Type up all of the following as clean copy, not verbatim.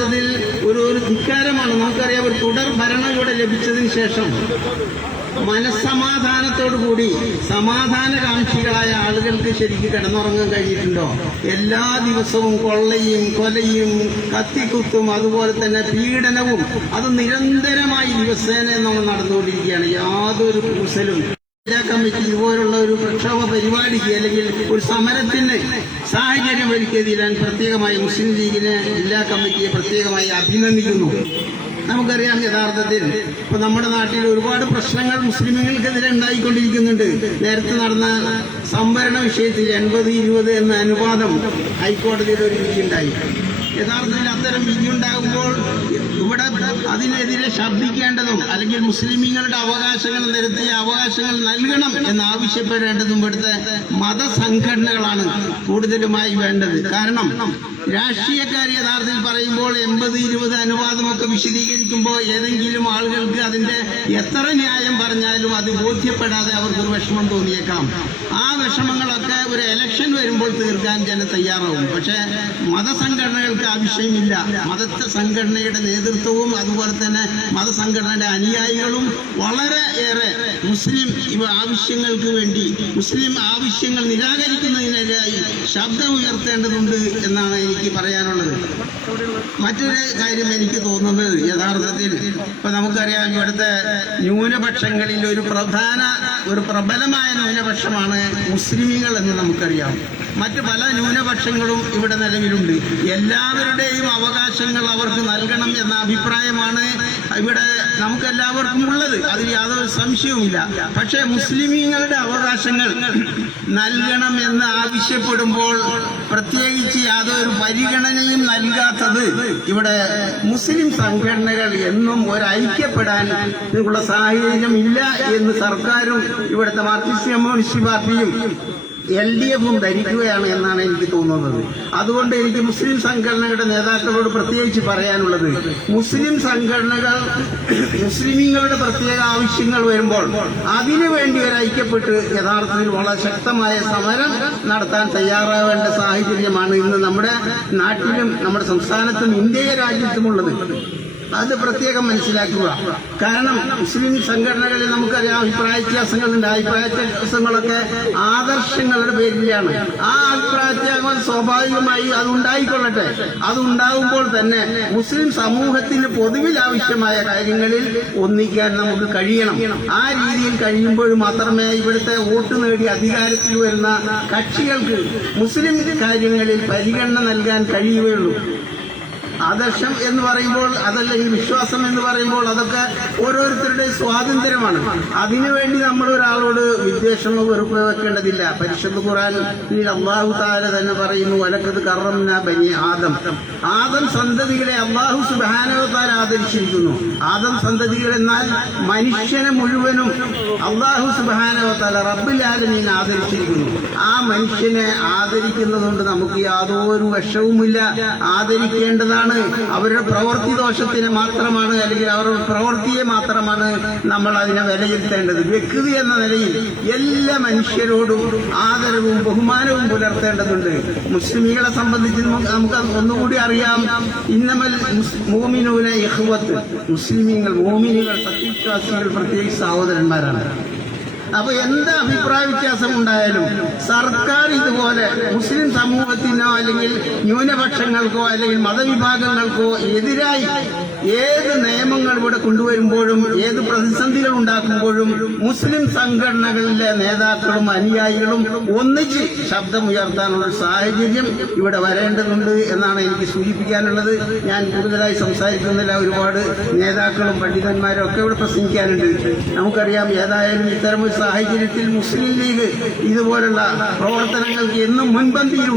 യഥാർത്ഥത്തിൽ ഒരു ധിക്കാരമാണ്. നമുക്കറിയാം, ഒരു തുടർ ഭരണം ഇവിടെ ലഭിച്ചതിന് ശേഷം മനസ്സമാധാനത്തോടുകൂടി സമാധാനകാംക്ഷികളായ ആളുകൾക്ക് ശരിക്കും കിടന്നുറങ്ങാൻ കഴിഞ്ഞിട്ടുണ്ടോ? എല്ലാ ദിവസവും കൊള്ളയും കൊലയും കത്തിക്കുത്തും അതുപോലെ തന്നെ പീഡനവും അത് നിരന്തരമായി ദിവസേന നമ്മൾ നടന്നുകൊണ്ടിരിക്കുകയാണ്. യാതൊരു കൂസലും ജില്ലാ കമ്മിറ്റി ഇതുപോലുള്ള ഒരു പ്രക്ഷോഭ പരിപാടിക്ക് അല്ലെങ്കിൽ ഒരു സമരത്തിന് സാഹചര്യം ഒരുക്കിയതിൽ ഞാൻ പ്രത്യേകമായി മുസ്ലിം ലീഗിനെ ജില്ലാ കമ്മിറ്റിയെ പ്രത്യേകമായി അഭിനന്ദിക്കുന്നു. നമുക്കറിയാം, യഥാർത്ഥത്തിൽ ഇപ്പൊ നമ്മുടെ നാട്ടിൽ ഒരുപാട് പ്രശ്നങ്ങൾ മുസ്ലിമുകൾക്കെതിരെ ഉണ്ടായിക്കൊണ്ടിരിക്കുന്നുണ്ട്. നേരത്തെ നടന്ന സംവരണ വിഷയത്തിൽ 80-20 എന്ന അനുപാതം ഹൈക്കോടതിയിൽ ഒരു വിധിയുണ്ടായി. യഥാർത്ഥത്തിൽ അത്തരം വിധിയുണ്ടാകുമ്പോൾ ഇവിടെ അതിനെതിരെ ശബ്ദിക്കേണ്ടതും അല്ലെങ്കിൽ മുസ്ലിമീങ്ങളുടെ അവകാശങ്ങൾ, നിരത്തിയ അവകാശങ്ങൾ നൽകണം എന്നാവശ്യപ്പെടേണ്ടതും ഇവിടുത്തെ മതസംഘടനകളാണ് കൂടുതലുമായി വേണ്ടത്. കാരണം രാഷ്ട്രീയക്കാർ യഥാർത്ഥത്തിൽ പറയുമ്പോൾ 80-20 അനുപാതമൊക്കെ വിശദീകരിക്കുമ്പോൾ ഏതെങ്കിലും ആളുകൾക്ക് അതിന്റെ എത്ര ന്യായം പറഞ്ഞാലും അത് ബോധ്യപ്പെടാതെ അവർക്കൊരു വിഷമം തോന്നിയേക്കാം. ആ വിഷമങ്ങളൊക്കെ ഒരു ഇലക്ഷൻ വരുമ്പോൾ തീർക്കാൻ ജനം തയ്യാറാവും. പക്ഷെ മതസംഘടനകൾക്ക് ആ വിഷയമില്ല. മതസംഘടനയുടെ നേതൃത്വവും അതുപോലെ തന്നെ മതസംഘടനയുടെ അനുയായികളും വളരെ ഏറെ മുസ്ലിം ആവശ്യങ്ങൾക്ക് വേണ്ടി, മുസ്ലിം ആവശ്യങ്ങൾ നിരാകരിക്കുന്നതിനെതിരായി ശബ്ദം ഉയർത്തേണ്ടതുണ്ട് എന്നാണ് എനിക്ക് പറയാനുള്ളത്. മറ്റൊരു കാര്യം എനിക്ക് തോന്നുന്നത്, യഥാർത്ഥത്തിൽ ഇപ്പൊ നമുക്കറിയാം, ഇവിടുത്തെ ന്യൂനപക്ഷങ്ങളിൽ ഒരു പ്രബലമായ ന്യൂനപക്ഷമാണ് മുസ്ലിമീങ്ങൾ എന്ന് നമുക്കറിയാം. മറ്റ് പല ന്യൂനപക്ഷങ്ങളും ഇവിടെ നിലവിലുണ്ട്. എല്ലാവരുടെയും അവകാശങ്ങൾ അവർക്ക് നൽകണം എന്ന അഭിപ്രായമാണ് ഇവിടെ നമുക്കെല്ലാവർക്കും ഉള്ളത്. അതിൽ യാതൊരു സംശയവുമില്ല. പക്ഷേ മുസ്ലിമീങ്ങളുടെ അവകാശങ്ങൾ നൽകണം എന്ന് ആവശ്യപ്പെടുമ്പോൾ പ്രത്യേകിച്ച് യാതൊരു പരിഗണനയും നൽകാത്തത് ഇവിടെ മുസ്ലിം സംഘടനകൾ എന്നും ഒരൈക്യപ്പെടാൻ ഉള്ള സാഹചര്യം ഇല്ല എന്ന് സർക്കാരും ഇവിടുത്തെ മാർക്സിസ്റ്റ് കമ്മ്യൂണിസ്റ്റ് പാർട്ടിയും LDFും ധരിക്കുകയാണ് എന്നാണ് എനിക്ക് തോന്നുന്നത്. അതുകൊണ്ട് എനിക്ക് മുസ്ലിം സംഘടനകളുടെ നേതാക്കളോട് പ്രത്യേകിച്ച് പറയാനുള്ളത്, മുസ്ലിം സംഘടനകൾ മുസ്ലിമീങ്ങളുടെ പ്രത്യേക ആവശ്യങ്ങൾ വരുമ്പോൾ അതിനുവേണ്ടി ഒരു ഐക്യപ്പെട്ട് യഥാർത്ഥത്തിൽ വളരെ ശക്തമായ സമരം നടത്താൻ തയ്യാറാവേണ്ട സാഹചര്യമാണ് ഇന്ന് നമ്മുടെ നാട്ടിലും നമ്മുടെ സംസ്ഥാനത്തും ഇന്ത്യ രാജ്യത്തുമുള്ളത്. അത് പ്രത്യേകം മനസ്സിലാക്കുക. കാരണം മുസ്ലിം സംഘടനകളിൽ നമുക്കറിയാം അഭിപ്രായ വ്യത്യാസങ്ങളുണ്ട്. അഭിപ്രായ വ്യത്യാസങ്ങളൊക്കെ ആദർശങ്ങളുടെ പേരിലാണ്. ആ അഭിപ്രായ വ്യത്യാസങ്ങൾ സ്വാഭാവികമായി അതുണ്ടായിക്കൊള്ളട്ടെ. അതുണ്ടാകുമ്പോൾ തന്നെ മുസ്ലിം സമൂഹത്തിന് പൊതുവിൽ ആവശ്യമായ കാര്യങ്ങളിൽ ഒന്നിക്കാൻ നമുക്ക് കഴിയണം. ആ രീതിയിൽ കഴിയുമ്പോൾ മാത്രമേ ഇവിടുത്തെ വോട്ട് നേടി അധികാരത്തിൽ വരുന്ന കക്ഷികൾക്ക് മുസ്ലിം കാര്യങ്ങളിൽ പരിഗണന നൽകാൻ കഴിയുകയുള്ളൂ. ആദർശം എന്ന് പറയുമ്പോൾ, അതല്ലെങ്കിൽ വിശ്വാസം എന്ന് പറയുമ്പോൾ, അതൊക്കെ ഓരോരുത്തരുടെ സ്വാതന്ത്ര്യമാണ്. അതിനുവേണ്ടി നമ്മൾ ഒരാളോട് വിദ്വേഷമോ വെറുപ്പോ വെക്കേണ്ടതില്ല. പരിശുദ്ധ ഖുർആനിൽ അല്ലാഹു തആല തന്നെ പറയുന്നു, വലഖദ് കറംനാ ബനി ആദം. ആദം സന്തതികളെ അല്ലാഹു സുബ്ഹാനഹു വ തആല ആദരിച്ചിരിക്കുന്നു. ആദം സന്തതികൾ എന്നാൽ മനുഷ്യനെ മുഴുവനും അല്ലാഹു സുബ്ഹാനഹു വ തആല റബ്ബുൽ ആലമീൻ ആദരിച്ചിരിക്കുന്നു. ആ മനുഷ്യനെ ആദരിക്കുന്നതുകൊണ്ട് നമുക്ക് യാതൊരു വിഷവുമില്ല. ആദരിക്കേണ്ടതാണ്. അവരുടെ പ്രവൃത്തി ദോഷത്തിന് മാത്രമാണ്, അല്ലെങ്കിൽ അവരുടെ പ്രവൃത്തിയെ മാത്രമാണ് നമ്മൾ അതിനെ വിലയിരുത്തേണ്ടത്. വ്യക്തി എന്ന നിലയിൽ എല്ലാ മനുഷ്യരോടും ആദരവും ബഹുമാനവും പുലർത്തേണ്ടതുണ്ട്. മുസ്ലിമീങ്ങളെ സംബന്ധിച്ച് നമുക്ക് ഒന്നുകൂടി അറിയാം, ഇന്നമൽ മുഅ്മിനൂന ഇഖ്വത്ത്. മുസ്ലിമീങ്ങൾ, മുഅ്മിനീങ്ങൾ, സത്യവിശ്വാസികൾ പ്രത്യേകിച്ച് സഹോദരന്മാരാണ്. അപ്പൊ എന്ത് അഭിപ്രായ വ്യത്യാസം ഉണ്ടായാലും സർക്കാർ ഇതുപോലെ മുസ്ലിം സമൂഹത്തിനോ അല്ലെങ്കിൽ ന്യൂനപക്ഷങ്ങൾക്കോ അല്ലെങ്കിൽ മതവിഭാഗങ്ങൾക്കോ എതിരായി ഏത് നിയമങ്ങൾ ഇവിടെ കൊണ്ടുവരുമ്പോഴും ഏത് പ്രതിസന്ധികൾ ഉണ്ടാക്കുമ്പോഴും മുസ്ലിം സംഘടനകളിലെ നേതാക്കളും അനുയായികളും ഒന്നിച്ച് ശബ്ദമുയർത്താനുള്ള സാഹചര്യം ഇവിടെ വരേണ്ടതുണ്ട് എന്നാണ് എനിക്ക് സൂചിപ്പിക്കാനുള്ളത്. ഞാൻ കൂടുതലായി സംസാരിക്കുന്നില്ല. ഒരുപാട് നേതാക്കളും പണ്ഡിതന്മാരും ഒക്കെ ഇവിടെ പ്രസംഗിക്കാനുണ്ട്. നമുക്കറിയാം, ഏതായാലും ഇത്തരമൊരു സാഹചര്യത്തിൽ മുസ്ലിം ലീഗ് ഇതുപോലുള്ള പ്രവർത്തനങ്ങൾക്ക് എന്നും മുൻപന്തിയിൽ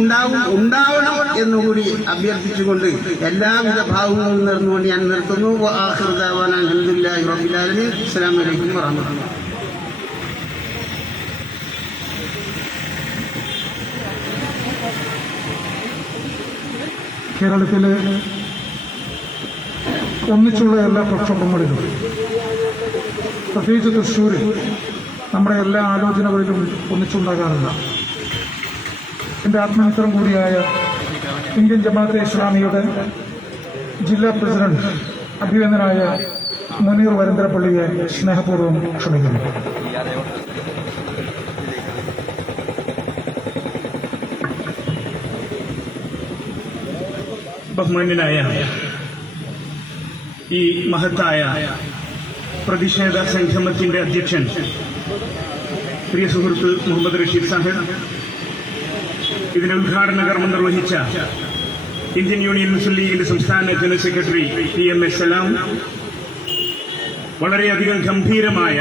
ഉണ്ടാവണം എന്നുകൂടി അഭ്യർത്ഥിച്ചുകൊണ്ട് എല്ലാവിധ ഭാവങ്ങളും നേർന്നുകൊണ്ട് ഞാൻ നിർത്തുന്നു. ആഖിറു ദഅവാനാ അൽഹംദുലില്ലാഹി റബ്ബിൽ ആലമീൻ. അസ്സലാമു അലൈക്കും വറഹ്മത്തുള്ളാഹി. കേരളത്തിലെ ഒന്നിച്ചുള്ള എല്ലാ പ്രക്ഷോഭങ്ങളിലും, പ്രത്യേകിച്ച് തൃശ്ശൂരിൽ നമ്മുടെ എല്ലാ ആലോചനകളിലും ഒന്നിച്ചുണ്ടാകാറില്ല. എൻ്റെ ആത്മമിത്രം കൂടിയായ ഇന്ത്യൻ ജമാഅത്തെ ഇസ്ലാമിയുടെ ജില്ലാ പ്രസിഡന്റ് അഭിനന്ദനായ മുനീർ വരന്തരപ്പള്ളിയെ സ്നേഹപൂർവ്വം ക്ഷണിക്കുന്നു. ബഹുമാന്യനായ ഈ മഹത്തായ പ്രതിഷേധ സംഗമത്തിന്റെ അധ്യക്ഷൻ പ്രിയ സുഹൃത്ത് മുഹമ്മദ് റഷീദ് സാഹിബ്, ഇതിന്റെ ഉദ്ഘാടന കർമ്മം നിർവഹിച്ച ഇന്ത്യൻ യൂണിയൻ മുസ്ലിം ലീഗിന്റെ സംസ്ഥാന ജനറൽ സെക്രട്ടറി PMS സലാം, വളരെയധികം ഗംഭീരമായ,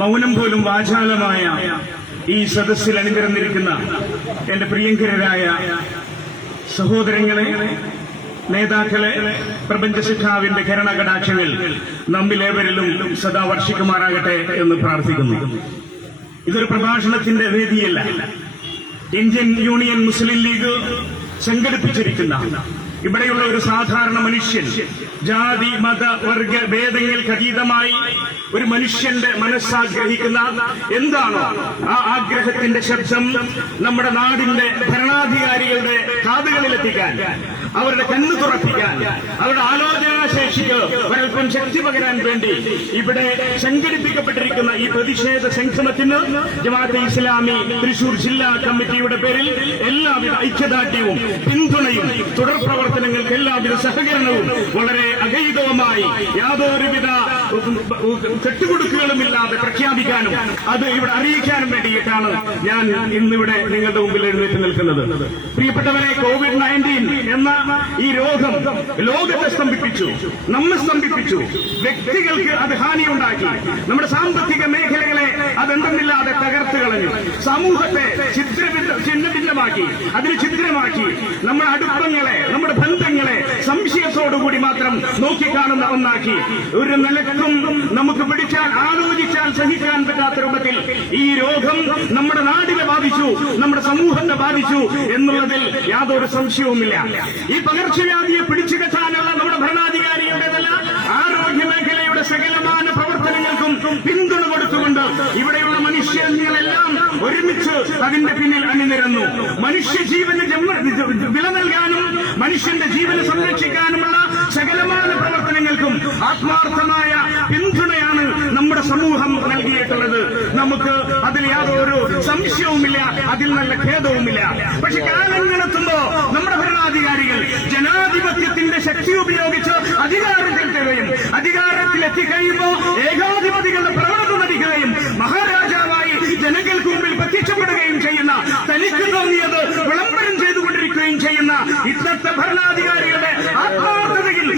മൗനം പോലും വാചാലമായ ഈ സദസ്സിൽ അണിനിരന്നിരിക്കുന്ന എന്റെ പ്രിയങ്കരായ സഹോദരങ്ങളെ, നേതാക്കളെ, പ്രപഞ്ച ശിഖാവിന്റെ കരുണകടാക്ഷങ്ങൾ നമ്മിലേവരിലും സദാ വർഷിക്കുമാറാകട്ടെ എന്ന് പ്രാർത്ഥിക്കുന്നു. ഇതൊരു പ്രഭാഷണത്തിന്റെ വേദിയല്ല. ഇന്ത്യൻ യൂണിയൻ മുസ്ലിം ലീഗ് സംഘടിപ്പിച്ചിരിക്കുന്ന ഇവിടെയുള്ള ഒരു സാധാരണ മനുഷ്യൻ, ജാതി മത വർഗ ഭേദങ്ങൾക്കതീതമായി ഒരു മനുഷ്യന്റെ മനസ്സാഗ്രഹിക്കുന്ന എന്താണോ ആ ആഗ്രഹത്തിന്റെ ശബ്ദം നമ്മുടെ നാടിന്റെ ഭരണാധികാരികളുടെ കാതുകളിലെത്തിക്കാൻ, അവരുടെ കണ്ണു തുറപ്പിക്കാൻ, അവരുടെ ആലോചനാശേഷിക്ക് ഒരൽപ്പം ശക്തി പകരാൻ വേണ്ടി ഇവിടെ സംഘടിപ്പിക്കപ്പെട്ടിരിക്കുന്ന ഈ പ്രതിഷേധ സംഗമത്തിന് ജമാഅത്തെ ഇസ്ലാമി തൃശൂർ ജില്ലാ കമ്മിറ്റിയുടെ പേരിൽ എല്ലാവിധ ഐക്യദാർഢ്യവും പിന്തുണയും തുടർ പ്രവർത്തനങ്ങൾക്ക് എല്ലാവിധ സഹകരണവും വളരെ അഗൈതവമായി യാതൊരുവിധ കെട്ടുകൊടുക്കുകളുമില്ലാതെ പ്രഖ്യാപിക്കാനും അത് ഇവിടെ അറിയിക്കാനും വേണ്ടിയിട്ടാണ് ഞാൻ ഇന്നിവിടെ നിങ്ങളുടെ മുമ്പിൽ എഴുന്നേറ്റ് നിൽക്കുന്നത്. പ്രിയപ്പെട്ടവരെ, COVID-19 എന്ന ഈ രോഗം ലോകത്തെ സ്തംഭിപ്പിച്ചു, നമ്മെ സ്തംഭിപ്പിച്ചു. വ്യക്തികൾക്ക് അത് ഹാനിയുണ്ടാക്കി, നമ്മുടെ സാമ്പത്തിക മേഖലകളെ അതെന്തെന്നില്ലാതെ തകർത്ത് കളഞ്ഞു, സമൂഹത്തെ ഛിന്നഭിന്നമാക്കി, അതിന് ഛിദ്രമാക്കി, നമ്മുടെ അടുപ്പങ്ങളെ, നമ്മുടെ ബന്ധങ്ങളെ സംശയത്തോടുകൂടി മാത്രം നോക്കിക്കാണുന്ന ഒന്നാക്കി. ഒരു നിലക്കും നമുക്ക് പിടിച്ചാൽ, ആലോചിച്ചാൽ സഹിക്കാൻ പറ്റാത്ത രൂപത്തിൽ ഈ രോഗം നമ്മുടെ നാടിനെ ബാധിച്ചു, നമ്മുടെ സമൂഹത്തെ ബാധിച്ചു എന്നുള്ളതിൽ യാതൊരു സംശയവുമില്ല. ഈ പകർച്ചവ്യാധിയെ പിടിച്ചുകെട്ടാനുള്ള നമ്മുടെ ഭരണാധികാരിയുടേതല്ല, ആരോഗ്യ മേഖലയുടെ സകലമാന പ്രവർത്തനങ്ങൾക്കും പിന്തുണ കൊടുത്തുകൊണ്ട് ഇവിടെയുള്ള മനുഷ്യങ്ങളെല്ലാം ഒരുമിച്ച് അതിന്റെ പിന്നിൽ അണിനിരന്നു. മനുഷ്യജീവന് വില നൽകാനും മനുഷ്യന്റെ ജീവനെ സംരക്ഷിക്കാനുമുള്ള സകലമാന പ്രവർത്തനങ്ങൾക്കും ആത്മാർത്ഥമായ പിന്തുണയാണ് നമ്മുടെ സമൂഹം നൽകിയിട്ടുള്ളത്. നമുക്ക് അതിൽ യാതൊരു സംശയവുമില്ല, അതിൽ നല്ല ഖേദവുമില്ല. പക്ഷെ കാലങ്ങളെത്തുമ്പോ നമ്മുടെ ഭരണാധികാരികൾ ജനാധിപത്യത്തിന്റെ ശക്തി ഉപയോഗിച്ച് അധികാരത്തിലെത്തിക്കഴിയുമ്പോ ഏകാധിപതികളുടെ പ്രവണത നടിക്കുകയും മഹാരാജാവായി ജനങ്ങൾക്ക് മുമ്പിൽ പ്രത്യക്ഷപ്പെടുകയും ചെയ്യുന്ന, തനിക്ക് തോന്നിയത് വിളംബരം ചെയ്തുകൊണ്ടിരിക്കുകയും ചെയ്യുന്ന ഇന്നത്തെ ഭരണാധികാരികളുടെ ആത്മാർത്ഥതയിൽ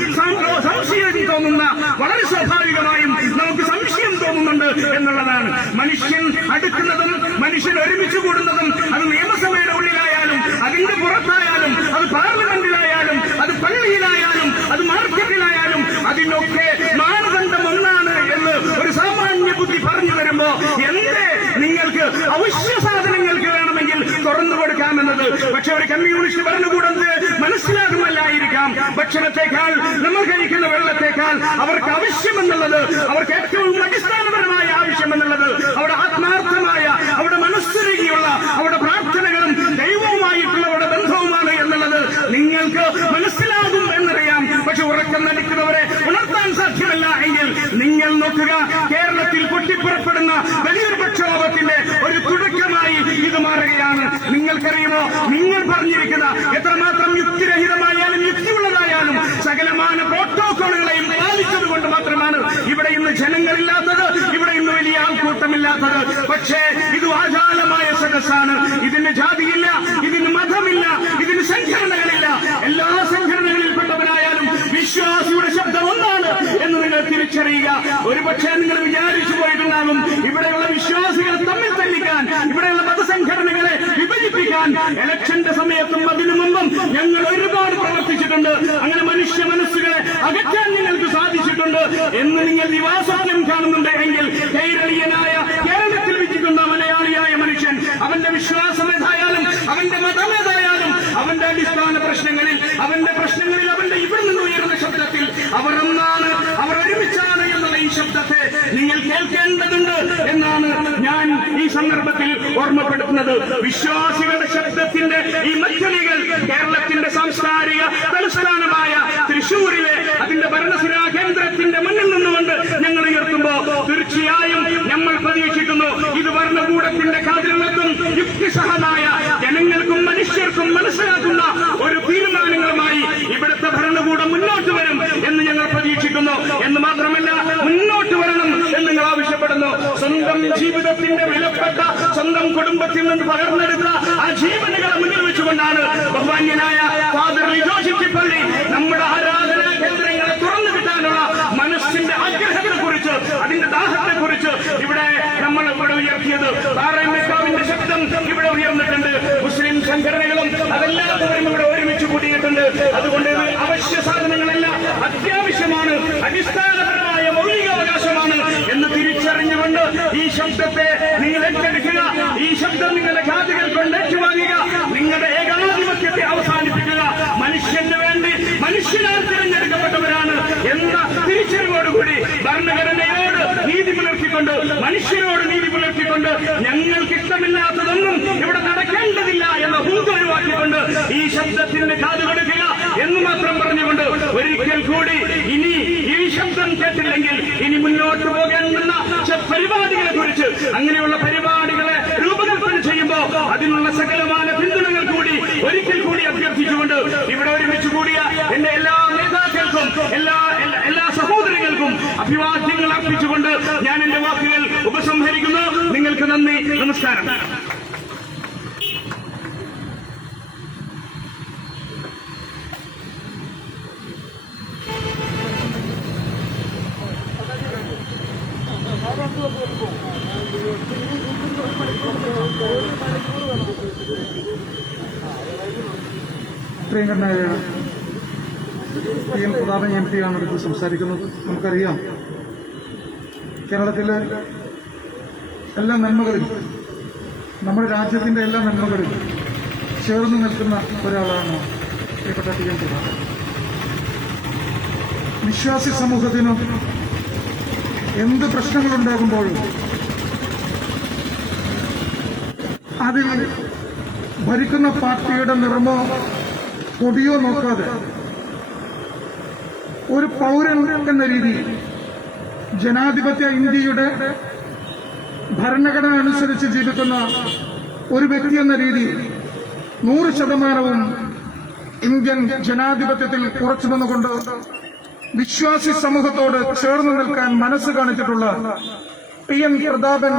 സംശയം തോന്നുന്ന, വളരെ സ്വാഭാവികമായും നമുക്ക് സംശയം തോന്നുന്നുണ്ട് എന്നുള്ളതാണ്. മനുഷ്യൻ അടുക്കുന്നതും മനുഷ്യൻ ഒരുമിച്ച് കൂടുന്നതും അത് നിയമസഭയുടെ ഉള്ളിലായാലും അതിന്റെ പുറത്തായാലും അത് പാർലമെന്റിലായാലും അത് പള്ളിയിലായാലും അത് മാർക്കറ്റിലായാലും അതിനൊക്കെ മാനദണ്ഡം ഒന്നാണ് എന്ന് ഒരു സാമാന്യ ബുദ്ധി പറഞ്ഞു വരുമ്പോ എന്തേ നിങ്ങൾക്ക് അവശ്യ സാധനങ്ങൾക്ക് വേണമെങ്കിൽ തുറന്നു കൊടുക്കാമെന്നത്. പക്ഷെ ഒരു കമ്മ്യൂണിസ്റ്റ് ഭരണകൂടത്തിന് മനസ്സിലാകുമല്ലായിരിക്കാം, ഭക്ഷണത്തെക്കാൾ നമ്മൾ കഴിക്കുന്ന വെള്ളത്തെക്കാൾ അവർക്ക് ആവശ്യമെന്നുള്ളത്, അവർക്ക് ഏറ്റവും അടിസ്ഥാനപരമായ ആവശ്യമെന്നുള്ളത് അവരുടെ ആത്മാർത്ഥമായ, അവരുടെ മനസ്സുരുകിയുള്ള അവരുടെ പ്രാർത്ഥനകളും ദൈവവുമായിട്ടുള്ള അവരുടെ ബന്ധവുമാണ് എന്നുള്ളത് നിങ്ങൾക്ക് മനസ്സിലാകും എന്നറിയാം. പക്ഷെ ഉറക്കം നടിക്കുന്നവരെ ഉണർത്താൻ സാധ്യമല്ല എങ്കിൽ നിങ്ങൾ നോക്കുക, കേരളത്തിൽ പൊട്ടിപ്പുറപ്പെടുന്ന വലിയൊരു പ്രക്ഷോഭത്തിന്റെ ഒരു തുടക്കമായി ഇത് മാറുകയാണ്. നിങ്ങൾക്കറിയുമോ, നിങ്ങൾ പറഞ്ഞിരിക്കുന്ന എത്രമാത്രം യുക്തിരഹിതമായാലും യുക്തിയുള്ളതായാലും സകലമാന പ്രോട്ടോകോളുകളെയും പാലിച്ചതുകൊണ്ട് മാത്രമാണ് ഇവിടെ ഇന്ന് ജനങ്ങളില്ലാത്തത്, ഇവിടെ ഇന്ന് വലിയ ആൾക്കൂട്ടമില്ലാത്തത്. പക്ഷേ ഇത് വാചാലമായ സദസ്സാണ്. ഇതിന് ജാതിയില്ല, ഇതിന് മതമില്ല, ഇതിന് സംഘടനകളില്ല. എല്ലാ സംഘടനകളിൽപ്പെട്ടവരായാലും വിശ്വാസിയുടെ ശബ്ദം ഒന്നാണ് എന്ന് നിങ്ങൾ തിരിച്ചറിയുക. ഒരുപക്ഷെ നിങ്ങൾ വിചാരിച്ചു പോയിട്ടുണ്ടാകും ഇവിടെയുള്ള വിശ്വാസികളെ തമ്മിൽ തല്ലിക്കാൻ, ഇവിടെയുള്ള മതസംഘടനകളെ വിഭജിപ്പിക്കാൻ ഇലക്ഷന്റെ സമയത്തും അതിനു മുമ്പും ഞങ്ങൾ ഒരുപാട് പ്രവർത്തിച്ചിട്ടുണ്ട്, അങ്ങനെ മനുഷ്യ മനസ്സുകളെ അകറ്റാൻ നിങ്ങൾക്ക് സാധിച്ചിട്ടുണ്ട് എന്ന് നിങ്ങൾ ദിവാസ്വപ്നം കാണുന്നുണ്ട് എങ്കിൽ കേരളീയനായ, കേരളത്തിൽ വിധിക്കുന്ന മലയാളിയായ മനുഷ്യൻ അവന്റെ വിശ്വാസം ഏതായാലും അവന്റെ മതം ഏതായാലും അവന്റെ അടിസ്ഥാന പ്രശ്നങ്ങളിൽ, അവന്റെ പ്രശ്നങ്ങളിൽ, അവന്റെ ഇവിടെ നിന്ന് ഉയർന്ന ശബ്ദത്തിൽ അവർ ഒന്നാണ്, അവർ ഒരുമിച്ചാണ് എന്നുള്ള ഈ ശബ്ദത്തെ നിങ്ങൾ കേൾക്കേണ്ടതുണ്ട് എന്നാണ് ഞാൻ ഈ സന്ദർഭത്തിൽ ഓർമ്മപ്പെടുത്തുന്നത്. വിശ്വാസികളുടെ ശബ്ദത്തിന്റെ ഈ മധ്യലികൾ കേരളത്തിന്റെ സാംസ്കാരിക തലസ്ഥാനമായ തൃശൂരിൽ കൂടെ മുന്നോട്ട് വരും എന്ന് ഞങ്ങൾ പ്രതീക്ഷിക്കുന്നു. എന്ന് മാത്രമല്ല, മുന്നോട്ട് വരണം എന്ന് ഞങ്ങൾ ആവശ്യപ്പെടുന്നു. സ്വന്തം ജീവിതത്തിന്റെ വിലപ്പെട്ട സ്വന്തം കുടുംബത്തിൽ നിന്ന് പകർന്നെടുത്ത ആ ജീവനുകളെ മുന്നിൽ വെച്ചുകൊണ്ടാണ് ബഹുമാന്യനായ ഫാദർ ലിജോ ചിറ്റിപ്പള്ളി നമ്മുടെ ആരാധനാ കേന്ദ്രങ്ങളെ തുറന്നു കിട്ടാനുള്ള മനസ്സിന്റെ ആഗ്രഹത്തെ കുറിച്ച്, അതിന്റെ ദാഹത്തെ കുറിച്ച് ഇവിടെ നമ്മൾ ഇവിടെ ഉയർത്തിയത്. പാറമേക്കാവിന്റെ ശബ്ദം ഇവിടെ ഉയർന്നിട്ടുണ്ട്. മുസ്ലിം സംഘടനകളും അതെല്ലാവരും ഇവിടെ ഒരുമിച്ച് കൂടിയിട്ടുണ്ട്. അതുകൊണ്ട് ഇത് അവശ്യ സാധനങ്ങളല്ല, അത്യാവശ്യമാണ്, അടിസ്ഥാനപരമായ മൗലികാവകാശമാണ് എന്ന് തിരിച്ചറിഞ്ഞുകൊണ്ട് ഈ ശബ്ദത്തെ നിങ്ങൾ ഏറ്റെടുക്കുക. ഈ ശബ്ദം നിങ്ങളുടെ കാതുകൾ കൊണ്ട് ഏറ്റുവാങ്ങുക. നിങ്ങളുടെ ഏകാധിപത്യത്തെ അവസാനിപ്പിക്കുക. മനുഷ്യന് വേണ്ടി മനുഷ്യനാൽ തിരഞ്ഞെടുക്കപ്പെട്ടവരാണ് എന്ന തിരിച്ചറിവോടുകൂടി ഭരണഘടനയോട് നീതി പുലർത്തിക്കൊണ്ട്, മനുഷ്യരോട് നീതി പുലർത്തിക്കൊണ്ട്, ഞങ്ങൾക്ക് ഇഷ്ടമില്ലാത്തതൊന്നും ഇവിടെ നടക്കേണ്ടതില്ല എന്ന ഹൂത് ഒഴിവാക്കിക്കൊണ്ട് ഈ ശബ്ദത്തിന് കാതുകൊടുക്കുക എന്ന് മാത്രം പറഞ്ഞുകൊണ്ട് ഒരിക്കൽ കൂടി ഇനി ഈ ശബ്ദം കേട്ടില്ലെങ്കിൽ ഇനി മുന്നോട്ട് പോകേണ്ടുന്ന പരിപാടികളെ കുറിച്ച്, അങ്ങനെയുള്ള പരിപാടികളെ രൂപകൽപ്പന ചെയ്യുമ്പോൾ അതിനുള്ള സകലമായ പിന്തുണകൾ കൂടി ഒരിക്കൽ കൂടി അഭ്യർത്ഥിച്ചുകൊണ്ട് ഇവിടെ ഒരുമിച്ച് കൂടിയ എന്റെ എല്ലാ നേതാക്കൾക്കും എല്ലാ സഹോദരങ്ങൾക്കും അഭിവാദ്യങ്ങൾ അർപ്പിച്ചുകൊണ്ട് ഞാൻ എന്റെ വാക്കുകൾ ഉപസംഹരിക്കുന്നു. നിങ്ങൾക്ക് നന്ദി, നമസ്കാരം. പ്രിയങ്കരനായ PM പ്രതാപൻ MP ആണ് അടുത്ത് സംസാരിക്കുന്നത്. നമുക്കറിയാം, കേരളത്തിലെ എല്ലാ നന്മകളിലും, നമ്മുടെ രാജ്യത്തിന്റെ എല്ലാ നന്മകളിലും ചേർന്ന് നിൽക്കുന്ന ഒരാളാണ് പ്രിയപ്പെട്ട PM പ്രതാപൻ. വിശ്വാസി സമൂഹത്തിനും എന്ത് പ്രശ്നങ്ങളുണ്ടാകുമ്പോഴും അതിൽ ഭരിക്കുന്ന പാർട്ടിയുടെ നിറമോ കൊടിയോ നോക്കാതെ ഒരു പൗരൻ എന്ന രീതിയിൽ ജനാധിപത്യ ഇന്ത്യയുടെ ഭരണഘടന അനുസരിച്ച് ജീവിക്കുന്ന ഒരു വ്യക്തി എന്ന രീതിയിൽ 100% ഇന്ത്യൻ ജനാധിപത്യത്തിൽ ഉറച്ചു നിന്നുകൊണ്ട് വിശ്വാസി സമൂഹത്തോട് ചേർന്ന് നിൽക്കാൻ മനസ്സ് കാണിച്ചിട്ടുള്ള PM പ്രതാപൻ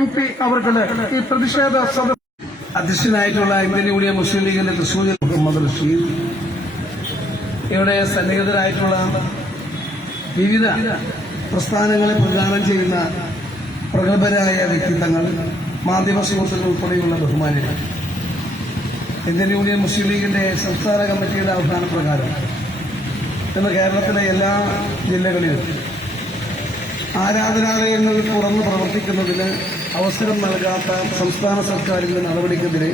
MP അവർക്കുള്ള ഈ പ്രതിഷേധ സദസ്സ് അധ്യക്ഷനായിട്ടുള്ള ഇന്ത്യൻ യൂണിയൻ മുസ്ലിം ലീഗിന്റെ തൃശൂർ മുഹമ്മദ് റഷീദ്, ഇവിടെ സന്നിഹിതരായിട്ടുള്ള വിവിധ പ്രസ്ഥാനങ്ങളെ പ്രചാരണം ചെയ്യുന്ന പ്രഗത്ഭരായ വ്യക്തിത്വങ്ങൾ, മാധ്യമ സുഹൃത്തുക്കൾ ഉൾപ്പെടെയുള്ള ബഹുമാനികൾ, ഇന്ത്യൻ യൂണിയൻ മുസ്ലിം ലീഗിന്റെ സംസ്ഥാന കമ്മിറ്റിയുടെ ആഹ്വാന പ്രകാരം ഇന്ന് കേരളത്തിലെ എല്ലാ ജില്ലകളിലും ആരാധനാലയങ്ങൾ തുറന്ന് പ്രവർത്തിക്കുന്നതിന് അവസരം നൽകാത്ത സംസ്ഥാന സർക്കാരിന്റെ നടപടിക്കെതിരെ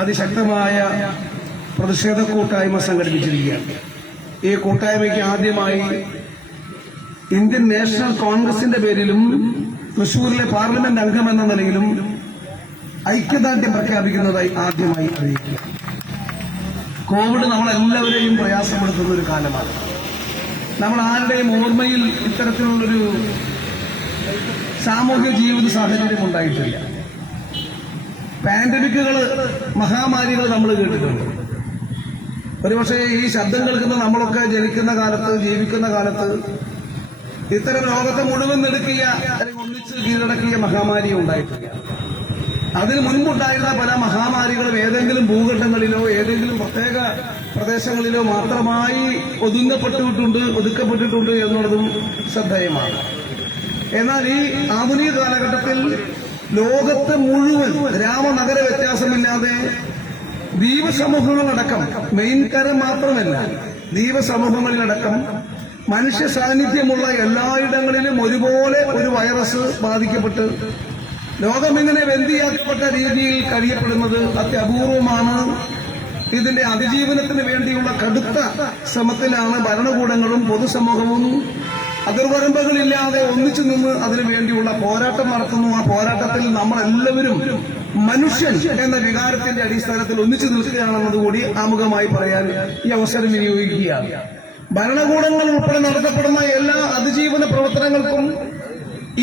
അതിശക്തമായ പ്രതിഷേധ കൂട്ടായ്മ സംഘടിപ്പിച്ചിരിക്കുകയാണ്. ഈ കൂട്ടായ്മയ്ക്ക് ആദ്യമായി ഇന്ത്യൻ നാഷണൽ കോൺഗ്രസിന്റെ പേരിലും തൃശൂരിലെ പാർലമെന്റ് അംഗമെന്ന നിലയിലും ഐക്യദാർഢ്യം പ്രഖ്യാപിക്കുന്നതായി ആദ്യമായി അറിയിക്കുക. കോവിഡ് നമ്മളെല്ലാവരെയും പ്രയാസപ്പെടുത്തുന്ന ഒരു കാലമാണ്. നമ്മൾ ആരുടെയും ഓർമ്മയിൽ ഇത്തരത്തിലുള്ളൊരു സാമൂഹ്യ ജീവിത സാഹചര്യം ഉണ്ടായിട്ടില്ല. പാൻഡമിക്കുകൾ, മഹാമാരികൾ നമ്മൾ കേട്ടിട്ടുണ്ട്. ഒരുപക്ഷെ ഈ ശബ്ദം കേൾക്കുന്ന നമ്മളൊക്കെ ജനിക്കുന്ന കാലത്ത്, ജീവിക്കുന്ന കാലത്ത് ഇത്തരം ലോകത്തെ മുഴുവൻ നെടുക്കിയ അല്ലെങ്കിൽ ഒന്നിച്ച് കീഴടക്കിയ മഹാമാരി ഉണ്ടായിട്ടില്ല. അതിന് മുൻപുണ്ടായിരുന്ന പല മഹാമാരികളും ഏതെങ്കിലും ഭൂഖണ്ഡങ്ങളിലോ ഏതെങ്കിലും പ്രത്യേക പ്രദേശങ്ങളിലോ മാത്രമായി ഒതുക്കപ്പെട്ടിട്ടുണ്ട് എന്നുള്ളതും ശ്രദ്ധേയമാണ്. എന്നാൽ ഈ ആധുനിക കാലഘട്ടത്തിൽ ലോകത്ത് മുഴുവൻ രാമനഗര വ്യത്യാസമില്ലാതെ ദ്വീപസമൂഹങ്ങളടക്കം, മെയിൻകര മാത്രമല്ല, ദ്വീപസമൂഹങ്ങളിലടക്കം മനുഷ്യ സാന്നിധ്യമുള്ള എല്ലായിടങ്ങളിലും ഒരുപോലെ ഒരു വൈറസ് ബാധിക്കപ്പെട്ട് ലോകമിങ്ങനെ ബന്ദിയാക്കപ്പെട്ട രീതിയിൽ കഴിയപ്പെടുന്നത് അത്യപൂർവമാണ്. ഇതിന്റെ അതിജീവനത്തിന് വേണ്ടിയുള്ള കടുത്ത ശ്രമത്തിലാണ് ഭരണകൂടങ്ങളും പൊതുസമൂഹവും അതിർവരമ്പുകളില്ലാതെ ഒന്നിച്ചു നിന്ന് അതിനു വേണ്ടിയുള്ള പോരാട്ടം നടത്തുന്നു. ആ പോരാട്ടത്തിൽ നമ്മളെല്ലാവരും മനുഷ്യൻ എന്ന വികാരത്തിന്റെ അടിസ്ഥാനത്തിൽ ഒന്നിച്ചു നിൽക്കുകയാണെന്നതുകൂടി ആമുഖമായി പറയാൻ ഈ അവസരം വിനിയോഗിക്കുകയാണ്. ഭരണകൂടങ്ങൾ ഉൾപ്പെടെ നടത്തപ്പെടുന്ന എല്ലാ അതിജീവന പ്രവർത്തനങ്ങൾക്കും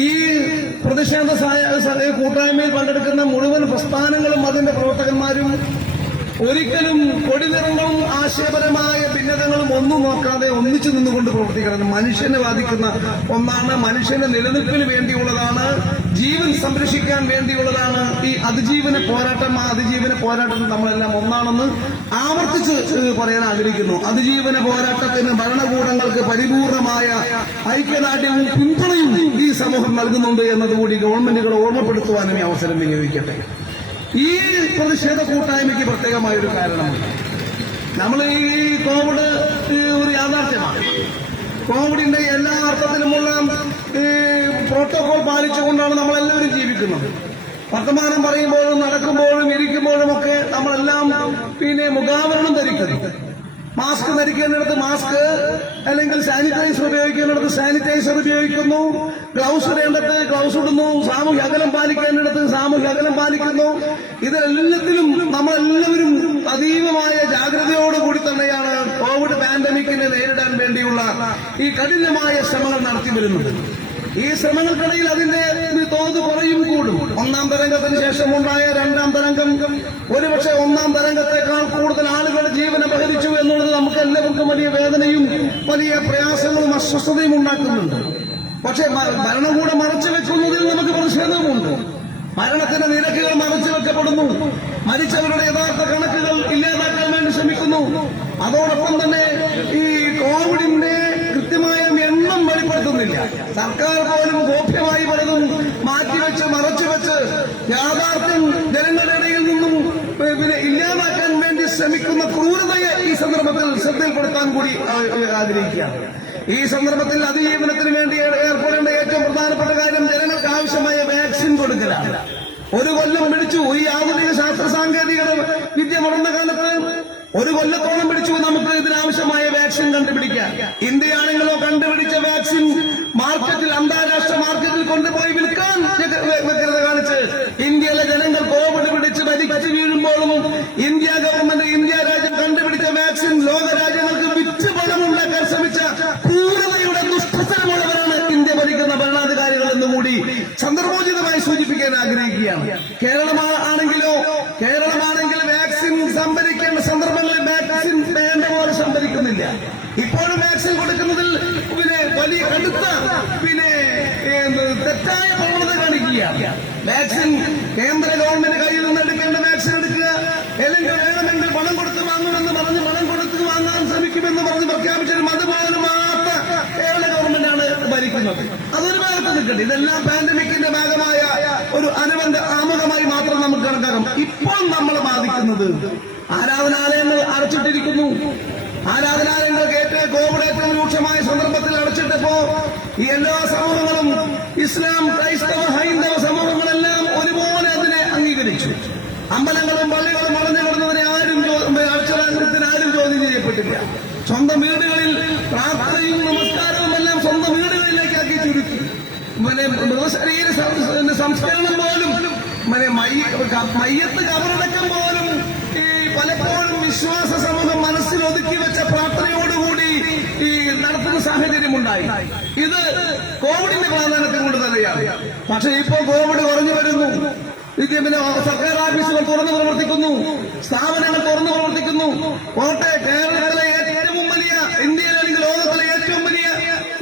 ഈ പ്രതിഷേധ കൂട്ടായ്മയിൽ പങ്കെടുക്കുന്ന മുഴുവൻ പ്രസ്ഥാനങ്ങളും അതിന്റെ പ്രവർത്തകന്മാരും ഒരിക്കലും കൊടിനിറങ്ങളും ആശയപരമായ ഭിന്നതകളും ഒന്നും നോക്കാതെ ഒന്നിച്ചു നിന്നുകൊണ്ട് പ്രവർത്തിക്കണം. മനുഷ്യനെ ബാധിക്കുന്ന ഒന്നാണ്, മനുഷ്യന്റെ നിലനിൽപ്പിന് വേണ്ടിയുള്ളതാണ്, ജീവൻ സംരക്ഷിക്കാൻ വേണ്ടിയുള്ളതാണ് ഈ അതിജീവന പോരാട്ടം. ആ അതിജീവന പോരാട്ടത്തിൽ നമ്മളെല്ലാം ഒന്നാണെന്ന് ആവർത്തിച്ച് പറയാൻ ആഗ്രഹിക്കുന്നു. അതിജീവന പോരാട്ടത്തിന് ഭരണകൂടങ്ങൾക്ക് പരിപൂർണമായ ഐക്യദാർഢ്യവും പിന്തുണയും ഈ സമൂഹം നൽകുന്നുണ്ട് എന്നതുകൂടി ഗവൺമെന്റുകൾ ഓർമ്മപ്പെടുത്തുവാനും ഈ അവസരം വിനിയോഗിക്കട്ടെ. ഈ പ്രതിഷേധ കൂട്ടായ്മയ്ക്ക് പ്രത്യേകമായൊരു കാരണമുണ്ട്. നമ്മൾ ഈ കോവിഡ് ഒരു യാഥാർത്ഥ്യമാണ്. കോവിഡിന്റെ എല്ലാ അർത്ഥത്തിലുമുള്ള പ്രോട്ടോകോൾ പാലിച്ചുകൊണ്ടാണ് നമ്മളെല്ലാവരും ജീവിക്കുന്നത്. വർത്തമാനം പറയുമ്പോഴും നടക്കുമ്പോഴും ഇരിക്കുമ്പോഴും ഒക്കെ നമ്മളെല്ലാം മുഖാവരണം ധരിക്കുന്നു. മാസ്ക് ധരിക്കേണ്ടിടത്ത് മാസ്ക്, അല്ലെങ്കിൽ സാനിറ്റൈസർ ഉപയോഗിക്കേണ്ടിടത്ത് സാനിറ്റൈസർ ഉപയോഗിക്കുന്നു. ഗ്ലൗസ് ഇടേണ്ടത് ഗ്ലൗസ് ഇടുന്നു. സാമൂഹ്യ അകലം പാലിക്കേണ്ടിടത്ത് സാമൂഹ്യ അകലം പാലിക്കുന്നു. ഇതിലെല്ലാത്തിലും നമ്മളെല്ലാവരും അതീവമായ ജാഗ്രതയോടുകൂടി തന്നെയാണ് കോവിഡ് പാൻഡമിക്കിനെ നേരിടാൻ വേണ്ടിയുള്ള ഈ കഠിനമായ ശ്രമങ്ങൾ നടത്തി വരുന്നത്. ഈ ശ്രമങ്ങൾക്കിടയിൽ അതിന്റെ തോത് കുറയും കൂടും. ഒന്നാം തരംഗത്തിന് ശേഷമുണ്ടായ രണ്ടാം തരംഗം ഒരുപക്ഷെ ഒന്നാം തരംഗത്തെക്കാൾ കൂടുതൽ ആളുകൾ ജീവൻ അപഹരിച്ചു എന്നുള്ളത് നമുക്ക് എല്ലാവർക്കും വലിയ വേദനയും വലിയ പ്രയാസങ്ങളും അസ്വസ്ഥതയും ഉണ്ടാക്കുന്നുണ്ട്. പക്ഷെ ഭരണകൂടം മറച്ചു വെക്കുന്നതിൽ നമുക്ക് പ്രതിഷേധവുമുണ്ട്. മരണത്തിന്റെ നിരക്കുകൾ മറച്ചു വെക്കപ്പെടുന്നു. മരിച്ചവരുടെ യഥാർത്ഥ കണക്കുകൾ ഇല്ലാതാക്കാൻ വേണ്ടി ശ്രമിക്കുന്നു. അതോടൊപ്പം തന്നെ ഈ കോവിഡിന്റെ കൃത്യമായ എണ്ണം വെളിപ്പെടുത്തുന്നില്ല. സർക്കാർ പോലും ഗോപ്യമായി പലതും മാറ്റിവെച്ച് മറച്ചുവെച്ച് യാഥാർത്ഥ്യം ജനങ്ങളുടെ ഇടയിൽ നിന്നും ഇല്ലാതാക്കാൻ വേണ്ടി ശ്രമിക്കുന്ന ക്രൂരതയെ ഈ സന്ദർഭത്തിൽ ശ്രദ്ധയിൽപ്പെടുത്താൻ കൂടി ആഗ്രഹിക്കുകയാണ്. ഈ സന്ദർഭത്തിൽ അതിജീവനത്തിന് വേണ്ടി ഏർപ്പെടേണ്ട ഏറ്റവും പ്രധാനപ്പെട്ട കാര്യം ജനങ്ങൾക്ക് ആവശ്യമായ വാക്സിൻ കൊടുക്കലാണ്. ഒരു കൊല്ലം പിടിച്ചു ഈ ആധുനിക ശാസ്ത്ര സാങ്കേതിക വിദ്യ വളർന്ന കാലത്ത്. ഒരു കൊല്ലത്തോളം പിടിച്ചു നമുക്ക് ഇതിനാവശ്യമായ വാക്സിൻ കണ്ടുപിടിക്കാൻ. ഇന്ത്യയാണെങ്കിലോ കണ്ടുപിടിച്ച വാക്സിൻ മാർക്കറ്റിൽ, അന്താരാഷ്ട്ര മാർക്കറ്റിൽ കൊണ്ടുപോയി വിൽക്കാൻ വ്യഗ്രത കാണിച്ച് ഇന്ത്യയിലെ ജനങ്ങൾ കോവിഡ് പിടിച്ച് മരിച്ചു വീഴുമ്പോഴും ഇന്ത്യ ഗവൺമെന്റ്, ഇന്ത്യ രാജ്യം കണ്ടുപിടിച്ച വാക്സിൻ ലോക രാജ്യങ്ങൾക്ക് വിറ്റ് പണമുണ്ടാക്കാൻ ശ്രമിച്ച ക്രൂരതയുടെ ദുഷ്ടത്തരമുള്ളവരാണ് ഇന്ത്യ ഭരിക്കുന്ന ഭരണാധികാരികൾ എന്നുകൂടി സന്ദർഭോചിതമായി സൂചിപ്പിക്കാൻ ആഗ്രഹിക്കുകയാണ്. കേരളമാണെങ്കിൽ വാക്സിൻ സംഭരിക്കേണ്ട സന്ദർഭങ്ങളിൽ വാക്സിൻ വേണ്ട പോലെ സംഭരിക്കുന്നില്ല. ഇപ്പോഴും വാക്സിൻ കൊടുക്കുന്നതിൽ വലിയ കടുത്ത തെറ്റായ പ്രവണത കാണിക്കുകയാണ്. വാക്സിൻ കേന്ദ്ര ഗവൺമെന്റ് കയ്യിൽ നിന്ന് എടുക്കേണ്ട വാക്സിൻ എടുക്കുക, അല്ലെങ്കിൽ വേണമെങ്കിൽ പണം കൊടുത്ത് വാങ്ങുമെന്ന് പറഞ്ഞ് പണം കൊടുത്ത് വാങ്ങാൻ ശ്രമിക്കുമെന്ന് പറഞ്ഞ് പ്രഖ്യാപിച്ചൊരു മതബോധനമാത്ര കേരള ഗവൺമെന്റാണ് ഭരിക്കുന്നത്. അതൊരു ഭാഗത്ത് നിൽക്കട്ടെ. ഇതെല്ലാം പാൻഡമിക്കിന്റെ ഭാഗമായ ഒരു അനുബന്ധ ആമുഖമായി മാത്രം നമുക്ക് കണക്കാക്കാം. ഇപ്പോൾ നമ്മളെ ബാധിക്കുന്നത് ആരാധനാലയങ്ങൾ അടച്ചിട്ടിരിക്കുന്നു. ആരാധനാലയങ്ങൾക്ക് കോവിഡ് ഏറ്റവും രൂക്ഷമായ സന്ദർഭത്തിൽ അടച്ചിട്ടപ്പോ ഈ എല്ലാ സമൂഹങ്ങളും, ഇസ്ലാം, ക്രൈസ്തവ, ഹൈന്ദവ സമൂഹങ്ങളെല്ലാം ഒരുപോലെ അതിനെ അംഗീകരിച്ചു. അമ്പലങ്ങളും പള്ളികളും അടഞ്ഞു കിടന്നതിനെ അക്ഷരാഗ്രഹത്തിന് ആരും ചോദ്യം ചെയ്യപ്പെട്ടില്ല. സ്വന്തം വീടുകളിൽ പ്രാർത്ഥനയും നമസ്കാരവും എല്ലാം സ്വന്തം വീടുകളിലേക്കാക്കി ചുരുക്കി. മൃതശരീര സംസ്കരണം പോലും, മയ്യത്ത് കബറടക്കം പോലും പലപ്പോഴും വിശ്വാസ സമൂഹം മനസ്സിൽ ഒതുക്കി വെച്ച പ്രാർത്ഥനയോടുകൂടി നടത്തുന്ന സാഹചര്യമുണ്ടായി. ഇത് കോവിഡിന്റെ പ്രാധാന്യത്തിൽ കൊണ്ട് തന്നെയാണ്. പക്ഷെ ഇപ്പോൾ കോവിഡ് കുറഞ്ഞു വരുന്നു. സർക്കാർ ഓഫീസുകൾ തുറന്നു പ്രവർത്തിക്കുന്നു, സ്ഥാപനങ്ങൾ തുറന്നു പ്രവർത്തിക്കുന്നു. കേരളത്തിലെ ഏറ്റവും വലിയ, ഇന്ത്യയിലെ ലോകത്തിലെ ഏറ്റവും വലിയ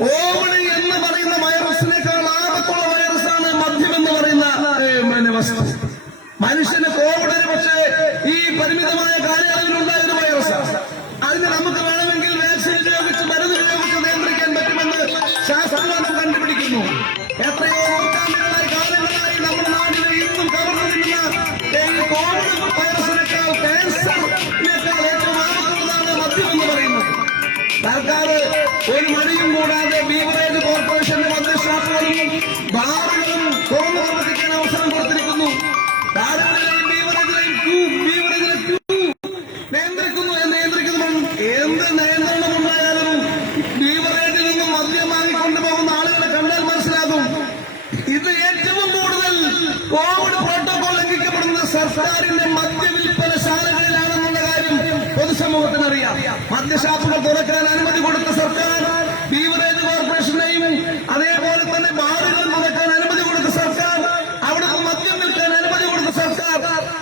കോവിഡ് എന്ന് പറയുന്ന വൈറസിനേക്കാൾ ആപത്തുള്ള വൈറസാണ് മദ്യമെന്ന് പറയുന്ന വസ്തു. മനുഷ്യന് കോവിഡ് പക്ഷേ ഈ പരിമിതമായ കാലയളവിലുണ്ടായിരുന്ന വൈറസാണ്. അതിന് നമുക്ക് വേണമെങ്കിൽ വാക്സിൻ ഉപയോഗിച്ച്, മരുന്ന് ഉപയോഗിച്ച് നിയന്ത്രിക്കാൻ പറ്റുമെന്ന് ശാസ്ത്രജ്ഞർ കണ്ടുപിടിക്കുന്നു. എത്രയോ നൂറ്റാണ്ടുകളായി, കാലങ്ങളായി നമ്മുടെ നാടിനെ ഇന്നും കവർന്നു നിൽക്കുന്ന ഈ കോവിഡ് വൈറസിനേക്കാൾ, ക്യാൻസറിനേക്കാൾ ഏറ്റവും ആപത്തുള്ളതാണ് മദ്യമെന്ന് പറയുന്നത്. സർക്കാർ ഒരു മടിയും കൂടാതെ ബീവറേജ് കോർപ്പറേഷന്റെ മദ്യഷാപ്പുകളും ബാറുകളും തുറന്നു പ്രവർത്തിക്കാൻ അവസരം കൊടുത്തിരിക്കുന്നു. ധാരാളം ബീവറേജിലെയും നിയന്ത്രിക്കുന്നു. എന്ത് നിയന്ത്രണമുണ്ടായാലും ബീവറേജിൽ നിന്നും മദ്യം വാങ്ങിക്കൊണ്ടുപോകുന്ന ആളുകളെ കണ്ടാൽ മനസ്സിലാകും ഇത് ഏറ്റവും കൂടുതൽ കോവിഡ് പ്രോട്ടോകോൾ ലംഘിക്കപ്പെടുന്ന സർക്കാരിന്റെ മദ്യവിൽപ്പനശാലകളിലാണെന്നുള്ള കാര്യം പൊതുസമൂഹത്തിന് അറിയാം. മദ്യഷാപ്പുകൾ തുറക്കാൻ അനുമതി കൊടുത്ത സർക്കാർ, ബീവറേജ് കോർപ്പറേഷനെയും അതേപോലെ തന്നെ ബാറുകൾ തുറക്കാൻ അനുമതി കൊടുത്ത സർക്കാർ, അവിടെ മദ്യം വിൽക്കാൻ അനുമതി കൊടുത്ത സർക്കാർ,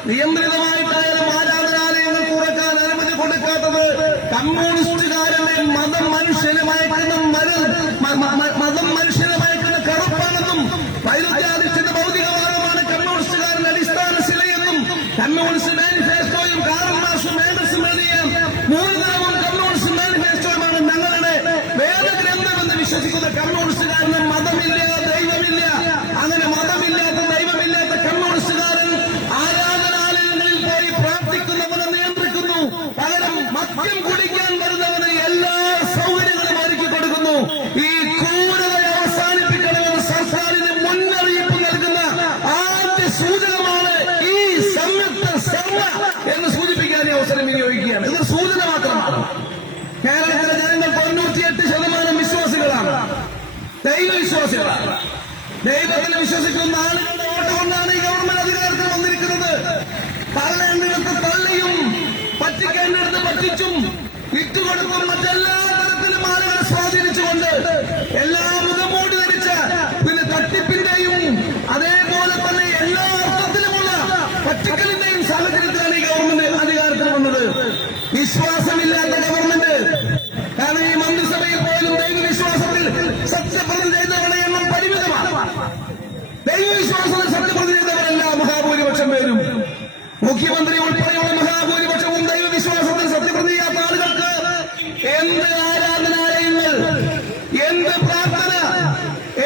നിയന്ത്രിതമായിട്ടായാലും ആരാധനാലയങ്ങൾ തുറക്കാൻ അനുമതി കൊടുക്കാത്തത് കമ്മ്യൂണിസ്റ്റുകാരുടെ വിശ്വാസികളാണ്. ദൈവത്തിൽ വിശ്വസിക്കുന്ന ആളുകളുടെ വോട്ട് കൊണ്ടാണ് ഈ ഗവൺമെന്റ് അധികാരത്തിൽ വന്നിരിക്കുന്നത്. തള്ളേണ്ടിടത്ത് തള്ളിയും പറ്റിക്കേണ്ടിടത്ത് പറ്റിച്ചും വിറ്റുകൊടുത്തും മറ്റെല്ലാ തരത്തിലും ആളുകളെ സ്വാധീനിച്ചുകൊണ്ട് എല്ലാ മുഖംമൂടി ധരിച്ച പിന്നെ തട്ടിപ്പിന്റെയും അതേപോലെ തന്നെ എല്ലാ അർത്ഥത്തിലുമുള്ള പറ്റിക്കലിന്റെയും സാഹചര്യത്തിലാണ് ഈ ഗവൺമെന്റ് അധികാരത്തിൽ വന്നത്. വിശ്വാസമില്ലാത്ത ഗവൺമെന്റ്. കാരണം ഈ മന്ത്രിസഭയിൽ പോലും ദൈവവിശ്വാസത്തിൽ സത്യപ്രതിജ്ഞ ചെയ്തവരുടെ എണ്ണം പരിമിതമാണ്. ദൈവവിശ്വാസത്തിൽ സത്യപ്രതിജ്ഞ ചെയ്തവരല്ല മഹാഭൂരിപക്ഷം പേരും. മുഖ്യമന്ത്രി ഉൾപ്പെടെയുള്ള മഹാഭൂരിപക്ഷവും ദൈവവിശ്വാസത്തിൽ സത്യപ്രതിജ്ഞ ചെയ്യാത്ത ആളുകൾക്ക് എന്ത് ആരാധനാലയങ്ങൾ, എന്ത് പ്രാർത്ഥന,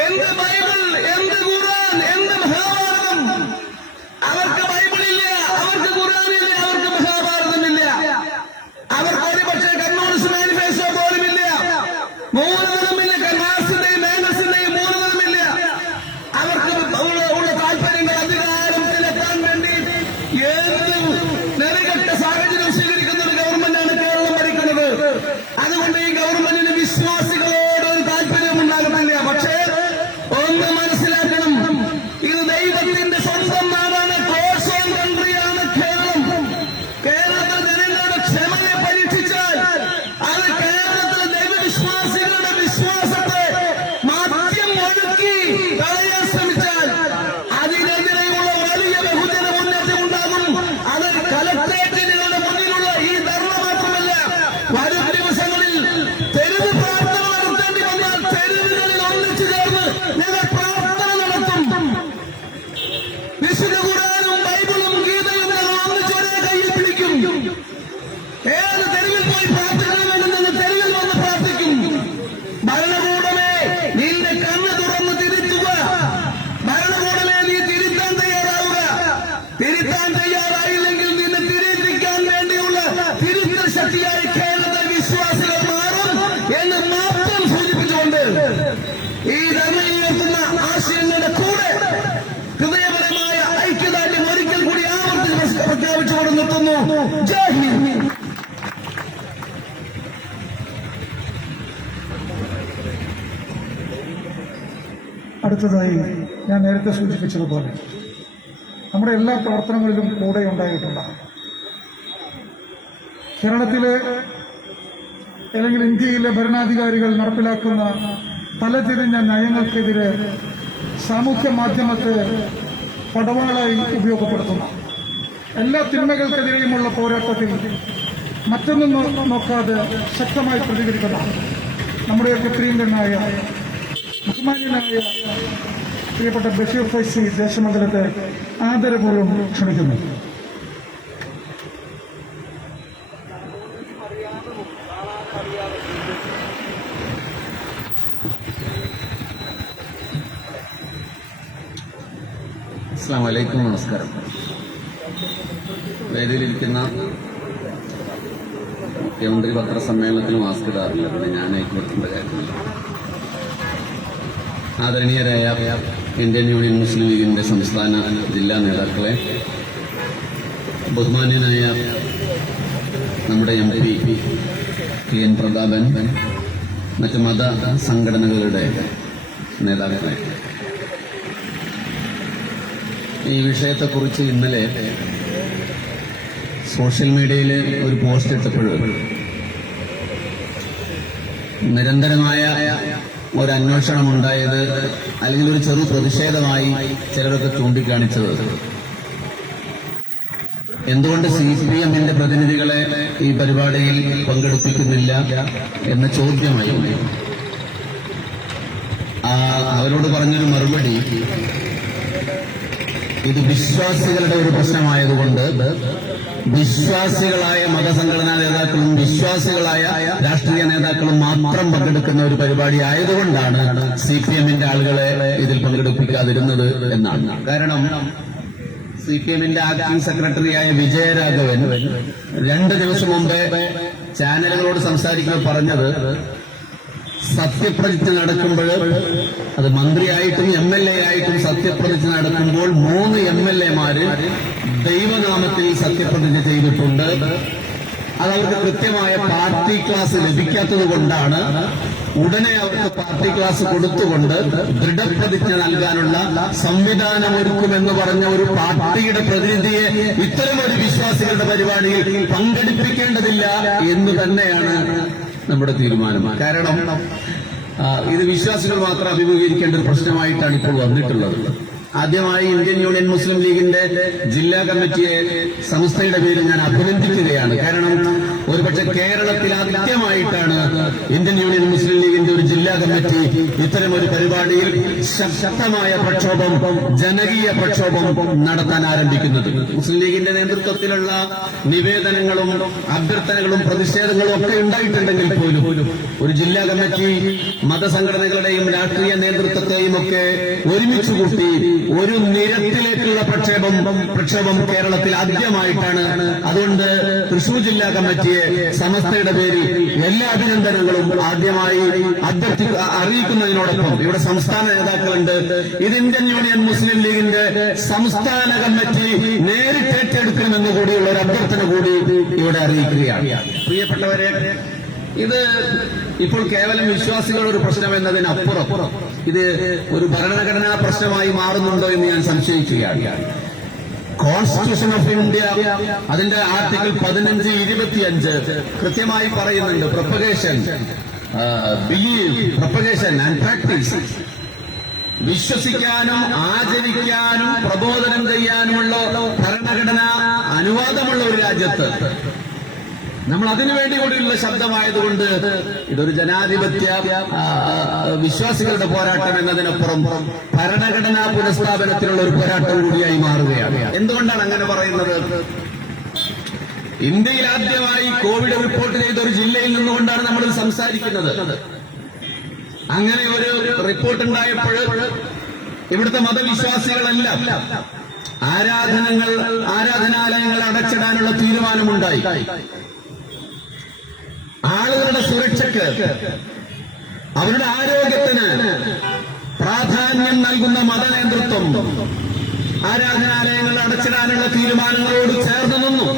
എന്ത് ബൈബിൾ, എന്ത് ഖുർആൻ, എന്ത് മഹാഭാരതം. അവർക്ക് ബൈബിളില്ല, അവർക്ക് ഖുർആനില്ല, അവർക്ക് മഹാഭാരതമില്ല. അവർക്ക് ഒരുപക്ഷെ കമ്മ്യൂണിസ്റ്റ് മാനിഫെസ്റ്റോ പോലുമില്ല. മൂലധനമില്ല, മാസിന്റെയും മാഗസിന്റെയും മൂലധനമില്ല. അവർക്ക് ഉള്ള താല്പര്യങ്ങൾ അധികാരത്തിലെത്താൻ വേണ്ടി ഏത് നെറുകെട്ട സാഹചര്യം സ്വീകരിക്കുന്ന ഒരു ഗവൺമെന്റാണ് കേരളം ഭരിക്കുന്നത്. അതുകൊണ്ട് ഈ ഗവൺമെന്റിന് വിശ്വാസികളോട് ഒരു താല്പര്യം ഉണ്ടാകുന്നില്ല. പക്ഷേ ഒന്ന് മനസ്സിലാക്കണം, ഇത് ദൈവത്തിന്റെ സ്വന്തം നാടാണ്. കോഴ്സോൺ കൺട്രിയാണ് കേരളം. കേരളത്തിലെ ജനങ്ങളുടെ ക്ഷമയെ പരീക്ഷിച്ചാൽ അത് കേരളത്തിലെ ദൈവവിശ്വാസികളുടെ വിശ്വാസത്തെ മാറ്റം ഒഴുക്കി കളയാൻ ശ്രമിച്ചാൽ അതിനെതിരെയുള്ള വലിയ ബഹുജന മുന്നേറ്റം ഉണ്ടാകും. അത് കലക്ട്രേറ്റുകളുടെ മുന്നിലുള്ള ഈ ധർണ മാത്രമല്ല, വരും ദിവസങ്ങളിൽ തെരുവ് പ്രാർത്ഥന നടത്തേണ്ടി വന്നാൽ തെരുവുകളിൽ ഒന്നിച്ചു ചേർന്ന് ഞങ്ങൾ പ്രാർത്ഥന നടത്തും. വിശുദ്ധ ഖുർആനും ബൈബിളും ഗീതയും ഞങ്ങൾ ഒന്നിച്ചൊരേ കയ്യിൽ പിടിക്കും. ഏത് തെരുവിൽ പോയി പ്രാർത്ഥിക്കണമെന്ന് ഞങ്ങൾ തെരുവിൽ വന്ന് പ്രാർത്ഥിക്കും. ഭരണകൂടമേ, നിന്റെ കണ്ണ് തുറന്ന് തിരുത്തുക. ഭരണകൂടമേ, നീ തിരുത്താൻ തയ്യാറാവുക. തിരുത്താൻ തയ്യാറായില്ലെങ്കിൽ നിന്നെ തിരുത്തിക്കാൻ വേണ്ടിയുള്ള തിരുത്തൽ ശക്തിയായി കേരളത്തിലെ വിശ്വാസികൾ മാറും എന്ന് മാത്രം സൂചിപ്പിച്ചുകൊണ്ട് ഈ ധർമ്മയിൽ നിർത്തുന്ന ആശയങ്ങളുടെ കൂടെ ഹൃദയപരമായ ഐക്യദാർഢ്യം ഒരിക്കൽ കൂടി ആവർത്തിച്ച് പ്രഖ്യാപിച്ചുകൊണ്ട് നിർത്തുന്നു. ജയ് ഹിന്ദ്. അടുത്തതായി ഞാൻ നേരത്തെ സൂചിപ്പിച്ചതുപോലെ നമ്മുടെ എല്ലാ പ്രവർത്തനങ്ങളിലും കൂടെ ഉണ്ടായിട്ടുണ്ട്. കേരളത്തിലെ അല്ലെങ്കിൽ ഇന്ത്യയിലെ ഭരണാധികാരികൾ നടപ്പിലാക്കുന്ന തലതിരിഞ്ഞ നയങ്ങൾക്കെതിരെ സാമൂഹ്യ മാധ്യമത്തെ പടവാളായി ഉപയോഗപ്പെടുത്തുന്നു. എല്ലാ തിന്മകൾക്കെതിരെയുമുള്ള പോരാട്ടത്തിൽ മറ്റൊന്നും നോക്കാതെ ശക്തമായി പ്രതികരിക്കുന്ന നമ്മുടെയൊക്കെ പ്രിയങ്കരനായ ബഹുമാന്യനായ പ്രിയപ്പെട്ട ബഷീർ ഫൈസി ദേശമംഗലത്തെ ആദരപൂർവ്വം ക്ഷണിക്കുന്നു. അസ്സലാമു അലൈക്കും, നമസ്കാരം. വേദിയിലിരിക്കുന്ന മുഖ്യമന്ത്രി പത്രസമ്മേളനത്തിൽ മാസ്ക് ഇടാറില്ല, പിന്നെ ഞാൻ ഏറ്റുകൊടുക്കേണ്ട കാര്യമില്ല. ആദരണീയരായ ഇന്ത്യൻ യൂണിയൻ മുസ്ലിം ലീഗിന്റെ സംസ്ഥാന ജില്ലാ നേതാക്കളെ, ബഹുമാന്യനായ നമ്മുടെ MP TN പ്രതാപൻ, മറ്റ് മത സംഘടനകളുടെ നേതാക്കളെ, ഈ വിഷയത്തെക്കുറിച്ച് ഇന്നലെ സോഷ്യൽ മീഡിയയിൽ ഒരു പോസ്റ്റ് ഇട്ടപ്പോൾ നിരന്തരമായ ഒരു അന്വേഷണം ഉണ്ടായത്, അല്ലെങ്കിൽ ഒരു ചെറു പ്രതിഷേധമായി ചിലരൊക്കെ ചൂണ്ടിക്കാണിച്ചത്, എന്തുകൊണ്ട് CPM-ന്റെ പ്രതിനിധികളെ ഈ പരിപാടിയിൽ പങ്കെടുപ്പിക്കുന്നില്ല എന്ന ചോദ്യമായി. അവരോട് പറഞ്ഞൊരു മറുപടി, ഇത് വിശ്വാസികളുടെ ഒരു പ്രശ്നമായതുകൊണ്ട് വിശ്വാസികളായ മതസംഘടനാ നേതാക്കളും വിശ്വാസികളായ രാഷ്ട്രീയ നേതാക്കളും മാത്രം പങ്കെടുക്കുന്ന ഒരു പരിപാടി ആയതുകൊണ്ടാണ് CPM-ന്റെ ആളുകളെ ഇതിൽ പങ്കെടുപ്പിക്കാതിരുന്നത് എന്നാണ്. കാരണം CPM-ന്റെ ആക്ടിംഗ് സെക്രട്ടറിയായ വിജയരാഘവൻ 2 ദിവസം മുമ്പേ ചാനലുകളോട് സംസാരിക്കുമ്പോൾ പറഞ്ഞത്, സത്യപ്രതിജ്ഞ നടക്കുമ്പോൾ, അത് മന്ത്രിയായിട്ടും MLA ആയിട്ടും സത്യപ്രതിജ്ഞ നടക്കുമ്പോൾ 3 MLA-മാര് ദൈവനാമത്തിൽ സത്യപ്രതിജ്ഞ ചെയ്തിട്ടുണ്ട്. അതവർക്ക് കൃത്യമായ പാർട്ടി ക്ലാസ് ലഭിക്കാത്തത് കൊണ്ടാണ് ഉടനെ അവർക്ക് പാർട്ടി ക്ലാസ് കൊടുത്തുകൊണ്ട് ദൃഢപ്രതിജ്ഞ നൽകാനുള്ള സംവിധാനം ഒരുക്കുമെന്ന് പറഞ്ഞ ഒരു പാർട്ടിയുടെ പ്രതിനിധിയെ ഇത്തരം ഒരു വിശ്വാസികളുടെ പരിപാടിയിൽ പങ്കെടുപ്പിക്കേണ്ടതില്ല എന്ന് തന്നെയാണ് നമ്മുടെ തീരുമാനം. കാരണം ഇത് വിശ്വാസികൾ മാത്രം അഭിമുഖീകരിക്കേണ്ട ഒരു പ്രശ്നമായിട്ടാണ് ഇപ്പോൾ വന്നിട്ടുള്ളത്. ആദ്യമായി ഇന്ത്യൻ യൂണിയൻ മുസ്ലിം ലീഗിന്റെ ജില്ലാ കമ്മിറ്റിയെ സംസ്ഥയുടെ പേരിൽ ഞാൻ അഭിനന്ദിക്കുകയാണ്. കാരണം ഒരുപക്ഷെ കേരളത്തിൽ ആദ്യമായിട്ടാണ് ഇന്ത്യൻ യൂണിയൻ മുസ്ലിം ലീഗിന്റെ ഒരു ജില്ലാ കമ്മിറ്റി ഇത്തരം ഒരു പരിപാടിയിൽ ശക്തമായ പ്രക്ഷോഭം, ജനകീയ പ്രക്ഷോഭം നടത്താൻ ആരംഭിക്കുന്നത്. മുസ്ലിം ലീഗിന്റെ നേതൃത്വത്തിലുള്ള നിവേദനങ്ങളും അഭ്യർത്ഥനകളും പ്രതിഷേധങ്ങളും ഒക്കെ ഉണ്ടായിട്ടുണ്ടെങ്കിൽ പോലും ഒരു ജില്ലാ കമ്മിറ്റി മതസംഘടനകളുടെയും രാഷ്ട്രീയ നേതൃത്വത്തെയും ഒക്കെ ഒരുമിച്ച് കൂട്ടി ഒരു നിരത്തിലേക്കുള്ള പ്രക്ഷോഭം കേരളത്തിൽ ആദ്യമായിട്ടാണ്. അതുകൊണ്ട് തൃശൂർ ജില്ലാ കമ്മിറ്റിയെ സമസ്തയുടെ പേരിൽ എല്ലാ അഭിനന്ദനങ്ങളും ആദ്യമായി അറിയിക്കുന്നതിനോടൊപ്പം ഇവിടെ സംസ്ഥാന നേതാക്കളുണ്ട്. ഇത് ഇന്ത്യൻ യൂണിയൻ മുസ്ലിം ലീഗിന്റെ സംസ്ഥാന കമ്മിറ്റി നേരിട്ട് ഏറ്റെടുക്കണമെന്ന് കൂടിയുള്ള ഒരു അഭ്യർത്ഥന കൂടി ഇവിടെ അറിയിക്കുകയാണ്. പ്രിയപ്പെട്ടവരെ, ഇത് ഇപ്പോൾ കേവലം വിശ്വാസികളുടെ ഒരു പ്രശ്നം എന്നതിനപ്പുറം ഇത് ഒരു ഭരണഘടനാ പ്രശ്നമായി മാറുന്നുണ്ടോ എന്ന് ഞാൻ സംശയിക്കുകയാണ്. കോൺസ്റ്റിറ്റ്യൂഷൻ ഓഫ് ഇന്ത്യ അതിന്റെ ആർട്ടിക്കിൾ 15, 25 കൃത്യമായി പറയുന്നുണ്ട്, propagation, believe, propagation and practice, വിശ്വസിക്കാനും ആചരിക്കാനും പ്രബോധനം ചെയ്യാനുമുള്ള ഭരണഘടനാ അനുവാദമുള്ള ഒരു രാജ്യത്ത് നമ്മൾ അതിനുവേണ്ടി കൂടിയുള്ള ശബ്ദമായതുകൊണ്ട് ഇതൊരു ജനാധിപത്യ വിശ്വാസികളുടെ പോരാട്ടം എന്നതിനപ്പുറം ഭരണഘടനാ പുനഃസ്ഥാപനത്തിനുള്ള ഒരു പോരാട്ടം കൂടിയായി മാറുകയാണ്. എന്തുകൊണ്ടാണ് അങ്ങനെ പറയുന്നത്? ഇന്ത്യയിൽ ആദ്യമായി കോവിഡ് റിപ്പോർട്ട് ചെയ്ത ഒരു ജില്ലയിൽ നിന്നുകൊണ്ടാണ് നമ്മൾ സംസാരിക്കുന്നത്. അങ്ങനെ ഒരു റിപ്പോർട്ട് ഉണ്ടായപ്പോൾ ഇവിടുത്തെ മതവിശ്വാസികളെല്ലാം ആരാധനാലയങ്ങൾ അടച്ചിടാനുള്ള തീരുമാനമുണ്ടായി. ആളുകളുടെ സുരക്ഷയ്ക്ക്, അവരുടെ ആരോഗ്യത്തിന് പ്രാധാന്യം നൽകുന്ന മതനേതൃത്വം ആരാധനാലയങ്ങൾ അടച്ചിടാനുള്ള തീരുമാനങ്ങളോട് ചേർന്ന് നിന്നു.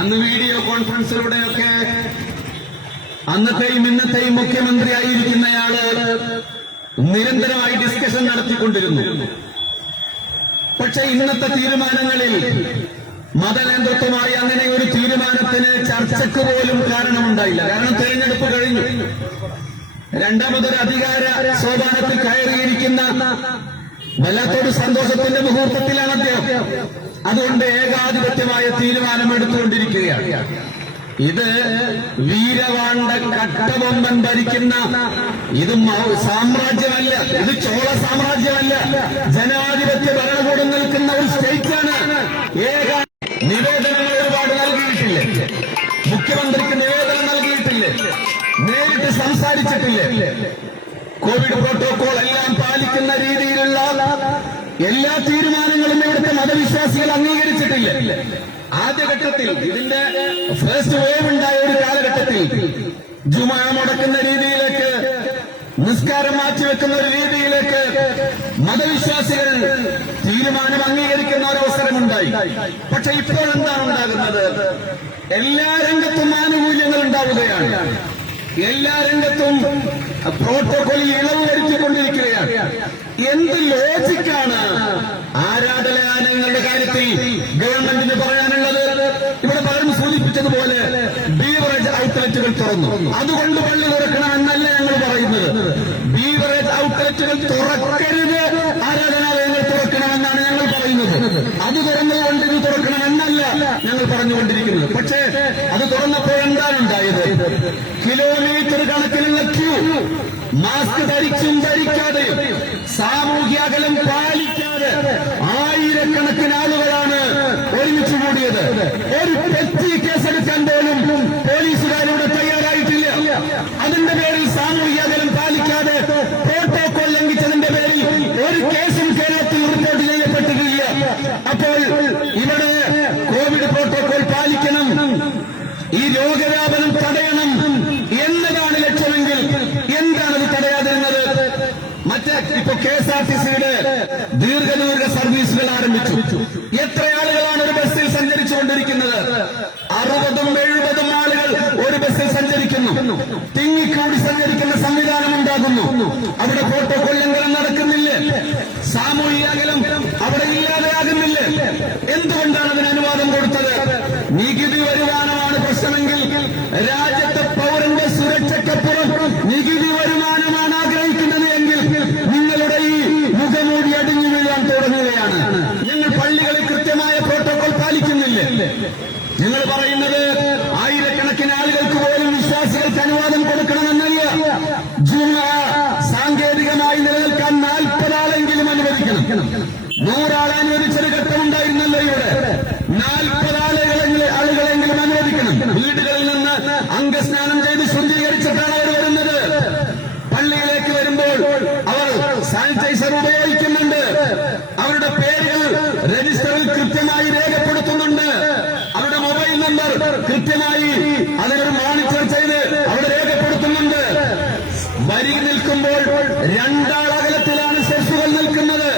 അന്ന് വീഡിയോ കോൺഫറൻസിലൂടെയൊക്കെ അന്നത്തെയും ഇന്നത്തെയും മുഖ്യമന്ത്രിയായിരിക്കുന്നയാള് നിരന്തരമായി ഡിസ്കഷൻ നടത്തിക്കൊണ്ടിരുന്നു. പക്ഷെ ഇന്നത്തെ തീരുമാനങ്ങളിൽ മതനേതൃത്വമായി അങ്ങനെ ഒരു തീരുമാനത്തിന് ചർച്ചയ്ക്ക് പോലും കാരണമുണ്ടായില്ല. കാരണം തെരഞ്ഞെടുപ്പ് കഴിഞ്ഞു, രണ്ടാമതൊരു അധികാര സോപാനത്തിൽ കയറിയിരിക്കുന്ന വല്ലാത്തൊരു സന്തോഷത്തിന്റെ മുഹൂർത്തത്തിലാണ് അദ്ദേഹം. അതുകൊണ്ട് ഏകാധിപത്യമായ തീരുമാനമെടുത്തുകൊണ്ടിരിക്കുകയാണ്. ഇത് വീരവാണ്ട കട്ടബൊമ്മൻ ഭരിക്കുന്ന ഇത് സാമ്രാജ്യമല്ല, ഇത് ചോള സാമ്രാജ്യമല്ല, ജനാധിപത്യ ഭരണകൂടം നിൽക്കുന്ന ഒരു സ്റ്റേറ്റാണ്. നിവേദനങ്ങൾ ഒരുപാട് നൽകിയിട്ടില്ലേ? മുഖ്യമന്ത്രിക്ക് നിവേദനം നൽകിയിട്ടില്ലേ? നേരിട്ട് സംസാരിച്ചിട്ടില്ലേ? കോവിഡ് പ്രോട്ടോകോൾ എല്ലാം പാലിക്കുന്ന രീതിയിലുള്ള എല്ലാ തീരുമാനങ്ങളും ഇവിടുത്തെ മതവിശ്വാസികൾ അംഗീകരിച്ചിട്ടില്ലേ? ആദ്യഘട്ടത്തിൽ ഇതിന്റെ ഫസ്റ്റ് വേവ് ഉണ്ടായ ഒരു കാലഘട്ടത്തിൽ ജുമാ മുടക്കുന്ന രീതിയിലേക്ക്, നിസ്കാരം മാറ്റിവെക്കുന്ന ഒരു രീതിയിലേക്ക് മതവിശ്വാസികൾ തീരുമാനം അംഗീകരിക്കുന്ന ഒരു അവസരമുണ്ടായി. പക്ഷെ ഇപ്പോൾ എന്താണ് ഉണ്ടാകുന്നത്? എല്ലാ രംഗത്തും ആനുകൂല്യങ്ങൾ ഉണ്ടാവുകയാണ്. എല്ലാ രംഗത്തും പ്രോട്ടോകോളിൽ ഇളവ് വരുത്തിക്കൊണ്ടിരിക്കുകയാണ്. എന്ത് ലോജിക്കാണ് ആരാധനാലയങ്ങളുടെ കാര്യത്തിൽ ഗവൺമെന്റിന് പറയാനുള്ളത്? ഇവിടെ പലരും സൂചിപ്പിച്ചതുപോലെ ബീവറേജ് ഔട്ട്ലെറ്റുകൾ തുറന്നു, അതുകൊണ്ട് പള്ളി തുറക്കണമെന്നല്ല ഞങ്ങൾ പറയുന്നത്. ബീവറേജ് ഔട്ട്ലെറ്റുകൾ തുറക്കരുത്, ആരാധനാലയങ്ങൾ തുറക്കണമെന്നാണ് ഞങ്ങൾ പറയുന്നത്. അത് തുറന്നതുകൊണ്ട് ഇത് തുറക്കണമെന്നല്ല ഞങ്ങൾ പറഞ്ഞുകൊണ്ടിരിക്കുന്നത്. പക്ഷേ അത് തുറന്നപ്പോൾ എന്താണ് ഉണ്ടായത്? കിലോമീറ്റർ കണക്കിനുള്ള ക്യൂ, മാസ്ക് ധരിച്ചും ധരിക്കാതെയും സാമൂഹ്യ അകലം പാലിക്കാതെ ആയിരക്കണക്കിന് ആളുകളാണ് ഒരുമിച്ച് കൂടിയത്. ഒരു പെറ്റി കേസെടുക്കാൻ പോലും പോലീസുകാരിവിടെ തയ്യാറായിട്ടില്ല. അതിന്റെ പേരിൽ സാമൂഹ്യ അകലം പാലിക്കാതെ പ്രോട്ടോകോൾ ലംഘിച്ചതിന്റെ പേരിൽ ഒരു കേസും കേരളത്തിൽ റിപ്പോർട്ട് ചെയ്യപ്പെട്ടിട്ടില്ല. അപ്പോൾ ഇവിടെ കോവിഡ് പ്രോട്ടോകോൾ പാലിക്കണം, ഈ രോഗവ്യാപനം തടയണം എന്നതാണ് ലക്ഷ്യമെങ്കിൽ എന്താണത് തടയാതിരുന്നത്? ഇപ്പൊ KSRTCയുടെ ദീർഘദൂര സർവീസുകൾ ആരംഭിച്ചു. എത്ര ആളുകളാണ് ഒരു ബസ്സിൽ സഞ്ചരിച്ചുകൊണ്ടിരിക്കുന്നത്? 60-70 ആളുകൾ ഒരു ബസ്സിൽ സഞ്ചരിക്കുന്നു. തിങ്ങിക്കൂടി സഞ്ചരിക്കുന്ന സംവിധാനം ഉണ്ടാകുന്നു. അവിടെ പ്രോട്ടോകോൾ ലംഘനം നടക്കുന്നില്ലേ? സാമൂഹിക അകലം അവിടെ ഇല്ലാതെയാകുന്നില്ലേ? എന്തുകൊണ്ടാണ് അതിന് അനുവാദം കൊടുത്തത്? നികുതി വരുമാനമാണ് പ്രശ്നമെങ്കിൽ രാജ്യത്തെ പൗരന്റെ സുരക്ഷയ്ക്കപ്പുറം നികുതി വരുമാനമാണ് ആഗ്രഹിക്കുന്നത് എങ്കിൽ നിങ്ങളുടെ ഈ മുഖമൂടി അടിഞ്ഞു വീഴാൻ തുടങ്ങുകയാണ്. ഞങ്ങൾ പള്ളികളിൽ കൃത്യമായ പ്രോട്ടോകോൾ പാലിക്കുന്നില്ലേ? നിങ്ങൾ പറയുന്നത് ആയിരക്കണക്കിന് ആളുകൾക്ക് പോലും വിശ്വാസികൾക്ക് അനുവാദം കൊടുക്കണമെന്നല്ല. സാങ്കേതികമായി നിലനിൽക്കാൻ 40 ആളെങ്കിലും അനുവദിക്കണം. 100 ആളെ അനുവദിച്ചൊരു ഘട്ടമുണ്ടായിരുന്നല്ലോ ഇവിടെ. 40 ആളുകളെങ്കിലും അനുവദിക്കണം. വീടുകളിൽ നിന്ന് അംഗസ്നാനം ചെയ്ത് ശുദ്ധീകരിച്ചിട്ടാണ് അവർ വരുന്നത്. പള്ളിയിലേക്ക് വരുമ്പോൾ അവർ സാനിറ്റൈസർ ഉപയോഗിക്കുന്നുണ്ട്. അവരുടെ പേരുകൾ രജിസ്റ്ററിൽ കൃത്യമായി രേഖപ്പെടുത്തുന്നുണ്ട്. അവരുടെ മൊബൈൽ നമ്പർ കൃത്യമായി അതിനൊരു മോണിറ്റർ ചെയ്ത് അവിടെ രേഖപ്പെടുത്തുന്നുണ്ട്. വരി നിൽക്കുമ്പോൾ 2 ആൾ അകലത്തിലാണ് സെൽഫുകൾ നിൽക്കുന്നത്.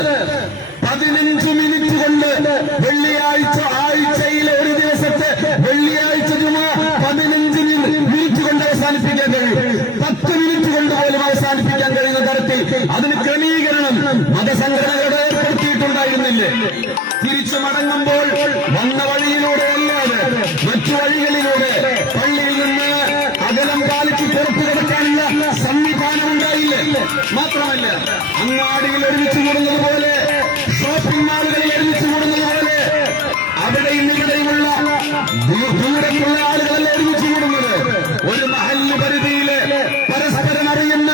15 മിനിറ്റ് കൊണ്ട് വെള്ളിയാഴ്ച ആഴ്ചയിലെ ഒരു ദിവസത്തെ വെള്ളിയാഴ്ച ജുമാ 15 മിനിറ്റ് കൊണ്ട് അവസാനിപ്പിക്കാൻ കഴിയും. 10 മിനിറ്റ് കൊണ്ട് പോലും അവസാനിപ്പിക്കാൻ കഴിയുന്ന തരത്തിൽ അതിന് ക്രമീകരണം മതസംഘടനകളുടെ ഏർപ്പെടുത്തിയിട്ടുണ്ടായിരുന്നില്ലേ? തിരിച്ചു മടങ്ങുമ്പോൾ വന്ന വഴിയിലൂടെ അല്ലാതെ മറ്റു വഴികളിലൂടെ പള്ളിയിൽ നിന്ന് അകലം പാലിച്ച് പുറത്തു കിടക്കാനുള്ള സംവിധാനം ഉണ്ടായില്ലേ? മാത്രമല്ല, അങ്ങാടിയിൽ ഒരുമിച്ച് കൂടുന്നത് പോലെ, ഷോപ്പിംഗ് മാളുകളിൽ ഒരുമിച്ച് കൂടുന്നത് പോലെ അവിടെയും ഇവിടെയുമുള്ള ദൂരത്തുള്ള ആളുകളല്ല ഒരുമിച്ച് കൂടുന്നത്. ഒരു മഹല്ല് പരിധിയില് പരസ്പരം അറിയുന്ന,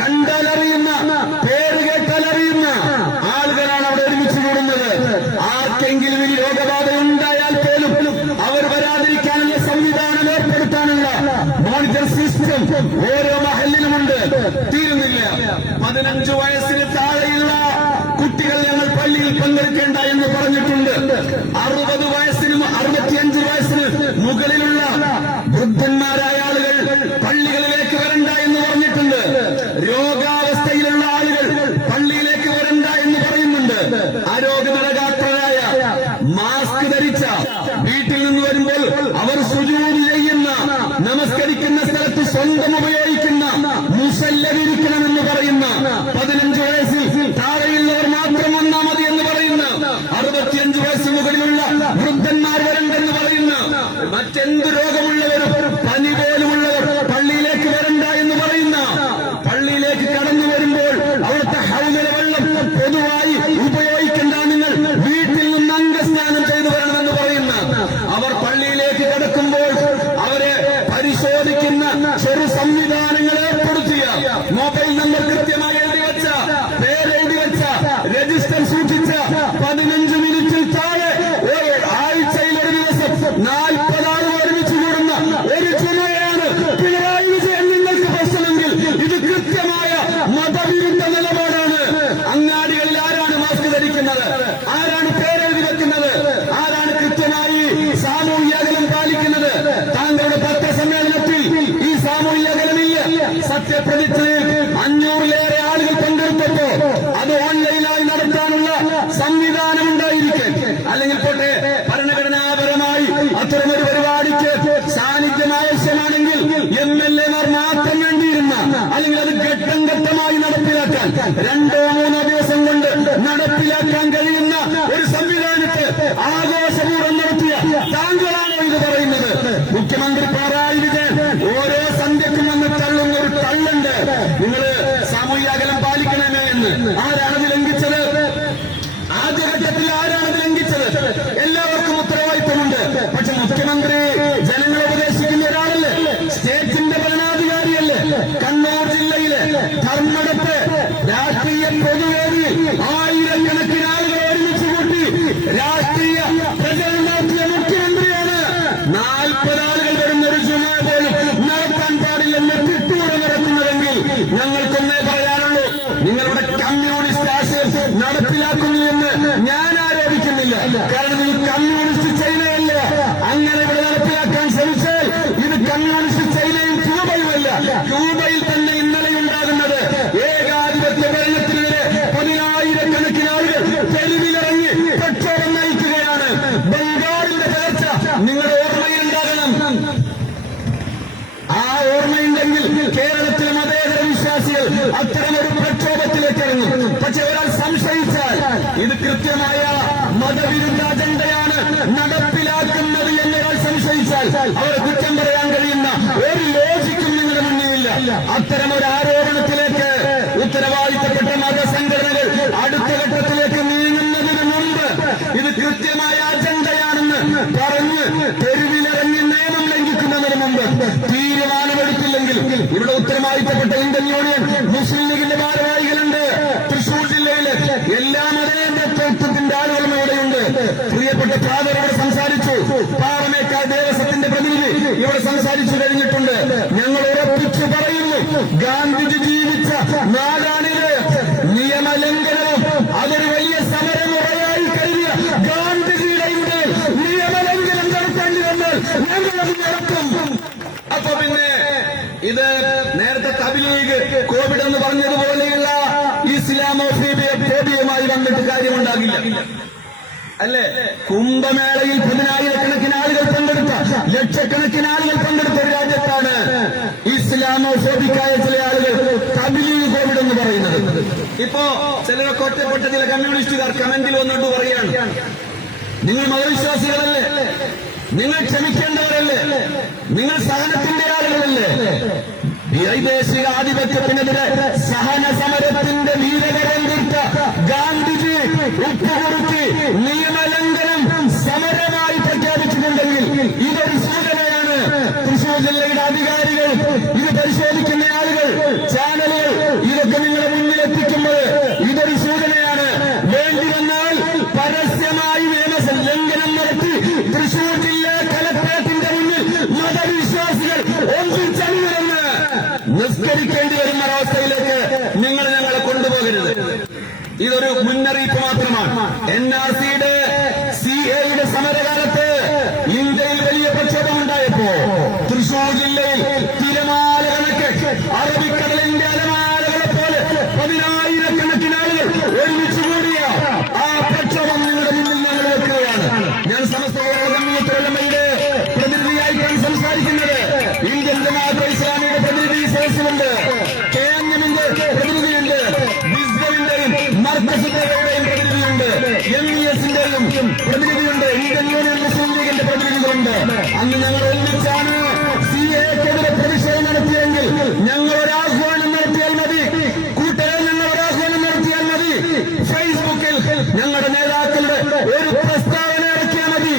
കണ്ടാലറിയുന്ന, പേര് കേട്ടാൽ അറിയുന്ന ആളുകളാണ് അവിടെ ഒരുമിച്ച് കൂടുന്നത്. ആർക്കെങ്കിലും ഈ രോഗബാധ ഉണ്ടായാൽ പോലും അവർ വരാതിരിക്കാനുള്ള സംവിധാനം ഏർപ്പെടുത്താനുള്ള മോണിറ്റർ സിസ്റ്റം ഓരോ മഹല്ലിലുമുണ്ട്. തീരുന്നില്ല. 15 വയസ്സിന് താഴെയുള്ള കുട്ടികൾ ഞങ്ങൾ പള്ളിയിൽ പങ്കെടുക്കേണ്ട എന്ന് പറഞ്ഞിട്ടുണ്ട്. 60 വയസ്സിനും 65 വയസ്സിന് മുകളിലുള്ള വൃദ്ധന്മാരായ ആളുകൾ പള്ളികളിലേക്ക് വരണ്ട എന്ന് പറഞ്ഞിട്ടുണ്ട്. രോഗാവസ്ഥയിലുള്ള ആളുകൾ പള്ളിയിലേക്ക് വരണ്ട എന്ന് പറയുന്നുണ്ട്. ആരോഗ്യനിലകാത്രരായ മാസ്ക് ധരിച്ച വീട്ടിൽ നിന്ന് വരുമ്പോൾ അവർ സുജൂദ് ചെയ്യുന്ന, നമസ്കരിക്കുന്ന സ്ഥലത്ത് സ്വന്തം ഉപയോഗിക്കുന്ന മുസല്ലരിക്കണമെന്ന് പറയുന്ന 15 വയസ്സിൽ താഴെയുള്ളവർ മാത്രം വന്നാൽ മതി എന്ന് പറയുന്ന, 65 വയസ്സിന് മുകളിലുള്ള വൃദ്ധന്മാർ വരണ്ടെന്ന് പറയുന്ന, മറ്റെന്ത് രോഗമുള്ളവരും പനി പോലുമുള്ളവർ പള്ളിയിലേക്ക് വരണ്ട എന്ന് പറയുന്ന, പള്ളിയിലേക്ക് കടന്നു വരുമ്പോൾ അവിടുത്തെ ഹൗദിലെ വെള്ളം പൊതുവായി ഉപയോഗിക്കേണ്ട, നിങ്ങൾ വീട്ടിൽ നിന്ന് അംഗസ്നാനം ചെയ്തു വരണമെന്ന് പറയുന്ന, അവർ പള്ളിയിലേക്ക് കടക്കുമ്പോൾ അവരെ പരിശോധിക്കുന്ന ചെറു സംവിധാനങ്ങൾ ഏർപ്പെടുത്തിയ, മൊബൈൽ നമ്പർ കൃത്യമായി എഴുതി വെച്ച, പേരെഴുതി വെച്ച, രജിസ്റ്റർ സൂക്ഷിച്ച 15 മിനിറ്റിൽ താഴെ ആഴ്ചയിൽ ഒരു ദിവസം 40 ആൾ ഒരുമിച്ച് കൂടുന്ന ഒരു ചുമയാണ് പിണറായി വിജയൻ നിങ്ങൾക്ക് പ്രശ്നമെങ്കിൽ ഇത് കൃത്യമായ മതവിരുദ്ധ നിലപാടാണ്. അങ്ങാടികളിൽ ആരാണ് മാസ്ക് ധരിക്കുന്നത്? ആരാണ് പേരെഴുതി വെക്കുന്നത്? ആരാണ് കൃത്യമായി സാമൂഹ്യ അകലം പാലിക്കുന്നത്? താങ്കളുടെ പത്രസമ്മേളനത്തിൽ ഈ സാമൂഹ്യ അകലമില്ല. സത്യപ്രതിജ്ഞയിൽ 500-ലേറെ ആളുകൾ പങ്കെടുത്തപ്പോ അത് ഓൺലൈനായി നടത്താനുള്ള സംവിധാനം ഉണ്ടായിരിക്കെ, അല്ലെങ്കിൽ പോട്ടെ ഭരണഘടനാപരമായി അത്തരമൊരു പരിപാടിക്ക് സാന്നിധ്യം ആവശ്യമാണെങ്കിൽ MLA-മാർ മാത്രം വേണ്ടിയിരുന്ന, അല്ലെങ്കിൽ അത് ഘട്ടം ഘട്ടമായി നടപ്പിലാക്കാൻ 2-3 ദിവസം കൊണ്ട് നടപ്പിലാക്കാൻ കഴിയുന്ന ഒരു സംവിധാനത്തെ ആഘോഷപൂർവ്വം നടത്തിയ താങ്കളാണോ ഇത് പറയുന്നത്? മുഖ്യമന്ത്രി പിണറായി വിജയൻ ഓരോ സന്ധ്യക്കും വന്ന് തള്ളുന്ന ഒരു തള്ളുണ്ട്. നിങ്ങൾ സാമൂഹ്യ അകലം പാലിക്കണമേ എന്ന്. ആരാണത് ലംഘിച്ചത്? ആദ്യഘട്ടത്തിൽ ആരാണത് ലംഘിച്ചത്? എല്ലാവർക്കും ഉത്തരവാദിത്തമുണ്ട്. പക്ഷെ മുഖ്യമന്ത്രി ജനങ്ങളെ ഉപദേശിക്കുന്ന ഒരാളല്ലേ? സ്റ്റേറ്റിന്റെ ഭരണാധികാരിയല്ലേ? കണ്ണൂർ ജില്ലയിലെ ധർമ്മടത്ത് രാഷ്ട്രീയ പൊതുവേദിയിൽ 1000-കണക്കിന് ആളുകളെ ഒരുമിച്ച് കൂട്ടി രാഷ്ട്രീയ പ്രചരണം നടത്തിയ മുഖ്യമന്ത്രിയാണ്. 40 ആളുകൾ വരുന്ന ഒരു ജുമ പോലും നടത്താൻ പാടില്ലെന്ന് കിട്ടൂടെ നടത്തുന്നതെങ്കിൽ ഞങ്ങൾക്കൊന്നേ പറയാനുള്ളൂ, നിങ്ങളുടെ കമ്മ്യൂണിസ്റ്റ് ആശയം നടപ്പിലാക്കുന്നു എന്ന് ഞാൻ ആരോപിക്കുന്നില്ല. കാരണം ഇത് കമ്മ്യൂണിസ്റ്റ് ചൈനയല്ല. അങ്ങനെ ഇവിടെ നടപ്പിലാക്കാൻ ശ്രമിച്ചാൽ ഇത് കമ്മ്യൂണിസ്റ്റ് ചൈനയും ക്യൂബയുമല്ല. ക്യൂബയിൽ തന്നെ ഇന്നലെ ഉണ്ടാകുന്നത് ഏകാധിപത്യ ഭരണത്തിനെതിരെ 10,000-കണക്കിന് ആളുകൾ തെരുവിലിറങ്ങി പ്രക്ഷോഭം നയിക്കുകയാണ്. ബംഗാളിന്റെ തകർച്ച നിങ്ങളുടെ ഓർമ്മയിലുണ്ടാകണം. ആ ഓർമ്മ അത്തരമൊരു പ്രക്ഷോഭത്തിലേക്ക് ഇറങ്ങും. പക്ഷെ ഒരാൾ സംശയിച്ചാൽ ഇത് കൃത്യമായ മതവിരുദ്ധ അജണ്ടയാണ് നടപ്പിലാക്കുന്നത് എന്നൊരാൾ സംശയിച്ചാൽ അവരെ കുറ്റം പറയാൻ കഴിയുന്ന ഒരു ലോജിക്കും നിങ്ങളുടെ മുന്നിലില്ല. അത്തരമൊരു ആരോപണത്തിലേക്ക് ഉത്തരവാദിത്തപ്പെട്ട മതസംഘടനകൾ അടുത്ത ഘട്ടത്തിലേക്ക് നീങ്ങുന്നതിന് മുമ്പ് ഇത് കൃത്യമായ അജണ്ടയാണെന്ന് പറഞ്ഞ് തെരുവിലിറങ്ങി നിയമം ലംഘിക്കുന്നതിന് മുമ്പ് തീരുമാനമെടുത്തില്ലെങ്കിൽ ഇവിടെ ഉത്തരവാദിത്തപ്പെട്ട ഇന്ത്യൻ യൂണിയൻ മുസ്ലിം ലീഗിന്റെ ഭാരവാഹികളുണ്ട്. തൃശൂർ ജില്ലയിലെ എല്ലാ മതേതരത്വത്തിന്റെ ആളുകളും ഇവിടെയുണ്ട്. പ്രിയപ്പെട്ട ഫാദർ ഇവിടെ സംസാരിച്ചു. പാറമേക്കാട് ദേവസ്വത്തിന്റെ പ്രതിനിധി ഇവിടെ സംസാരിച്ചു കഴിഞ്ഞിട്ടുണ്ട്. ഞങ്ങൾ ഉറപ്പിച്ചു പറയുന്നു, ഗാന്ധിജി ജീവിച്ച നാടാണിത്. നിയമലംഘനവും അതൊരു വലിയ സമരമുറയായി കരുതിയ ഗാന്ധിജിയുടെ ഇന്ത്യയിൽ നിയമലംഘനം നടത്തേണ്ടി വന്നാൽ ഞങ്ങളത് നടത്തും. അപ്പൊ പിന്നെ ഇത് നേരത്തെ തബ്ലീഗ് കോവിഡ് എന്ന് പറഞ്ഞതുപോലെയുള്ള ഇസ്ലാമോഫോബിയയുമായി വന്നിട്ട് കാര്യമുണ്ടാകില്ല, അല്ലേ? കുംഭമേളയിൽ 10,000-കണക്കിന് ആളുകൾ പങ്കെടുത്ത, ലക്ഷക്കണക്കിന് ആളുകൾ പങ്കെടുത്ത ഒരു രാജ്യത്താണ് ഇസ്ലാമോഫോബിക്കായ ചില ആളുകൾ തബ്ലീഗ് കോവിഡ് എന്ന് പറയുന്നത്. ഇപ്പോ ചിലരൊക്കെ ഒറ്റപ്പെട്ട ചില കമ്മ്യൂണിസ്റ്റുകാർ കമന്റിൽ വന്നിട്ട് പറയാണ്, നിങ്ങൾ മതവിശ്വാസികളല്ലേ, നിങ്ങൾ ക്ഷമിക്കേണ്ടവരല്ലേ, നിങ്ങൾ സഹനത്തിന്റെ ആളുകളല്ലേ? വൈദേശിക ആധിപത്യത്തിനെതിരെ സഹന സമരത്തിന്റെ വീരകരം തീർത്ത ഗാന്ധിജി ഉപ്പുകുറുക്കി നിയമലംഘനം സമരമായി പ്രഖ്യാപിച്ചിട്ടുണ്ടെങ്കിൽ ഇതൊരു സൂചനയാണ്. തൃശൂർ ജില്ലയുടെ അധികാരികൾ, ഇത് പരിശോധിക്കുന്ന ആളുകൾ, ചാനലുകൾ ഇതൊക്കെ നിങ്ങളുടെ മുന്നിലെത്തിക്കുമ്പോൾ ഇതൊരു സൂചനയാണ്. വേണ്ടി വന്നാൽ പരസ്യമായി നിയമലംഘനം നടത്തി തൃശൂർ ജില്ലാ കലക്ടറേറ്റിന്റെ മുന്നിൽ മതവിശ്വാസികൾ ഒന്നിച്ചണിവരുന്ന നിസ്കരിക്കേണ്ടി വരുന്ന ഒരവസ്ഥയിലേക്ക് നിങ്ങൾ ഞങ്ങളെ കൊണ്ടുപോകരുത്. ഇതൊരു മുന്നറിയിപ്പ് മാത്രമാണ്. NRCയുടെ CAയുടെ സമരകാലത്ത് ഇന്ത്യയിൽ വലിയ പ്രക്ഷോഭമുണ്ടായപ്പോ തൃശൂർ ജില്ലയിൽ തിരമാല കണക്ക് അറബിക്കടലിന്റെ അലമാലകളെ പോലെ 10,000-കണക്കിന് ആളുകൾ ഒരുമിച്ച് കൂടിയ ആ പ്രക്ഷോഭം നിങ്ങളുടെ മുന്നിൽ ഞങ്ങൾ വെക്കുകയാണ്. ഞാൻ സമസ്ത ജമാഅത്തുലമയുടെ പ്രതിനിധിയായിട്ടാണ് സംസാരിക്കുന്നത്. ഇന്ത്യൻ ജമാഅത്തെ ഇസ്ലാമിയുടെ പ്രതിനിധി സദസ്സിലുണ്ട്, KNMന്റെ പ്രതിനിധിയുണ്ട്, ബിസ്ബിന്റെയും മർക്കസിന്റെയും പ്രതിനിധിയുണ്ട്, MESന്റെയും പ്രതിനിധിയുണ്ട്, ഇന്ത്യൻ യൂണിയൻ മുസ്ലിം ലീഗിന്റെ പ്രതിനിധികളുണ്ട്. അന്ന് ഞങ്ങൾ ഒന്നിച്ചാണ് CAക്കെതിരെ പ്രതിഷേധം നടത്തിയെങ്കിൽ ഞങ്ങൾ ഒരാഹ്വാനം നടത്തിയാൽ മതി, കൂട്ടരെ ഞങ്ങൾ ഒരാഹ്വാനം നടത്തിയാൽ മതി, ഫേസ്ബുക്കിൽ ഞങ്ങളുടെ നേതാക്കളുടെ ഒരു പ്രസ്താവന ഇറക്കിയാൽ മതി.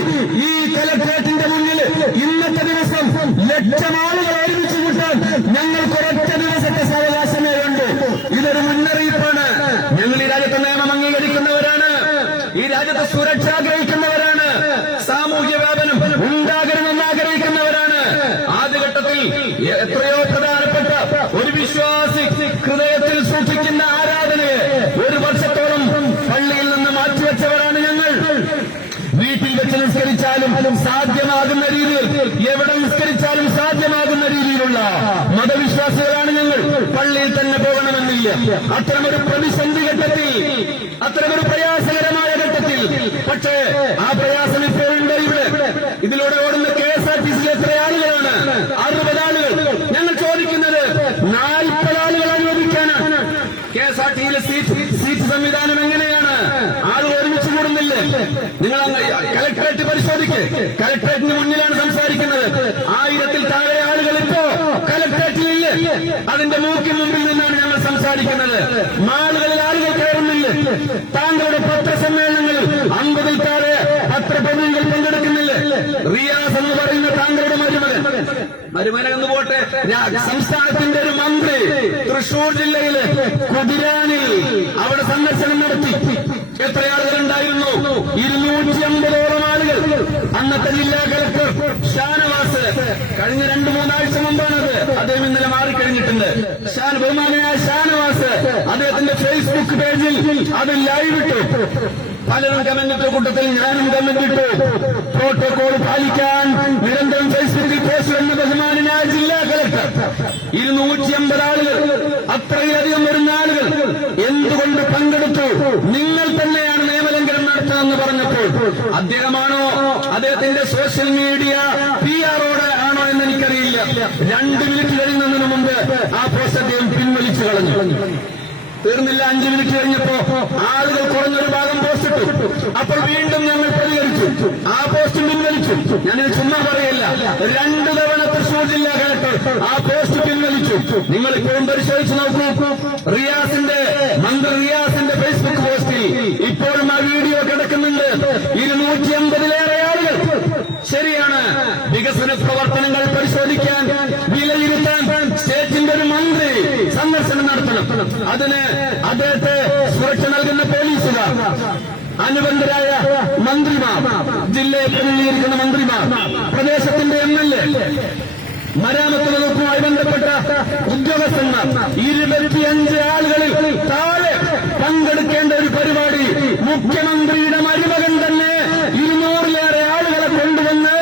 ഈ കലക്ടറേറ്റിന്റെ മുന്നിൽ ഇന്നത്തെ ദിവസം ലക്ഷം ആളുകൾ ഒരുമിച്ച് കൂട്ടാൻ ഞങ്ങൾക്ക് ഒരൊറ്റ ദിവസത്തെ സാവകാശമേ ഉള്ളൂ. ഇതൊരു മുന്നറിയിപ്പാണ്. ഞങ്ങൾ ഈ രാജ്യത്തെ നിയമം അംഗീകരിക്കുന്നവരാണ്, ഈ രാജ്യത്തെ സുരക്ഷ ആഗ്രഹിക്കുന്നവരാണ്, സാമൂഹ്യ വ്യാപനം ഉണ്ടാകരുതെന്ന് ആഗ്രഹിക്കുന്നവരാണ്. ആദ്യഘട്ടത്തിൽ എത്രയോ പ്രധാനപ്പെട്ട ഒരു വിശ്വാസി ഹൃദയത്തിൽ സൂക്ഷിക്കുന്ന ആരാധനയെ 1 വർഷത്തോളം പള്ളിയിൽ നിന്ന് മാറ്റിവെച്ചവരാണ് ഞങ്ങൾ. വീട്ടിൽ വെച്ച് നിസ്കരിച്ചാലും സാധ്യമാകുന്ന രീതിയിൽ, എവിടെ നിസ്കരിച്ചാലും സാധ്യമാകുന്ന രീതിയിലുള്ള മതവിശ്വാസികളാണ് ഞങ്ങൾ. പള്ളിയിൽ തന്നെ പോകണമെന്നില്ല. അത്തരമൊരു പ്രതിസന്ധി ഘട്ടത്തിൽ, അത്തരമൊരു പ്രയാസകരമായ ഘട്ടത്തിൽ, പക്ഷേ ആ പ്രയാസം ഇപ്പോഴുണ്ട് ഇവിടെ. ഇതിലൂടെ ഓടുന്ന KSRTC എത്ര ആളുകളാണ്? 60 ആളുകൾ. ഞങ്ങൾ ചോദിക്കുന്നത് 40 ആളുകൾ അനുവദിക്കാനാണ്. KSRTCയിലെ സീറ്റ് സംവിധാനം എങ്ങനെയാണ്? ആളുകൾ ഒരുമിച്ച് കൂടുന്നില്ലേ? നിങ്ങൾ കലക്ടറേറ്റ് പരിശോധിക്ക്. കലക്ടറേറ്റിന് മുന്നിലാണ് സംസാരിക്കുന്നത്. 1000-ൽ താഴെ ആളുകൾ ഇപ്പോ കലക്ടറേറ്റിലില്ലേ? അതിന്റെ മൂക്കിന് മുമ്പിൽ നിന്നാണ് ഞങ്ങൾ സംസാരിക്കുന്നത്. മാളുകളിൽ ആളുകൾ കയറുന്നില്ലേ? താങ്കളുടെ പത്രസമ്മേളനങ്ങളിൽ 50-ൽ താഴെ പത്രപ്രതിനിധികൾ പങ്കെടുക്കുന്നില്ലേ? റിയാസ് എന്ന് പറയുന്ന താങ്കളുടെ മരുമകൻ എന്ന് പോട്ടെ, സംസ്ഥാനത്തിന്റെ ഒരു മന്ത്രി തൃശൂർ ജില്ലയിലെ കുതിരാനിൽ അവിടെ സന്ദർശനം നടത്തി. എത്ര ആളുകൾ ഉണ്ടായിരുന്നു? 250ഓളം ആളുകൾ. അന്നത്തെ ജില്ലാ കലക്ടർ ഷാനവാസ്, കഴിഞ്ഞ 2-3 ആഴ്ച മുമ്പാണത്, അദ്ദേഹം ഇന്നലെ മാറിക്കഴിഞ്ഞിട്ടുണ്ട്. ബഹുമാനായ ഷാനവാസ് അദ്ദേഹത്തിന്റെ ഫേസ്ബുക്ക് പേജിൽ അത് ലൈവ് ഇട്ടു. പലരും കമന്റിട്ട കൂട്ടത്തിൽ ഞാനും കമന്റിട്ടു. പ്രോട്ടോകോൾ പാലിക്കാൻ നിരന്തരം ഫേസ്ബുക്കിൽ പോസ്റ്റ് എന്ന ബഹുമാനായ ജില്ലാ കലക്ടർ 250 ആളുകൾ, അത്രയധികം വരുന്ന ആളുകൾ എന്തുകൊണ്ട് പങ്കെടുത്തു? നിങ്ങൾ തന്നെയാണ് നിയമലംഘനം നടത്തുന്നതെന്ന് പറഞ്ഞപ്പോൾ അദ്ദേഹമാണോ, അദ്ദേഹത്തിന്റെ സോഷ്യൽ മീഡിയ PR ആണോ എന്ന് എനിക്കറിയില്ല. 2 മിനിറ്റ് കഴിയുന്നതിന് മുമ്പ് ആ പോസ്റ്റ് അദ്ദേഹം പിൻവലിച്ചു. അഴിച്ചു കളഞ്ഞു. തീർന്നില്ല, 5 മിനിറ്റ് കഴിഞ്ഞപ്പോ ആളുകൾ കുറഞ്ഞൊരു ഭാഗം പോസ്റ്റ് ഇട്ടു. അപ്പോൾ വീണ്ടും ഞങ്ങൾ പ്രതികരിച്ചു, ആ പോസ്റ്റ് പിൻവലിച്ചു. ഞാനിത് ചുമ്മാ പറയില്ല, 2 തവണ തൃശൂർ ജില്ലാ കളക്ടർ ആ പോസ്റ്റ് പിൻവലിച്ചു. നിങ്ങൾ ഇപ്പോഴും പരിശോധിച്ച് നോക്കൂ, മന്ത്രി റിയാസിന്റെ ഫേസ്ബുക്ക് പോസ്റ്റിൽ ഇപ്പോഴും ആ വീഡിയോ കിടക്കുന്നുണ്ട്. 250-ലേറെ ആളുകൾ. ശരിയാണ്, വികസന പ്രവർത്തനങ്ങൾ പരിശോധിക്കാൻ, വിലയിരുത്താൻ സ്റ്റേറ്റിന്റെ ഒരു മന്ത്രി സന്ദർശനം നടത്തണം. അതിന് അദ്ദേഹത്തെ സുരക്ഷ നൽകുന്ന പോലീസുകാർ, അനുബന്ധരായ മന്ത്രിമാർ, ജില്ലയെ പ്രതിനിധീകരിക്കുന്ന മന്ത്രിമാർ, പ്രദേശത്തിന്റെ MLA, മരാമത്ത് വകുപ്പുമായി ബന്ധപ്പെട്ട ഉദ്യോഗസ്ഥന്മാർ, 25 ആളുകളിൽ താഴെ പങ്കെടുക്കേണ്ട ഒരു പരിപാടി മുഖ്യമന്ത്രിയുടെ മരുമകൻ തന്നെ 200-ലേറെ ആളുകളെ കൊണ്ടുവന്ന്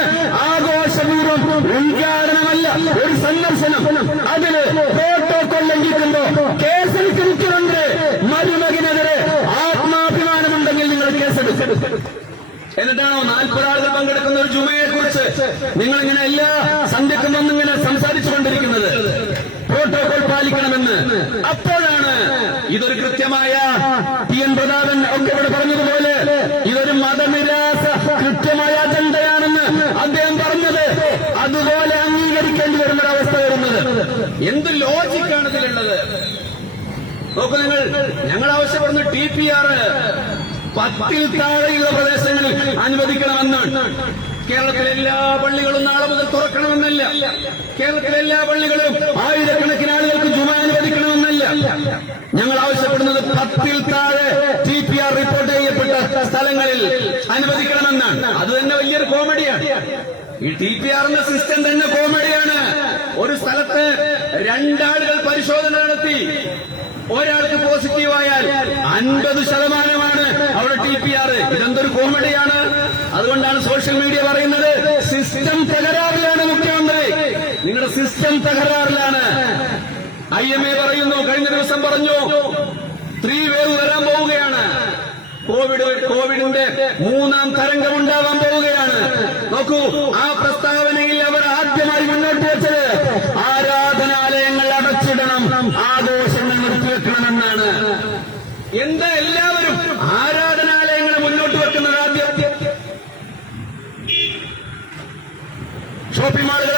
ആഘോഷപൂർവ്വം ഉദ്ഘാടനമല്ല, ഒരു സന്ദർശനം. അതില് പ്രോട്ടോകോൾ ലംഘിക്കുമ്പോ കേസെടുക്കും മുഖ്യമന്ത്രി. മരുമകനെതിരെ ആത്മാഭിമാനമുണ്ടെങ്കിൽ നിങ്ങൾ കേസെടുക്കും. എന്നിട്ടാണോ 40 ആളുകൾ പങ്കെടുക്കുന്ന ഒരു ജുമയെ കുറിച്ച് നിങ്ങളിങ്ങനെ എല്ലാ സന്ധ്യക്കും വന്നിങ്ങനെ സംസാരിച്ചുകൊണ്ടിരിക്കുന്നത്? പ്രോട്ടോകോൾ പാലിക്കണമെന്ന്. അപ്പോഴാണ് ഇതൊരു കൃത്യമായ TN പ്രതാപൻ ഒക്കെ ഇവിടെ പറഞ്ഞതുപോലെ ഇതൊരു മതനിരാസ കൃത്യമായ അജണ്ടയാണെന്ന് അദ്ദേഹം പറഞ്ഞത്. അതുപോലെ അംഗീകരിക്കേണ്ടി വരുന്നൊരവസ്ഥ വരുന്നത്. എന്ത് ലോജിക്കാണ് ഇതിലുള്ളത്? നോക്കൂ നിങ്ങൾ, ഞങ്ങൾ ആവശ്യപ്പെടുന്ന TPR 10-ൽ താഴെയുള്ള പ്രദേശങ്ങളിൽ അനുവദിക്കണമെന്നാണ്. കേരളത്തിലെ എല്ലാ പള്ളികളും നാളെ മുതൽ തുറക്കണമെന്നല്ല. കേരളത്തിലെ എല്ലാ പള്ളികളും ആയിരക്കണക്കിന് ആളുകൾക്ക് ജുമ അനുവദിക്കണമെന്നല്ല. ഞങ്ങൾ ആവശ്യപ്പെടുന്നത് 10-ൽ താഴെ TPR റിപ്പോർട്ട് ചെയ്യപ്പെട്ട സ്ഥലങ്ങളിൽ അനുവദിക്കണമെന്നാണ്. അത് തന്നെ വലിയൊരു കോമഡിയാണ്. ഈ TPR എന്ന സിസ്റ്റം തന്നെ കോമഡിയാണ്. ഒരു സ്ഥലത്ത് 2 ആളുകൾ പരിശോധന നടത്തി, ഒരാൾക്ക് പോസിറ്റീവായാൽ 50% അവിടെ TPR. ഇതെന്തൊരു കോമഡിയാണ്. അതുകൊണ്ടാണ് സോഷ്യൽ മീഡിയ പറയുന്നത് സിസ്റ്റം തകരാറിലാണ് മുഖ്യമന്ത്രി, നിങ്ങളുടെ സിസ്റ്റം തകരാറിലാണ്. IMA പറയുന്നു, കഴിഞ്ഞ ദിവസം പറഞ്ഞു 3 വേവ് വരാൻ പോവുകയാണ്. കോവിഡിന്റെ 3ാം തരംഗം ഉണ്ടാവാൻ പോവുകയാണ്. നോക്കൂ, ആ പ്രസ്താവനയിൽ അവർ ആദ്യമായി മുന്നോട്ട് വെച്ചത് ആരാധനാലയങ്ങൾ അടച്ചിടണം, ആഘോഷങ്ങൾ നിർത്തിവെക്കണമെന്നാണ്. എന്താ എല്ലാവരും ആരാധനാലയങ്ങളെ മുന്നോട്ട് വെക്കുന്നത്? ആദ്യം ഷോപ്പിംഗ് മാളുകൾ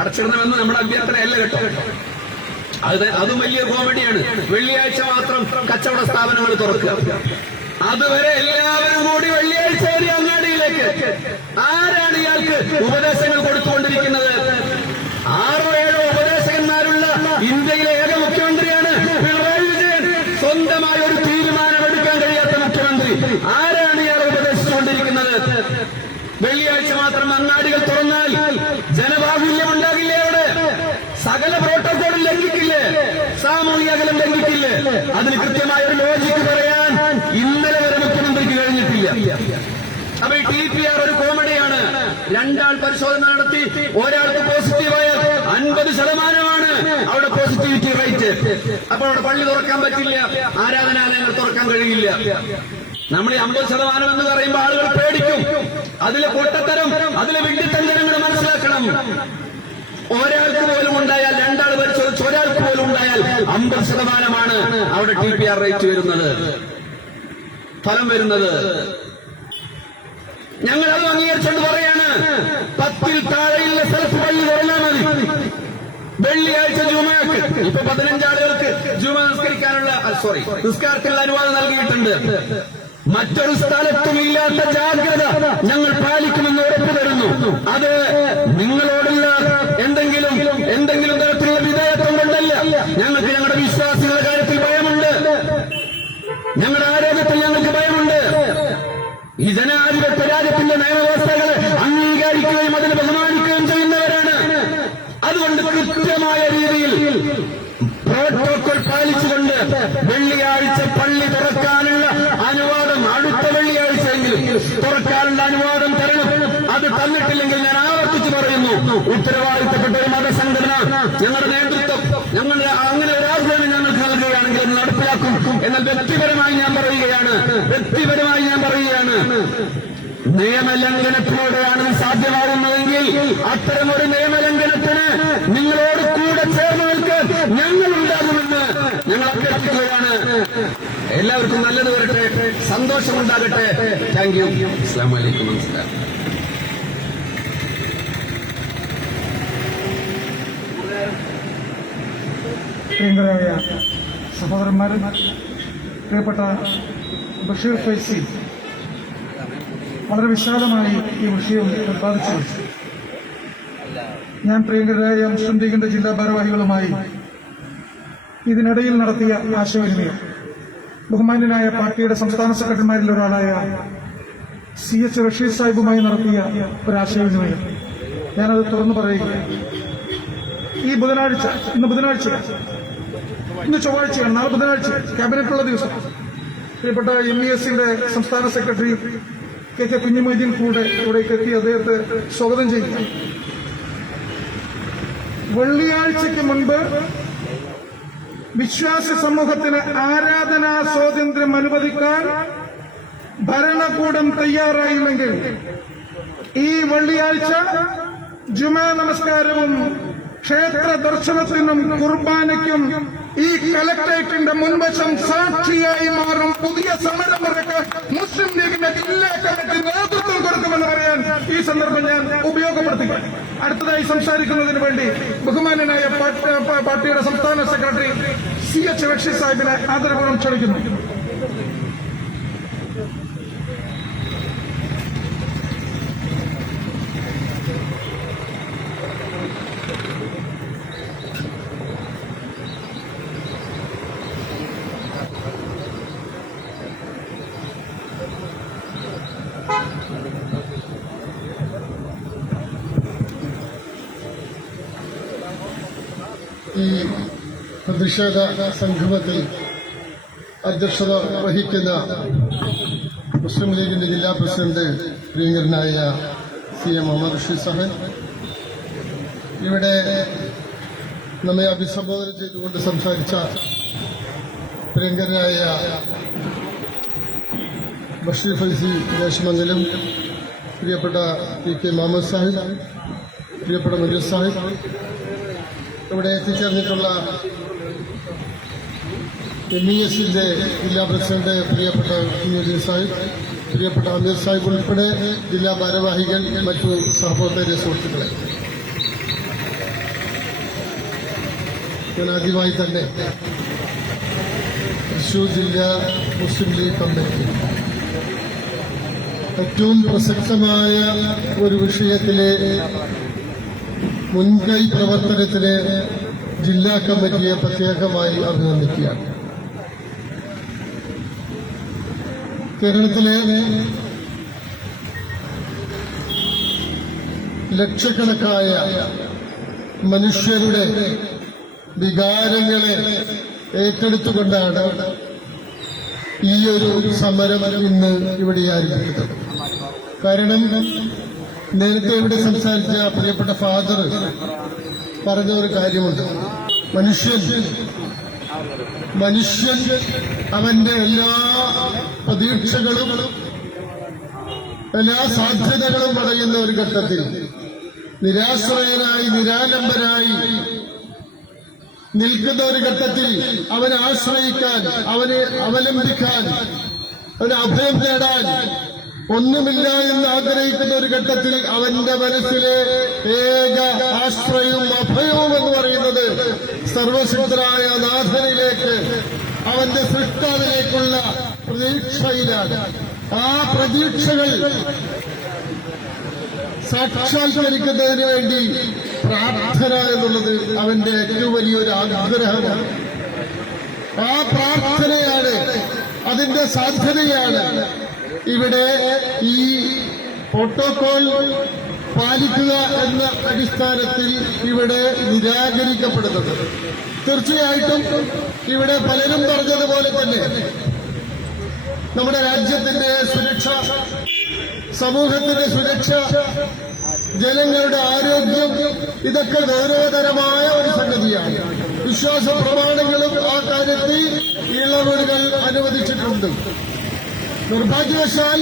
അടച്ചിടണമെന്ന് നമ്മുടെ അഭ്യർത്ഥനയല്ല കേട്ടോ. അതും വലിയ കോമഡിയാണ്. വെള്ളിയാഴ്ച മാത്രം കച്ചവട സ്ഥാപനങ്ങൾ തുറക്കുക. അതുവരെ എല്ലാവരും കൂടി വെള്ളിയാഴ്ച ഒരു അങ്ങാടിയിലേക്ക്. ആരാണ് ഇയാൾക്ക് ഉപദേശങ്ങൾ കൊടുത്തുകൊണ്ടിരിക്കുന്നത്? 6-7 ഉപദേശകന്മാരുള്ള ഇന്ത്യയിലെ ഏക മുഖ്യമന്ത്രിയാണ് പിണറായി വിജയൻ. സ്വന്തമായ ഒരു തീരുമാനമെടുക്കാൻ കഴിയാത്ത മുഖ്യമന്ത്രി. ആരാണ് ഇയാൾ ഉപദേശിച്ചുകൊണ്ടിരിക്കുന്നത്? വെള്ളിയാഴ്ച മാത്രം അങ്ങാടികൾ തുറന്നാൽ ജനബാഹുല്യം ഉണ്ടാകില്ലേ? അവിടെ സകല പ്രോട്ടോകോളും ലംഘിക്കില്ലേ? സാമൂഹിക അകലം ലംഘിക്കില്ലേ? അതിന് കൃത്യമായ ഒരു ലോജിക്ക് പറയാൻ ഇന്നലെ വരെ മുഖ്യമന്ത്രിക്ക് കഴിഞ്ഞിട്ടില്ല. അപ്പൊ ഈ TPR ഒരു കോമഡിയാണ്. 2 ആൾ പരിശോധന നടത്തി, ഒരാൾക്ക് പോസിറ്റീവായാൽ 50% അവിടെ പോസിറ്റിവിറ്റി റേറ്റ്. അപ്പൊ അവിടെ പള്ളി തുറക്കാൻ പറ്റില്ല, ആരാധനാലയങ്ങൾ തുറക്കാൻ കഴിയില്ല. നമ്മൾ ഈ 50% എന്ന് പറയുമ്പോൾ ആളുകൾ പേടിക്കും. അതിലെ പൊട്ടത്തരം, അതിലെ വിഡ്ഢിത്തരം മനസ്സിലാക്കണം. ഒരാൾക്ക് പോലും ഉണ്ടായാൽ, 2 ആൾ പരിശോധിച്ച് ഒരാൾക്ക് പോലും ഉണ്ടായാൽ 50% അവിടെ TPR റേറ്റ് വരുന്നത്, ഫലം വരുന്നത്. ഞങ്ങൾ അത് അംഗീകരിച്ചുകൊണ്ട് പറയാണ്, 10-ൽ താഴെയുള്ള സ്ഥലത്ത് പള്ളി തുറന്നാൽ മതി. വെള്ളിയാഴ്ച ജുമക്ക് ഇപ്പൊ 15 ആളുകൾക്ക് ജുമ നിസ്കാരത്തിനുള്ള അനുവാദം നൽകിയിട്ടുണ്ട്. മറ്റൊരു സ്ഥലത്തും ഇല്ലാത്ത ജാഗ്രത ഞങ്ങൾ പാലിക്കുമെന്ന് ഉറപ്പു തരുന്നു. അത് നിങ്ങളോടുള്ള എന്തെങ്കിലും തരത്തിലുള്ള വിധേയത്വം കൊണ്ടല്ല. ഞങ്ങൾക്ക് ഞങ്ങളുടെ വിശ്വാസികളുടെ കാര്യത്തിൽ ഭയമുണ്ട്, ഞങ്ങളുടെ ആരോഗ്യത്തിൽ ഞങ്ങൾക്ക് ഭയമുണ്ട്. ഈ ജനാധിപത്യ രാജ്യത്തിന്റെ നിയമവ്യവസ്ഥകളെ അംഗീകരിക്കുകയും അതിനെ ബഹുമാനിക്കുകയും ചെയ്യുന്നവരാണ്. അതുകൊണ്ട് കൃത്യമായ രീതിയിൽ പ്രോട്ടോകോൾ പാലിച്ചുകൊണ്ട് വെള്ളിയാഴ്ച പള്ളി തുറക്കാനുള്ള അനുവാദം, അടുത്ത വെള്ളിയാഴ്ചയെങ്കിലും തുറക്കാനുള്ള അനുവാദം തരണം. അത് തന്നിട്ടില്ലെങ്കിൽ ഞാൻ ആവർത്തിച്ചു പറയുന്നു, ഉത്തരവാദിത്തപ്പെട്ട ഒരു മതസംഘടന, ഞങ്ങളുടെ നേതൃത്വം, ഞങ്ങളുടെ അങ്ങനെ ഒരു ആഹ്വാനം ഞങ്ങൾക്ക് നൽകുകയാണെങ്കിൽ അത് നടപ്പിലാക്കും. എന്നാൽ വ്യക്തിപരമായി ഞാൻ പറയുകയാണ്, നിയമലംഘനത്തിലൂടെയാണ് സാധ്യമാകുന്നതെങ്കിൽ അത്തരമൊരു നിയമലംഘനത്തിന് നിങ്ങളോട് കൂടെ ചേർന്ന് നിൽക്കാൻ ഞങ്ങളുണ്ടാകും. പ്രാർത്ഥിക്കുകയാണ്. എല്ലാവർക്കും നല്ലത് വരട്ടെ, സന്തോഷമുണ്ടാകട്ടെ. Thank you. അസ്സലാമു അലൈക്കും. നമസ്കാരം. പ്രിയങ്കരായ സഹോദരന്മാരെ, പ്രിയപ്പെട്ട ബഷീർ ഫൈസി വളരെ വിശാലമായി ഈ വിഷയം പ്രതിപാദിച്ചു. ഞാൻ പ്രിയങ്കരായ മുസ്ലിം ലീഗിന്റെ ജില്ലാ ഭാരവാഹികളുമായി ഇതിനിടയിൽ നടത്തിയ ആശയവിനിമയം, ബഹുമാന്യനായ പാർട്ടിയുടെ സംസ്ഥാന സെക്രട്ടറിമാരിൽ ഒരാളായ CH റഷീദ് സാഹിബുമായി നടത്തിയ ഒരു ആശയവിനിമയം ഞാനത് തുറന്നു പറയുകയാണ്. ഇന്ന് ചൊവ്വാഴ്ചയാണ്, നാളെ ബുധനാഴ്ച ക്യാബിനറ്റുള്ള ദിവസം. പ്രിയപ്പെട്ട MESന്റെ സംസ്ഥാന സെക്രട്ടറി KK കുഞ്ഞുമൊയ്തീൻ കൂടെ ഇവിടേക്ക് എത്തി അദ്ദേഹത്തെ സ്വാഗതം ചെയ്യുക. വെള്ളിയാഴ്ചയ്ക്ക് മുൻപ് വിശ്വാസി സമൂഹത്തിന് ആരാധനാ സ്വാതന്ത്ര്യം അനുവദിക്കാൻ ഭരണകൂടം തയ്യാറായില്ലെങ്കിൽ ഈ വെള്ളിയാഴ്ച ജുമാ നമസ്കാരവും ക്ഷേത്ര ദർശനത്തിനും കുർബാനയ്ക്കും ഈ കലക്ടറേറ്റിന്റെ മുൻവശം സാക്ഷിയായി മാറും. പുതിയ സമരമുറയ്ക്ക് മുസ്ലിം ലീഗിന്റെ ജില്ലാ കമ്മിറ്റി നേതൃത്വം കൊടുക്കുമെന്ന് പറയാൻ ഈ സന്ദർഭം ഞാൻ ഉപയോഗപ്പെടുത്തുക. അടുത്തതായി സംസാരിക്കുന്നതിന് വേണ്ടി ബഹുമാന്യനായ പാർട്ടിയുടെ സംസ്ഥാന സെക്രട്ടറി CH റഷീദ് സാഹിബിനെ ആദരപൂർവ്വം ക്ഷണിക്കുന്നു. ഈ പ്രതിഷേധ സംഗമത്തിൽ അധ്യക്ഷത വഹിക്കുന്ന മുസ്ലിം ലീഗിന്റെ ജില്ലാ പ്രസിഡന്റ് പ്രിയങ്കരനായ CM മുഹമ്മദ് റഷീദ് സാഹിബ്, ഇവിടെ നമ്മെ അഭിസംബോധന ചെയ്തുകൊണ്ട് സംസാരിച്ച പ്രിയങ്കരനായ ബഷീർ ഫൈസി ദേശമംഗലം, പ്രിയപ്പെട്ട PK മുഹമ്മദ് സാഹിബ്, പ്രിയപ്പെട്ട മജീദ് സാഹിബ്, ഇവിടെ എത്തിച്ചേർന്നിട്ടുള്ള MESന്റെ ജില്ലാ പ്രസിഡന്റ് പ്രിയപ്പെട്ട കുഞ്ഞുമൊയ്തീൻ സാഹിബ്, പ്രിയപ്പെട്ട അമീർ സാഹിബ് ഉൾപ്പെടെ ജില്ലാ ഭാരവാഹികൾ, മറ്റു സഹപ്രവർത്തകരെ, സുഹൃത്തുക്കളെ, ഞാൻ ആദ്യമായി തന്നെ തൃശൂർ ജില്ലാ മുസ്ലിം ലീഗ് കമ്മിറ്റി ഏറ്റവും പ്രസക്തമായ ഒരു വിഷയത്തിലെ മുൻകൈ പ്രവർത്തനത്തിന് ജില്ലാ കമ്മിറ്റിയെ പ്രത്യേകമായി അഭിനന്ദിക്കുകയാണ്. കേരളത്തിലെ ലക്ഷക്കണക്കായ മനുഷ്യരുടെ വികാരങ്ങളെ ഏറ്റെടുത്തുകൊണ്ടാണ് ഈ ഒരു സമരം ഇന്ന് ഇവിടെ ആരംഭിക്കുന്നത്. കാരണം നേരത്തെ ഇവിടെ സംസാരിച്ച പ്രിയപ്പെട്ട ഫാദർ പറഞ്ഞ ഒരു കാര്യമുണ്ട്. മനുഷ്യൻ അവന്റെ എല്ലാ പ്രതീക്ഷകളും എല്ലാ സാധ്യതകളും അടയുന്ന ഒരു ഘട്ടത്തിൽ നിരാശ്രയനായി നിരാലംബനായി നിൽക്കുന്ന ഒരു ഘട്ടത്തിൽ അവനെ ആശ്രയിക്കാൻ, അവനെ അവലംബിക്കാൻ, അവന് അഭയം തേടാൻ ഒന്നുമില്ല എന്ന് ആഗ്രഹിക്കുന്ന ഒരു ഘട്ടത്തിൽ അവന്റെ മനസ്സിലെ ഏക ആശ്രയവും അഭയവും എന്ന് പറയുന്നത് സർവശക്തനായ നാഥനിലേക്ക്, അവന്റെ സൃഷ്ടാവിലേക്കുള്ള പ്രതീക്ഷയിലാണ്. ആ പ്രതീക്ഷകൾ സാക്ഷാത്കരിക്കുന്നതിന് വേണ്ടി പ്രാർത്ഥന എന്നുള്ളത് അവന്റെ ഏറ്റവും വലിയൊരു ആഗ്രഹമാണ്. ആ പ്രാർത്ഥനയാണ്, അതിന്റെ സാധ്യതയാണ് ഇവിടെ ഈ പ്രോട്ടോകോൾ പാലിക്കുക എന്ന അടിസ്ഥാനത്തിൽ ഇവിടെ നിരാകരിക്കപ്പെടുന്നത്. തീർച്ചയായിട്ടും ഇവിടെ പലരും പറഞ്ഞതുപോലെ തന്നെ നമ്മുടെ രാജ്യത്തിന്റെ സുരക്ഷ, സമൂഹത്തിന്റെ സുരക്ഷ, ജനങ്ങളുടെ ആരോഗ്യം, ഇതൊക്കെ ഗൗരവതരമായ ഒരു സംഗതിയാണ്. വിശ്വാസ പ്രമാണങ്ങളും ആ കാര്യത്തിൽ ഇളവുകൾ അനുവദിച്ചിട്ടുണ്ട്. നിർഭാഗ്യവശാൽ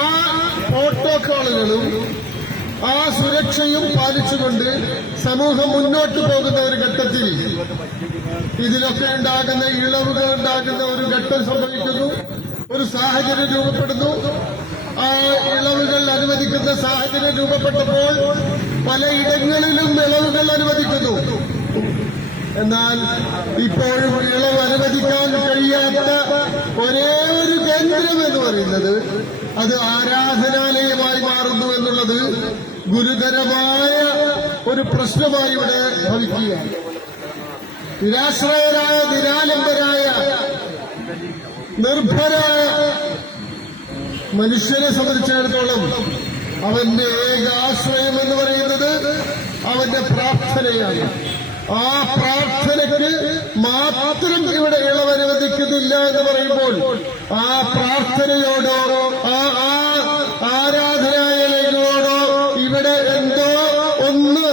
ആ പ്രോട്ടോക്കോളുകളും ആ സുരക്ഷയും പാലിച്ചുകൊണ്ട് സമൂഹം മുന്നോട്ട് പോകുന്ന ഒരു ഘട്ടത്തിൽ സന്ദർഭത്തിൽ ഇതിലൊക്കെ ഉണ്ടാകുന്ന ഇളവുകൾ ഉണ്ടാകുന്ന ഒരു ഘട്ടം സംഭവിക്കുന്നു, ഒരു സാഹചര്യം രൂപപ്പെടുന്നു. ആ ഇളവുകൾ അനുവദിക്കുന്ന സാഹചര്യം രൂപപ്പെട്ടപ്പോൾ പലയിടങ്ങളിലും ഇളവുകൾ അനുവദിക്കുന്നു. എന്നാൽ ഇപ്പോഴും ഇളവ് അനുവദിക്കാൻ കഴിയാത്ത ഒരേ ഒരു കേന്ദ്രം എന്ന് പറയുന്നത് അത് ആരാധനാലയമായി മാറുന്നു എന്നുള്ളത് ഗുരുതരമായ ഒരു പ്രശ്നമായി ഇവിടെ ഭവിക്കുകയാണ്. നിരാശ്രയരായ, നിരാലംബരായ, നിർഭരായ മനുഷ്യനെ സംബന്ധിച്ചിടത്തോളം അവന്റെ ഏക ആശ്രയം എന്ന് പറയുന്നത് അവന്റെ പ്രാർത്ഥനയാണ്. ആ പ്രാർത്ഥനയ്ക്ക് മാത്രം ഇവിടെ ഇളവ് അനുവദിക്കുന്നില്ല എന്ന് പറയുമ്പോൾ ആ പ്രാർത്ഥനയോടോ ആ ആരാധനാലയങ്ങളോടോ ഇവിടെ എന്തോ ഒന്ന്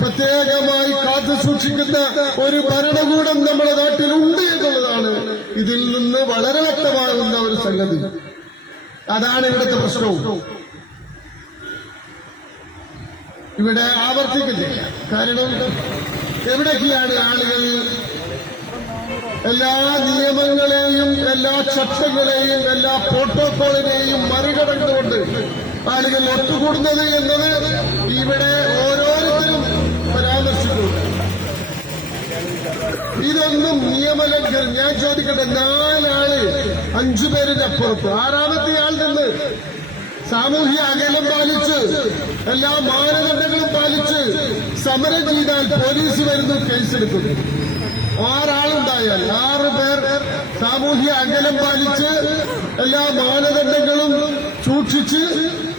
പ്രത്യേകമായി കാത്തു സൂക്ഷിക്കുന്ന ഒരു ഭരണകൂടം നമ്മുടെ നാട്ടിലുണ്ട് എന്നുള്ളതാണ് ഇതിൽ നിന്ന് വളരെ വ്യക്തമാകുന്ന ഒരു സംഗതി. അതാണ് ഇവിടുത്തെ പ്രശ്നവും. ഇവിടെ ആവർത്തിക്കില്ല. കാരണം എവിടേക്കാണ് ആളുകൾ എല്ലാ നിയമങ്ങളെയും, എല്ലാ ചട്ടങ്ങളെയും, എല്ലാ പ്രോട്ടോകോളിനെയും മറികടന്നുകൊണ്ട് ആളുകൾ ഒത്തുകൂടുന്നത് എന്നത് ഇവിടെ ഓരോരുത്തരും പരാമർശിക്കുന്നു. ഇതൊന്നും നിയമലംഘനം. ഞാൻ ചോദിക്കട്ടെ, 4 ആള് 5 പേരിന്റെ അപ്പുറത്ത് 6ാമത്തെ ആൾ നിന്ന് സാമൂഹ്യ അകലം പാലിച്ച് എല്ലാ മാനദണ്ഡങ്ങളും പാലിച്ച് സമരം ചെയ്താൽ പോലീസ് വരുന്നു, കേസെടുക്കുന്നു. 6 ആളുണ്ടായാൽ 6 പേർ സാമൂഹ്യ അകലം പാലിച്ച് എല്ലാ മാനദണ്ഡങ്ങളും സൂക്ഷിച്ച്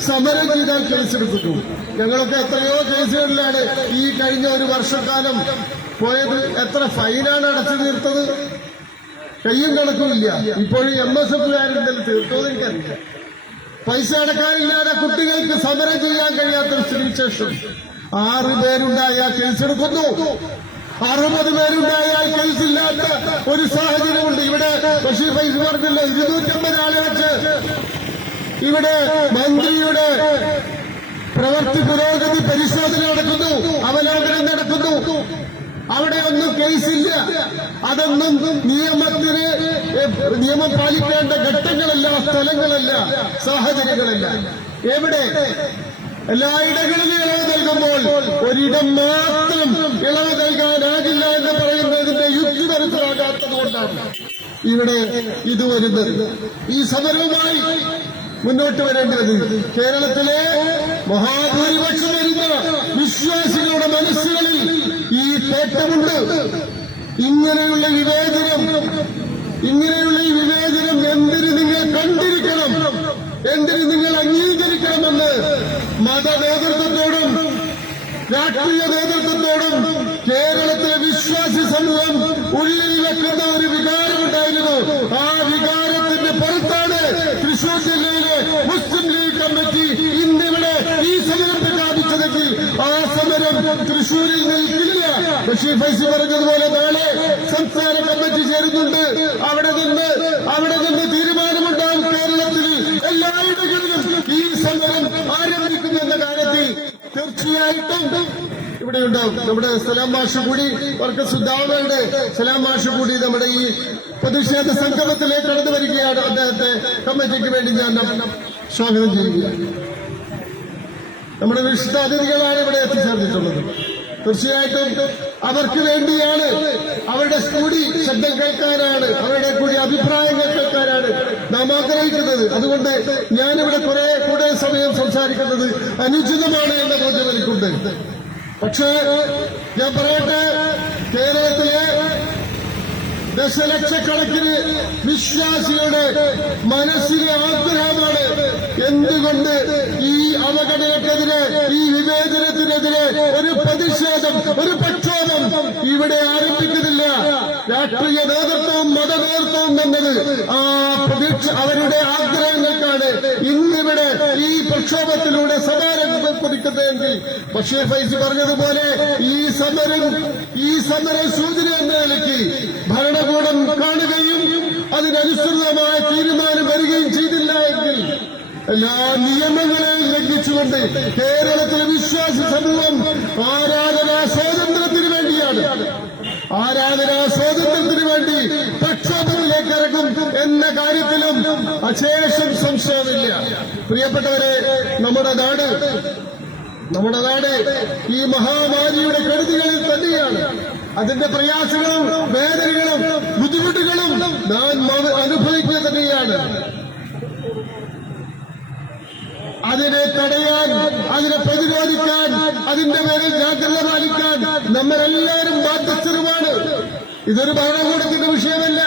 സമരം ചെയ്താൽ കേസെടുക്കുന്നു. ഞങ്ങളൊക്കെ എത്രയോ കേസുകളിലാണ് ഈ കഴിഞ്ഞ ഒരു വർഷക്കാലം പോയത്. എത്ര ഫൈനാണ് അടച്ചു തീർത്തത്? കയ്യും കണക്കുമില്ല. ഇപ്പോഴും MSFകാരെന്തെങ്കിലും തീർത്തോ എനിക്കറിയില്ല. പൈസ അടക്കാനില്ലാതെ കുട്ടികൾക്ക് സമരം ചെയ്യാൻ കഴിയാത്തൊരു സ്ഥിതിവിശേഷം. 6 പേരുണ്ടായാൽ കേസെടുക്കുന്നു. 60 പേരുണ്ടായാൽ കേസില്ലാത്ത ഒരു സാഹചര്യമുണ്ട്. ഇവിടെ ബഷീർ ഫൈസി പറഞ്ഞല്ലോ, 250 ആളെ വെച്ച് ഇവിടെ മന്ത്രിയുടെ പ്രവൃത്തി പുരോഗതി പരിശോധന നടക്കുന്നു, അവലോകനം നടക്കുന്നു. അവിടെ ഒന്നും കേസില്ല. അതൊന്നും നിയമം പാലിക്കേണ്ട ഘട്ടങ്ങളല്ല, സ്ഥലങ്ങളല്ല, സാഹചര്യങ്ങളല്ല. എവിടെ എല്ലായിടങ്ങളിലും ഇളവ് നൽകുമ്പോൾ ഒരിടം മാത്രം ഇളവ് നൽകാനാകില്ല എന്ന് പറയുന്നതിന്റെ യുക്തി മനസ്സിലാകാത്തത് കൊണ്ടാണ് ഇവിടെ ഇത് വരുന്നത്. ഈ സമരവുമായി മുന്നോട്ട് വരേണ്ടത് കേരളത്തിലെ മഹാഭൂരിപക്ഷം വരുന്ന വിശ്വാസികളുടെ മനസ്സുകളിൽ ഈ തേട്ടമുണ്ട്. ഇങ്ങനെയുള്ള ഈ വിവേചനം എന്തിന് നിങ്ങൾ കണ്ടിരിക്കണം, എന്തിന് നിങ്ങൾ അംഗീകരിക്കണമെന്ന് മത നേതൃത്വത്തോടും രാഷ്ട്രീയ നേതൃത്വത്തോടും കേരളത്തിലെ വിശ്വാസി സമൂഹം ഉള്ളിൽ വെക്കുന്ന ഒരു വികാരമുണ്ടായിരുന്നു. ആ വികാരത്തിന്റെ പുറത്താണ് തൃശൂർ ജില്ലയിലെ മുസ്ലിം ലീഗ് കമ്മിറ്റി ഇന്നിവിടെ ഈ സമരം പ്രഖ്യാപിച്ചതെങ്കിൽ ആ സമരം തൃശൂരിൽ നിൽക്കില്ല. ബഷീർ ഫൈസി പറഞ്ഞതുപോലെ നാളെ സംസ്ഥാന കമ്മിറ്റി ചേരുന്നുണ്ട്. അവിടെ നിന്ന് തീരുമാനമുണ്ടാകും. കേരളത്തിൽ എല്ലായിടങ്ങളിലും ഈ സമരം ആരംഭിക്കുമെന്ന കാര്യത്തിൽ തീർച്ചയായിട്ടും ഇവിടെ ഉണ്ടാവും. നമ്മുടെ സലാം മാഷ് കൂടി വർക്കസുദ്ദാവയുടെ സലാം മാഷ് കൂടി നമ്മുടെ ഈ പ്രതിഷേധ സംഗമത്തിലേക്ക് കടന്നു വരികയാണ്. അദ്ദേഹത്തെ കമ്മിറ്റിക്ക് വേണ്ടി ഞാൻ സ്വാഗതം ചെയ്യുകയാണ്. നമ്മുടെ വിശിഷ്ട അതിഥികളാണ് ഇവിടെ എത്തിച്ചേർന്നിട്ടുള്ളത്. തീർച്ചയായിട്ടും അവർക്ക് വേണ്ടിയാണ്, അവരുടെ കൂടി ശബ്ദം കേൾക്കാനാണ്, അവരുടെ കൂടി അഭിപ്രായങ്ങൾ കേൾക്കാനാണ് നാം ആഗ്രഹിക്കുന്നത്. അതുകൊണ്ട് ഞാനിവിടെ കൂടെ സമയം സംസാരിക്കുന്നത് അനുചിതമാണ് എന്ന ബോധ്യം എനിക്കുണ്ട്. പക്ഷേ ഞാൻ പറയട്ടെ, കേരളത്തിലെ ദശലക്ഷക്കണക്കിന് വിശ്വാസികളുടെ മനസ്സിലെ ആഗ്രഹമാണ് എന്തുകൊണ്ട് ഈ അവഗണനക്കെതിരെ, ഈ വിവേചനത്തിനെതിരെ ഒരു പ്രതിഷേധം, ഒരു പ്രക്ഷോഭം ഇവിടെ ആരംഭിക്കുന്നില്ല. രാഷ്ട്രീയ നേതൃത്വവും മതനേതൃത്വവും എന്നത് ആ പ്രതീക്ഷ, അവരുടെ ആഗ്രഹങ്ങൾക്കാണ് ഇന്നിവിടെ ഈ പ്രക്ഷോഭത്തിലൂടെ സമരം കുറിക്കുന്നതെങ്കിൽ ബഷീർ ഫൈസി പറഞ്ഞതുപോലെ ഈ സമരം സൂചന എന്ന നിലയ്ക്ക് ഭരണകൂടം കാണുകയും അതിനനുസൃതമായ തീരുമാനം വരികയും ചെയ്തില്ല എങ്കിൽ എല്ലാ നിയമങ്ങളെയും ലംഘിച്ചുകൊണ്ട് കേരളത്തിലെ വിശ്വാസി സമൂഹം ആരാധനാ സ്വാതന്ത്ര്യത്തിന് വേണ്ടിയാണ് ആരാധനാ സ്വാതന്ത്ര്യത്തിന് വേണ്ടി പ്രക്ഷോഭത്തിലേക്ക് ഇറങ്ങും എന്ന കാര്യത്തിലും അശേഷം സംശയമില്ല. പ്രിയപ്പെട്ടവരെ, നമ്മുടെ നാട് ഈ മഹാമാരിയുടെ കെടുതികളിൽ തന്നെയാണ്. അതിന്റെ പ്രയാസങ്ങളും വേദനകളും ബുദ്ധിമുട്ടുകളും നാം അനുഭവിക്കുക തന്നെയാണ്. അതിനെ തടയാൻ, അതിനെ പ്രതിരോധിക്കാൻ, അതിന്റെ പേരിൽ ജാഗ്രത പാലിക്കാൻ നമ്മളെല്ലാവരും ബാധ്യസ്ഥരുമാണ്. ഇതൊരു ഭരണകൂടത്തിന്റെ വിഷയമല്ല,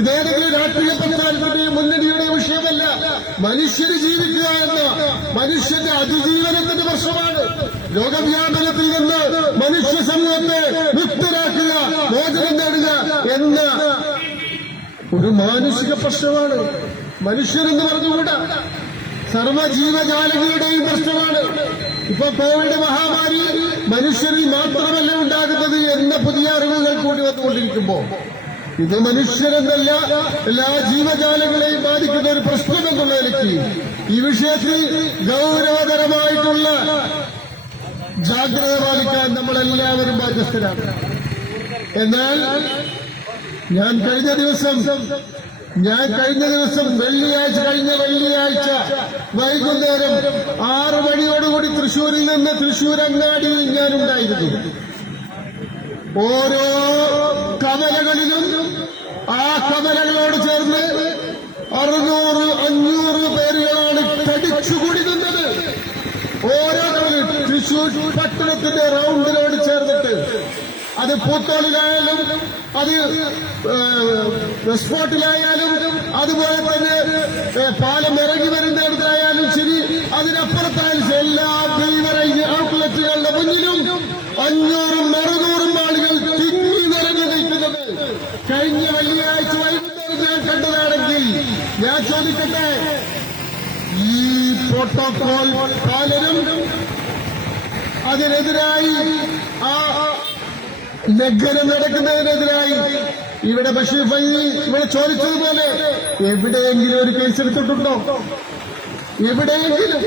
ഇതേതെങ്കിലും രാഷ്ട്രീയ പ്രസ്ഥാനത്തിന്റെ മുന്നണിയുടെ വിഷയമല്ല. മനുഷ്യര് ജീവിക്കുക എന്ന മനുഷ്യന്റെ അതിജീവനത്തിന്റെ പ്രശ്നമാണ്. രോഗവ്യാപനത്തിൽ നിന്ന് മനുഷ്യ സമൂഹത്തെ മുക്തരാക്കുക, മോചനം നേടുക എന്ന ഒരു മാനുഷിക പ്രശ്നമാണ്. മനുഷ്യരെന്ന് പറഞ്ഞുകൂടാ, സർവ്വജീവജാലങ്ങളുടെയും പ്രശ്നമാണ്. ഇപ്പൊ കോവിഡ് മഹാമാരി മനുഷ്യരിൽ മാത്രമല്ല ഉണ്ടാകുന്നത് എന്ന പുതിയ അറിവുകൾ കൂടി വന്നുകൊണ്ടിരിക്കുമ്പോ ഇത് മനുഷ്യരെന്നല്ല എല്ലാ ജീവജാലങ്ങളെയും ബാധിക്കുന്ന ഒരു പ്രശ്നം എന്നുള്ള നിലയ്ക്ക് ഈ വിഷയത്തിൽ ഗൗരവതരമായിട്ടുള്ള ജാഗ്രത പാലിക്കാൻ നമ്മളെല്ലാവരും ബാധ്യസ്ഥരാണ്. എന്നാൽ ഞാൻ കഴിഞ്ഞ ദിവസം കഴിഞ്ഞ വെള്ളിയാഴ്ച വൈകുന്നേരം 6 മണിയോടുകൂടി തൃശ്ശൂരിൽ നിന്ന് തൃശ്ശൂർ അങ്ങാടിയിൽ ഞാനുണ്ടായിരുന്നു. ഓരോ കവലകളിലും ആ കവലകളോട് ചേർന്ന് 600-500 പേരുകളാണ് കടിച്ചുകൂടി നിന്നത്. ഓരോ കവലും തൃശ്ശൂർ പട്ടണത്തിന്റെ റൗണ്ടിനോട് ചേർന്നിട്ട്, അത് പൂത്തോളിലായാലും അത് സ്പോട്ടിലായാലും അതുപോലെ തന്നെ പാലം ഇറങ്ങി വരുന്നിടത്തായാലും ശരി, അതിനപ്പുറത്തായാലും എല്ലാ ബീവറേജ് ഔട്ട്ലെറ്റുകളുടെ മുന്നിലും 500-600 ആളുകൾ തിങ്ങി നിറഞ്ഞു നിൽക്കുന്നത് കഴിഞ്ഞ വെള്ളിയാഴ്ച വൈകുന്നേരം ഞാൻ കണ്ടതാണെങ്കിൽ ഞാൻ ചോദിക്കട്ടെ, ഈ പ്രോട്ടോകോൾ പാലനം അതിനെതിരായി ആ ലംഘനം നടക്കുന്നതിനെതിരായി ഇവിടെ ബഷീർ ഫൈസി ഇവിടെ ചോദിച്ചതുപോലെ എവിടെയെങ്കിലും ഒരു കേസ് എടുത്തിട്ടുണ്ടോ? എവിടെയെങ്കിലും?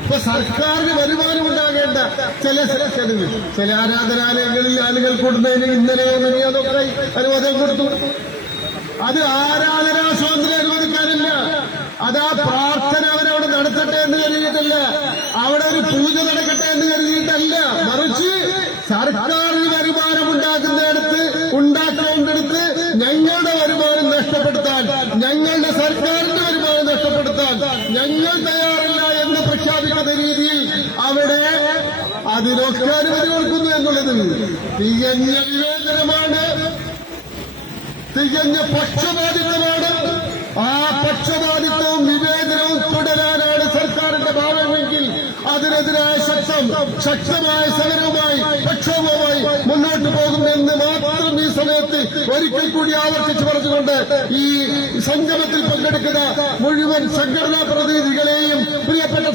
ഇപ്പൊ സർക്കാരിന് വരുമാനം ഉണ്ടാകേണ്ട ചില ആരാധനാലയങ്ങളിൽ ആളുകൾ കൊടുത്തതിന് ഇന്നലെയോ മിനിയാന്നൊക്കെ അനുവാദം കൊടുത്തു. അത് ആരാധനാ സ്വാതന്ത്ര്യം അനുവദിക്കാനില്ല. അതാ പ്രാർത്ഥന അവരവിടെ നടത്തട്ടെ എന്ന് കരുതിയിട്ടല്ല, അവിടെ ഒരു പൂജ നടക്കട്ടെ എന്ന് കരുതിയിട്ടല്ല, മറിച്ച് സർക്കാരിന് വരുമാനം ഉണ്ടാക്കേണ്ടടുത്ത് ഞങ്ങളുടെ വരുമാനം നഷ്ടപ്പെടുത്താൻ, ഞങ്ങളുടെ സർക്കാരിന്റെ വരുമാനം നഷ്ടപ്പെടുത്താൻ ഞങ്ങൾ തയ്യാറല്ല എന്ന് പ്രഖ്യാപിക്കുന്ന രീതിയിൽ അവിടെ അതിനൊക്കെ അനുമതി കൊടുക്കുന്നു എന്നുള്ളത് തികഞ്ഞ വിവേചനമാണ്, തികഞ്ഞ പക്ഷപാതിത്വമാണ്. ആ പക്ഷപാതിത്വവും വിവേചനവും തുടരാനാണ് സർക്കാരിന്റെ ഭാവമെങ്കിൽ അതിനെതിരായ ശക്തമായ സമരവുമായി പ്രക്ഷോഭവുമായി മുന്നോട്ട് പോകുമെന്ന് മാത്രം ഈ സമയത്ത് ഒരിക്കൽ കൂടി ആവർത്തിച്ചു പറഞ്ഞുകൊണ്ട് ഈ സംഗമത്തിൽ പങ്കെടുക്കുന്ന മുഴുവൻ സംഘടനാ പ്രതിനിധികളെയും പ്രിയപ്പെട്ട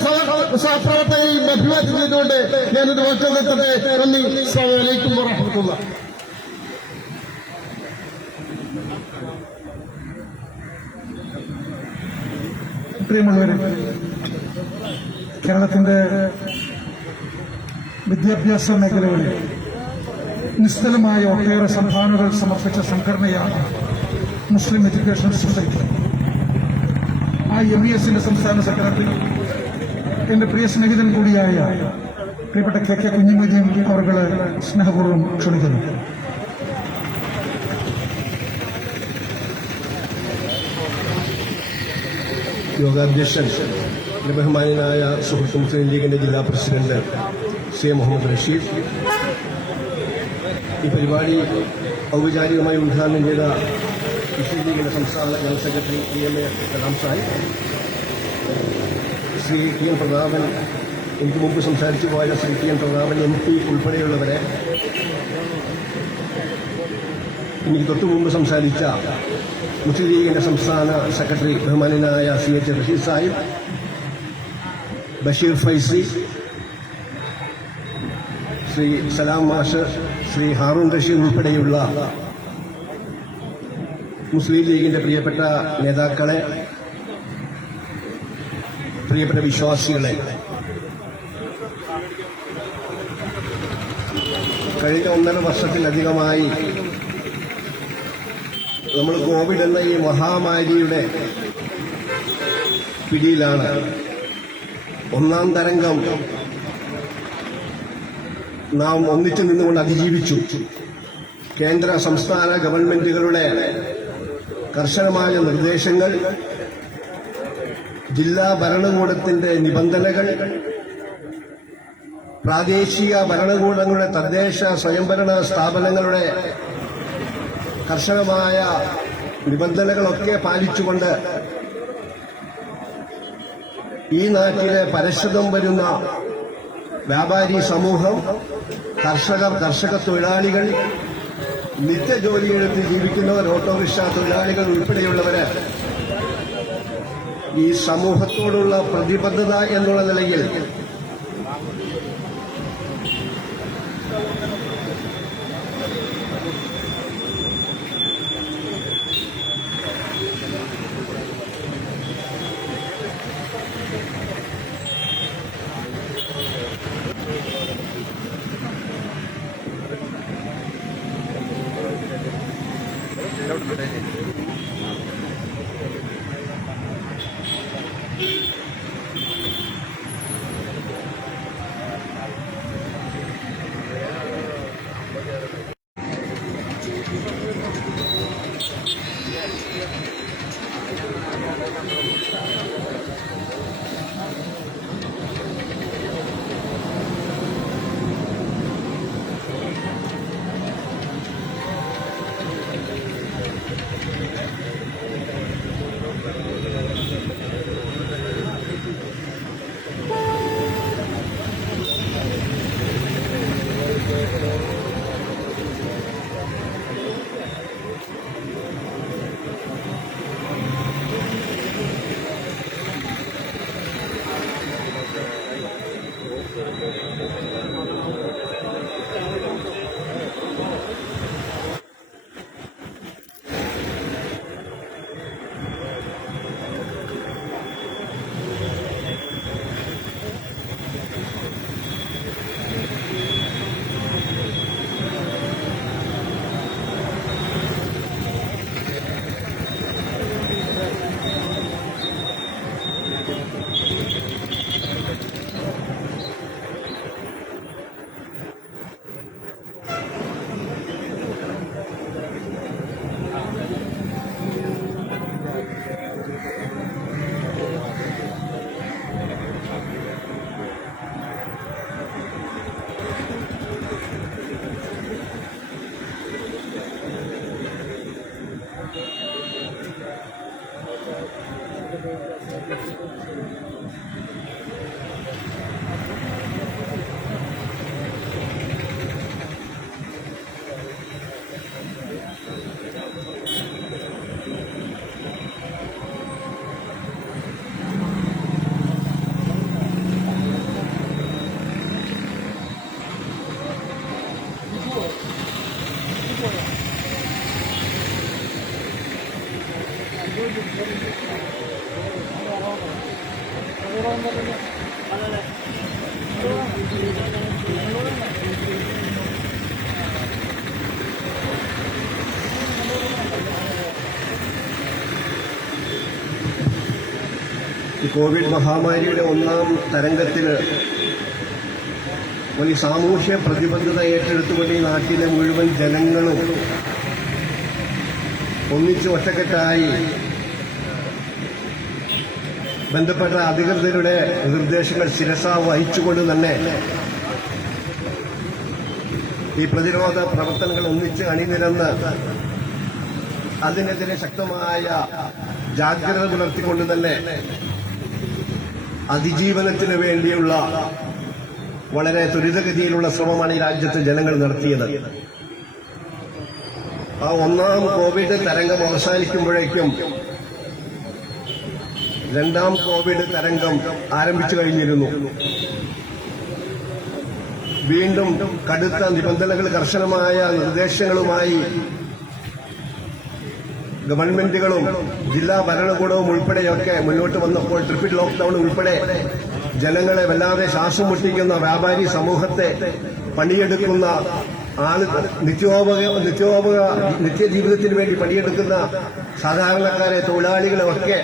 സഹപ്രവർത്തകരെയും അഭിവാദ്യം ചെയ്തുകൊണ്ട് ഞാനിത് വാക്ക് നിർത്തട്ടെ. നന്ദി. അസ്സലാമു അലൈക്കും വറഹ്മത്തുള്ളാഹി. പ്രിയമുള്ളവരെ, കേരളത്തിന്റെ വിദ്യാഭ്യാസ മേഖലകളിൽ നിസ്തുലമായ ഒട്ടേറെ സംഭാവനകൾ സമർപ്പിച്ച സംഘടനയാണ് മുസ്ലിം എഡ്യൂക്കേഷൻ സൊസൈറ്റി. ആ MESന്റെ സംസ്ഥാന സെക്രട്ടറി, എന്റെ പ്രിയ സ്നേഹിതൻ കൂടിയായ പ്രിയപ്പെട്ട KK കുഞ്ഞുമൊയ്തീൻ അവരുടെ സ്നേഹപൂർവ്വം ക്ഷണിക്കുന്നു. യോഗാധ്യക്ഷൻ ബഹുമാനായ സുഹൃത്ത് മുസ്ലിം ലീഗിന്റെ ജില്ലാ പ്രസിഡന്റ് സി മുഹമ്മദ് റഷീദ്, ഈ പരിപാടി ഔപചാരികമായി ഉദ്ഘാടനം ചെയ്ത മുസ്ലിം ലീഗിന്റെ സംസ്ഥാന general secretary PMA Kalam Sahib, Shri TN Prathapan, എനിക്ക് മുമ്പ് സംസാരിച്ചു പോയ ശ്രീ TN പ്രതാപൻ MP ഉൾപ്പെടെയുള്ളവരെ, എനിക്ക് തൊട്ടു മുമ്പ് സംസാരിച്ച മുസ്ലിം ലീഗിന്റെ സംസ്ഥാന സെക്രട്ടറി ബഹുമാനായ CH റഷീദ് സാഹിബ്, ബഷീർ ഫൈസി, ശ്രീ സലാം മാഷ്, ശ്രീ ഹാറൂൺ റഷീദ് ഉൾപ്പെടെയുള്ള മുസ്ലിം ലീഗിന്റെ പ്രിയപ്പെട്ട നേതാക്കളെ, പ്രിയപ്പെട്ട വിശ്വാസികളെ, കഴിഞ്ഞ 1.5 വർഷത്തിലധികമായി നമ്മൾ കോവിഡ് എന്ന ഈ മഹാമാരിയുടെ പിടിയിലാണ്. 1ാം തരംഗം നാം ഒന്നിച്ചു നിന്നുകൊണ്ട് അതിജീവിച്ചു. കേന്ദ്ര സംസ്ഥാന ഗവൺമെന്റുകളുടെ കർശനമായ നിർദ്ദേശങ്ങൾ, ജില്ലാ ഭരണകൂടത്തിന്റെ നിബന്ധനകൾ, പ്രാദേശിക ഭരണകൂടങ്ങളുടെ തദ്ദേശ സ്വയംഭരണ സ്ഥാപനങ്ങളുടെ കർശനമായ നിബന്ധനകളൊക്കെ പാലിച്ചുകൊണ്ട് ഈ നാട്ടിലെ പരശ്വതം വരുന്ന വ്യാപാരി സമൂഹം, കർഷക തൊഴിലാളികൾ, നിത്യജോലിയെടുത്ത് ജീവിക്കുന്നവർ, ഓട്ടോറിക്ഷ തൊഴിലാളികൾ ഉൾപ്പെടെയുള്ളവര് ഈ സമൂഹത്തോടുള്ള പ്രതിബദ്ധത എന്നുള്ള നിലയിൽ ഈ കോവിഡ് മഹാമാരിയുടെ 1ാം തരംഗത്തിൽ വലിയ സാമൂഹ്യ പ്രതിബദ്ധത ഏറ്റെടുത്തുകൊണ്ട് ഈ നാട്ടിലെ മുഴുവൻ ജനങ്ങളും ഒന്നിച്ച് ഒറ്റക്കെട്ടായി ബന്ധപ്പെട്ട അധികൃതരുടെ നിർദ്ദേശങ്ങൾ ശിരസാ വഹിച്ചുകൊണ്ട് തന്നെ ഈ പ്രതിരോധ പ്രവർത്തനങ്ങൾ ഒന്നിച്ച് അണിനിരന്ന് അതിനെതിരെ ശക്തമായ ജാഗ്രത പുലർത്തിക്കൊണ്ട് തന്നെ അതിജീവനത്തിന് വേണ്ടിയുള്ള വളരെ ത്വരിതഗതിയിലുള്ള ശ്രമമാണ് ഈ രാജ്യത്തെ ജനങ്ങൾ നടത്തിയത്. ആ 1ാം കോവിഡ് തരംഗം അവസാനിക്കുമ്പോഴേക്കും 2ാം കോവിഡ് തരംഗം ആരംഭിച്ചു കഴിഞ്ഞിരുന്നു. വീണ്ടും കടുത്ത നിബന്ധനകൾ, കർശനമായ നിർദ്ദേശങ്ങളുമായി ഗവൺമെന്റുകളും ജില്ലാ ഭരണകൂടവും ഉൾപ്പെടെയൊക്കെ മുന്നോട്ട് വന്നപ്പോൾ ട്രിപ്പിൾ ലോക്ക്ഡൌൺ ഉൾപ്പെടെ ജനങ്ങളെ വല്ലാതെ ശ്വാസം മുട്ടിക്കുന്ന വ്യാപാരി സമൂഹത്തെ പണിയെടുക്കുന്ന നിത്യജീവിതത്തിന് വേണ്ടി പണിയെടുക്കുന്ന സാധാരണക്കാരെ, തൊഴിലാളികളെ ഒക്കെ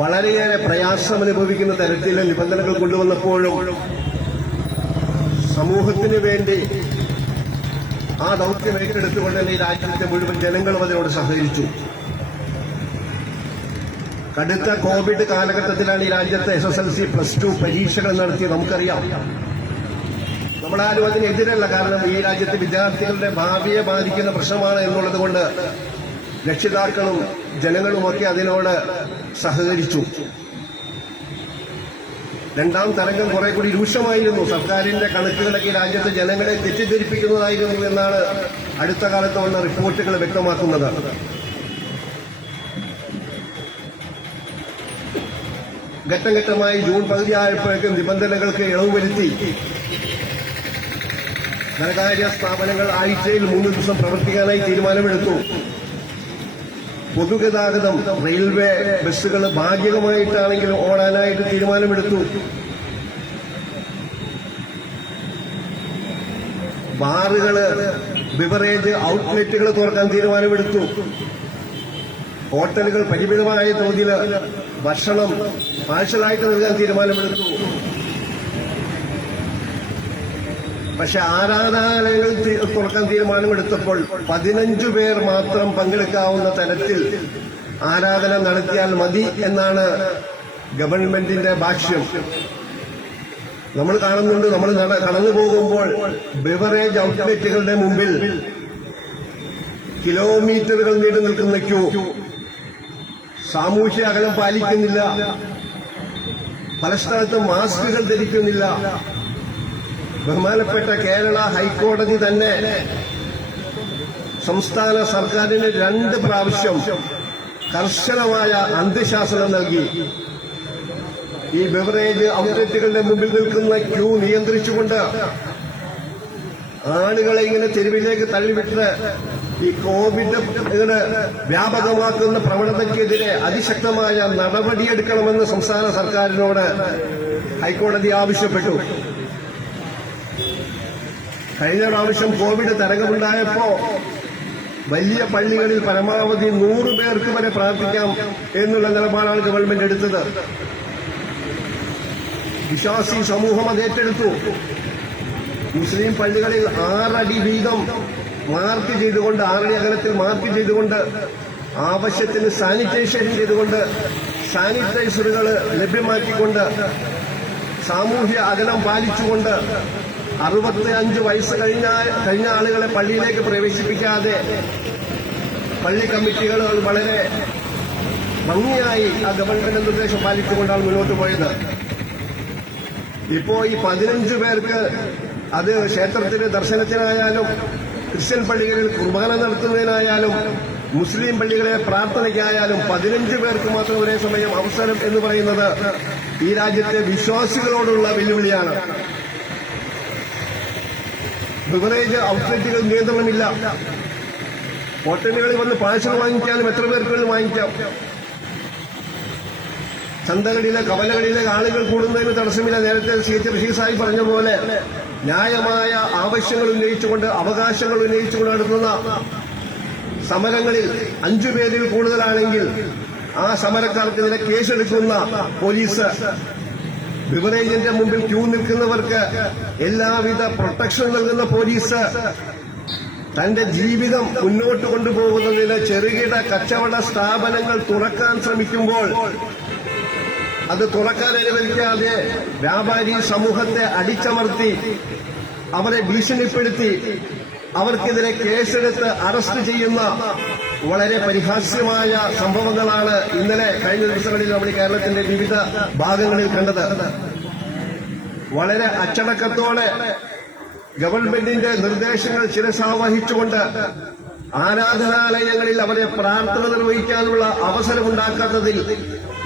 വളരെയേറെ പ്രയാസം അനുഭവിക്കുന്ന തരത്തിലെ നിബന്ധനകൾ കൊണ്ടുവന്നപ്പോഴും സമൂഹത്തിന് വേണ്ടി ആ ദൗത്യം ഏറ്റെടുത്തുകൊണ്ട് തന്നെ ഈ രാജ്യത്തെ മുഴുവൻ ജനങ്ങളും അതിനോട് സഹകരിച്ചു. കടുത്ത കോവിഡ് കാലഘട്ടത്തിലാണ് ഈ രാജ്യത്തെ SSLC +2 പരീക്ഷകൾ നടത്തിയത്. നമുക്കറിയാം, നമ്മളാരും അതിനെതിരല്ല. കാരണം ഈ രാജ്യത്തെ വിദ്യാർത്ഥികളുടെ ഭാവിയെ ബാധിക്കുന്ന പ്രശ്നമാണ് എന്നുള്ളത് കൊണ്ട് രക്ഷിതാക്കളും ജനങ്ങളുമൊക്കെ അതിനോട് സഹകരിച്ചു. രണ്ടാം തരംഗം കുറെ കൂടി രൂക്ഷമായിരുന്നു. സർക്കാരിന്റെ കണക്കുകളൊക്കെ രാജ്യത്തെ ജനങ്ങളെ തെറ്റിദ്ധരിപ്പിക്കുന്നതായിരുന്നു എന്നാണ് അടുത്ത കാലത്ത് വന്ന റിപ്പോർട്ടുകൾ വ്യക്തമാക്കുന്നത്. ഘട്ടം ഘട്ടമായി ജൂൺ പകുതിയായപ്പോഴേക്കും നിബന്ധനകൾക്ക് ഇളവ് വരുത്തി. ധനകാര്യ സ്ഥാപനങ്ങൾ ആഴ്ചയിൽ 3 ദിവസം പ്രവർത്തിക്കാനായി തീരുമാനമെടുത്തു. പൊതുഗതാഗതം, റെയിൽവേ, ബസ്സുകൾ ഭാഗികമായിട്ടാണെങ്കിലും ഓടാനായിട്ട് തീരുമാനമെടുത്തു. ബാറുകള്, ബിവറേജ് ഔട്ട്ലെറ്റുകൾ തുറക്കാൻ തീരുമാനമെടുത്തു. ഹോട്ടലുകൾ പരിമിതമായ തോതിൽ ഭക്ഷണം പാഴ്സലായിട്ട് നൽകാൻ തീരുമാനമെടുത്തു. പക്ഷെ ആരാധനാലയങ്ങൾ തുറക്കാൻ തീരുമാനമെടുത്തപ്പോൾ 15 പേർ മാത്രം പങ്കെടുക്കാവുന്ന തരത്തിൽ ആരാധന നടത്തിയാൽ മതി എന്നാണ് ഗവൺമെന്റിന്റെ ഭാഷ്യം. നമ്മൾ കാണുന്നുണ്ട്, നമ്മൾ കടന്നു പോകുമ്പോൾ ബിവറേജ് ഔട്ട്ലെറ്റുകളുടെ മുമ്പിൽ കിലോമീറ്ററുകൾ നീണ്ടു നിൽക്കുന്ന ക്യൂ. സാമൂഹ്യ അകലം പാലിക്കുന്നില്ല. പല സ്ഥലത്തും മാസ്കുകൾ ധരിക്കുന്നില്ല. ബഹുമാനപ്പെട്ട കേരള ഹൈക്കോടതി തന്നെ സംസ്ഥാന സർക്കാരിന് 2 പ്രാവശ്യം കർശനമായ അന്ത്യശാസനം നൽകി. ഈ ബിവറേജ് ഔട്ട്ലെറ്റുകളുടെ മുമ്പിൽ നിൽക്കുന്ന ക്യൂ നിയന്ത്രിച്ചുകൊണ്ട് ആളുകളെ ഇങ്ങനെ തെരുവിലേക്ക് തള്ളിവിട്ട് ഈ കോവിഡ് ഇങ്ങനെ വ്യാപകമാക്കുന്ന പ്രവണതയ്ക്കെതിരെ അതിശക്തമായ നടപടിയെടുക്കണമെന്ന് സംസ്ഥാന സർക്കാരിനോട് ഹൈക്കോടതി ആവശ്യപ്പെട്ടു. കഴിഞ്ഞ പ്രാവശ്യം കോവിഡ് തരംഗമുണ്ടായപ്പോ വലിയ പള്ളികളിൽ പരമാവധി 100 പേർക്ക് വരെ പ്രാർത്ഥിക്കാം എന്നുള്ള നിലപാടാണ് ഗവൺമെന്റ് എടുത്തത്. വിശ്വാസി സമൂഹം അത് ഏറ്റെടുത്തു. മുസ്ലിം പള്ളികളിൽ 6 അടി വീതം മാർക്ക് ചെയ്തുകൊണ്ട്, 6 അടി അകലത്തിൽ മാർക്ക് ചെയ്തുകൊണ്ട്, ആവശ്യത്തിന് സാനിറ്റൈസേഷൻ ചെയ്തുകൊണ്ട്, സാനിറ്റൈസറുകൾ ലഭ്യമാക്കിക്കൊണ്ട്, സാമൂഹ്യ അകലം പാലിച്ചുകൊണ്ട് 65 വയസ്സ് കഴിഞ്ഞ ആളുകളെ പള്ളിയിലേക്ക് പ്രവേശിപ്പിക്കാതെ പള്ളി കമ്മിറ്റികൾ വളരെ ഭംഗിയായി ആ ഗവൺമെന്റ് നിർദ്ദേശം പാലിച്ചുകൊണ്ടാണ് മുന്നോട്ട് പോയത്. ഇപ്പോ ഈ 15 പേർക്ക് അത് ക്ഷേത്രത്തിന് ദർശനത്തിനായാലും, ക്രിസ്ത്യൻ പള്ളികളിൽ കുർബാന നടത്തുന്നതിനായാലും, മുസ്ലിം പള്ളികളെ പ്രാർത്ഥനയ്ക്കായാലും 15 പേർക്ക് മാത്രം ഒരേ സമയം അവസരം എന്ന് പറയുന്നത് ഈ രാജ്യത്തെ വിശ്വാസികളോടുള്ള വെല്ലുവിളിയാണ്. ബിവറേജ് ഔട്ട്ലെറ്റുകൾ നിയന്ത്രണമില്ല. ഹോട്ടലുകളിൽ വന്ന് പാഴ്സൽ വാങ്ങിക്കാനും എത്ര പേർക്ക് വാങ്ങിക്കാം. ചന്തകളിലെ, കവലകളിലെ ആളുകൾ കൂടുന്നതിന് തടസ്സമില്ല. നേരത്തെ CH റഷീദ് സാഹിബ് പറഞ്ഞ പോലെ ന്യായമായ ആവശ്യങ്ങൾ ഉന്നയിച്ചുകൊണ്ട്, അവകാശങ്ങൾ ഉന്നയിച്ചുകൊണ്ട് നടത്തുന്ന സമരങ്ങളിൽ 5 പേരിൽ കൂടുതലാണെങ്കിൽ ആ സമരക്കാർക്കെതിരെ കേസെടുക്കുന്ന പോലീസ്, ബിവറേജിന്റെ മുമ്പിൽ ക്യൂ നിൽക്കുന്നവർക്ക് എല്ലാവിധ പ്രൊട്ടക്ഷൻ നൽകുന്ന പോലീസ്, തന്റെ ജീവിതം മുന്നോട്ട് കൊണ്ടുപോകുന്നതിന് ചെറുകിട കച്ചവട സ്ഥാപനങ്ങൾ തുറക്കാൻ ശ്രമിക്കുമ്പോൾ അത് തുറക്കാൻ അനുവദിക്കാതെ വ്യാപാരി സമൂഹത്തെ അടിച്ചമർത്തി, അവരെ ഭീഷണിപ്പെടുത്തി, അവർക്കെതിരെ കേസെടുത്ത് അറസ്റ്റ് ചെയ്യുന്ന വളരെ പരിഹാസ്യമായ സംഭവങ്ങളാണ് ഇന്നലെ കഴിഞ്ഞ ദിവസങ്ങളിൽ നമ്മൾ കേരളത്തിന്റെ വിവിധ ഭാഗങ്ങളിൽ കണ്ടത്. വളരെ അച്ചടക്കത്തോടെ ഗവൺമെന്റിന്റെ നിർദ്ദേശങ്ങൾ ശിരസാവഹിച്ചുകൊണ്ട് ആരാധനാലയങ്ങളിൽ അവരെ പ്രാർത്ഥന നിർവഹിക്കാനുള്ള അവസരമുണ്ടാക്കാത്തതിൽ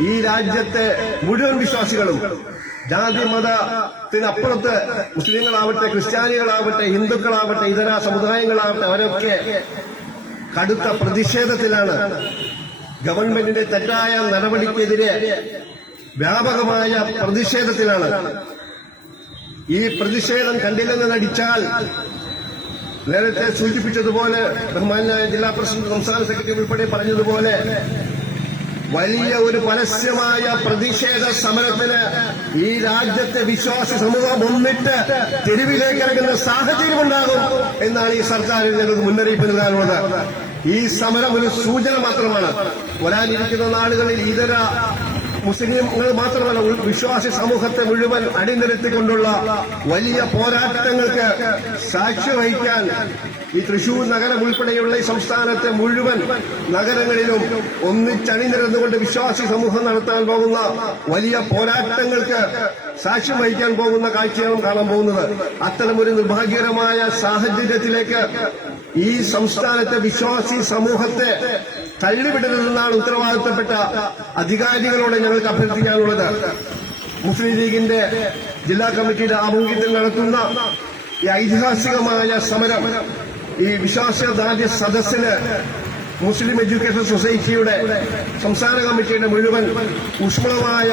ഈ രാജ്യത്തെ മുഴുവൻ വിശ്വാസികളും, ജാതി മതത്തിനപ്പുറത്ത് മുസ്ലിങ്ങളാവട്ടെ, ക്രിസ്ത്യാനികളാവട്ടെ, ഹിന്ദുക്കളാവട്ടെ, ഇതര സമുദായങ്ങളാവട്ടെ, അവരൊക്കെ കടുത്ത പ്രതിഷേധത്തിലാണ്. ഗവൺമെന്റിന്റെ തെറ്റായ നടപടിക്കെതിരെ വ്യാപകമായ പ്രതിഷേധത്തിലാണ്. ഈ പ്രതിഷേധം കണ്ടില്ലെന്ന് നടിച്ചാൽ നേരത്തെ സൂചിപ്പിച്ചതുപോലെ ബഹുമാനായ ജില്ലാ പ്രസിഡന്റ് സംസ്ഥാന സെക്രട്ടറി ഉൾപ്പെടെ പറഞ്ഞതുപോലെ വലിയ ഒരു പരസ്യമായ പ്രതിഷേധ സമരത്തിന് ഈ രാജ്യത്തെ വിശ്വാസി സമൂഹം ഒന്നിട്ട് തെരുവിലേക്ക് ഇറങ്ങുന്ന സാഹചര്യം ഉണ്ടാകും എന്നാണ് ഈ സർക്കാരിൽ ഞങ്ങൾക്ക് മുന്നറിയിപ്പ് നൽകാനുള്ളത്. ഈ സമരം ഒരു സൂചന മാത്രമാണ്. വരാനിരിക്കുന്ന നാളുകളിൽ ഇതര മുസ്ലിങ്ങൾ മാത്രമല്ല വിശ്വാസി സമൂഹത്തെ മുഴുവൻ അണിനിരത്തിക്കൊണ്ടുള്ള വലിയ പോരാട്ടങ്ങൾക്ക് സാക്ഷി വഹിക്കാൻ ഈ തൃശൂർ നഗരം ഉൾപ്പെടെയുള്ള ഈ സംസ്ഥാനത്തെ മുഴുവൻ നഗരങ്ങളിലും ഒന്നിച്ചണിനിരന്നുകൊണ്ട് വിശ്വാസി സമൂഹം നടത്താൻ പോകുന്ന വലിയ പോരാട്ടങ്ങൾക്ക് സാക്ഷ്യം വഹിക്കാൻ പോകുന്ന കാഴ്ചയാണ് കാണാൻ പോകുന്നത്. അത്തരമൊരു നിർഭാഗ്യകരമായ സാഹചര്യത്തിലേക്ക് ഈ സംസ്ഥാനത്തെ വിശ്വാസി സമൂഹത്തെ തള്ളിവിടരുതെന്നാണ് ഉത്തരവാദിത്തപ്പെട്ട അധികാരികളോട് ഞങ്ങൾക്ക് അഭ്യർത്ഥിക്കാനുള്ളത്. മുസ്ലിം ലീഗിന്റെ ജില്ലാ കമ്മിറ്റിയുടെ ആഭിമുഖ്യത്തിൽ നടത്തുന്ന ഈ ഐതിഹാസികമായ സമരം ഈ വിശ്വാസദാർഢ്യ സദസ്സിന് മുസ്ലിം എഡ്യൂക്കേഷൻ സൊസൈറ്റിയുടെ സംസ്ഥാന കമ്മിറ്റിയുടെ മുഴുവൻ ഊഷ്മളമായ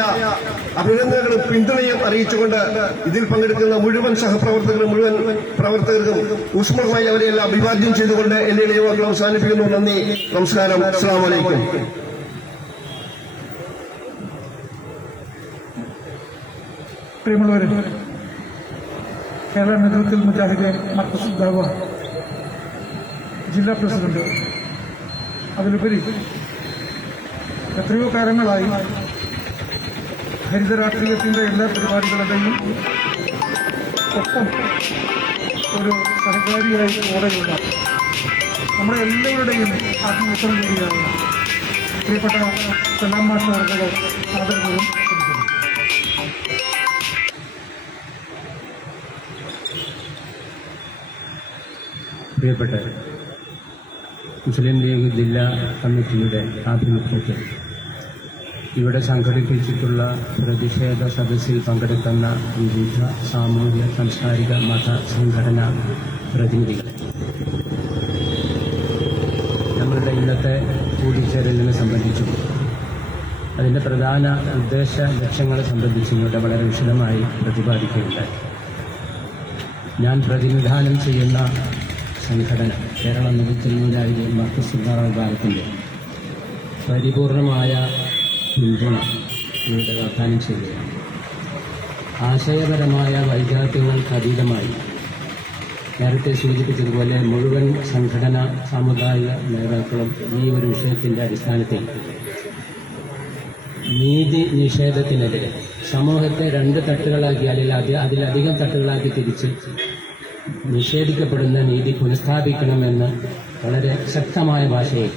അഭിനന്ദനങ്ങളും പിന്തുണയും അറിയിച്ചുകൊണ്ട് ഇതിൽ പങ്കെടുക്കുന്ന മുഴുവൻ സഹപ്രവർത്തകരും മുഴുവൻ പ്രവർത്തകർക്കും ഊഷ്മളമായി അവരെല്ലാം അഭിവാദ്യം ചെയ്തുകൊണ്ട് എന്റെ നിയമങ്ങൾ അവസാനിപ്പിക്കുന്നു. നന്ദി, നമസ്കാരം, അസ്സലാമു അലൈക്കും. പ്രിയമുള്ളവരെ, കേരള നേതൃത്വത്തിൽ മുജാഹിദ് മർക്കസ് ദഅവ ജില്ലാ പ്രസിഡന്റ്, അതിലുപരി എത്രയോ കാലങ്ങളായി ഹരിത രാഷ്ട്രീയത്തിന്റെ എല്ലാ പരിപാടികളുടെയും ഒപ്പം ഒരു സഹകാരിയായി കൂടെയുള്ള നമ്മുടെ എല്ലാവരുടെയും ആത്മവിശ്വാസം കൂടിയാണ് പ്രിയപ്പെട്ട സലാം മാഷ് വർഗ്ഗങ്ങൾ ആദരവും ക്ഷണിക്കുന്നു. പ്രിയപ്പെട്ട മുസ്ലിം ലീഗ് ജില്ലാ കമ്മിറ്റിയുടെ ആഭിമുഖ്യത്തിൽ ഇവിടെ സംഘടിപ്പിച്ചിട്ടുള്ള പ്രതിഷേധ സദസ്സിൽ പങ്കെടുക്കുന്ന വിവിധ സാമൂഹ്യ സാംസ്കാരിക മത സംഘടനാ പ്രതിനിധികൾ, നമ്മളുടെ ഇന്നത്തെ കൂടിച്ചേരലിനെ സംബന്ധിച്ചും അതിൻ്റെ പ്രധാന ഉദ്ദേശ ലക്ഷ്യങ്ങളെ സംബന്ധിച്ചും ഇവിടെ വളരെ വിശദമായി പ്രതിപാദിക്കുകയുണ്ടായി. ഞാൻ പ്രതിനിധാനം ചെയ്യുന്ന സംഘടന കേരള മുസ്ലിം മർക്കസ് ദഅവ വിഭാഗത്തിൻ്റെ പരിപൂർണമായ പിന്തുണ ഇവിടെ വാഗ്ദാനം ചെയ്യുകയാണ്. ആശയപരമായ വൈജാത്യങ്ങൾക്ക് അതീതമായി നേരത്തെ സൂചിപ്പിച്ചതുപോലെ മുഴുവൻ സംഘടനാ സാമുദായിക നേതാക്കളും ഈ ഒരു വിഷയത്തിൻ്റെ അടിസ്ഥാനത്തിൽ നീതി നിഷേധത്തിനെതിരെ സമൂഹത്തെ രണ്ട് തട്ടുകളാക്കി അല്ലെങ്കിൽ അതിലധികം തട്ടുകളാക്കി തിരിച്ച് നിഷേധിക്കപ്പെടുന്ന നീതി പുനഃസ്ഥാപിക്കണമെന്ന് വളരെ ശക്തമായ ഭാഷയിൽ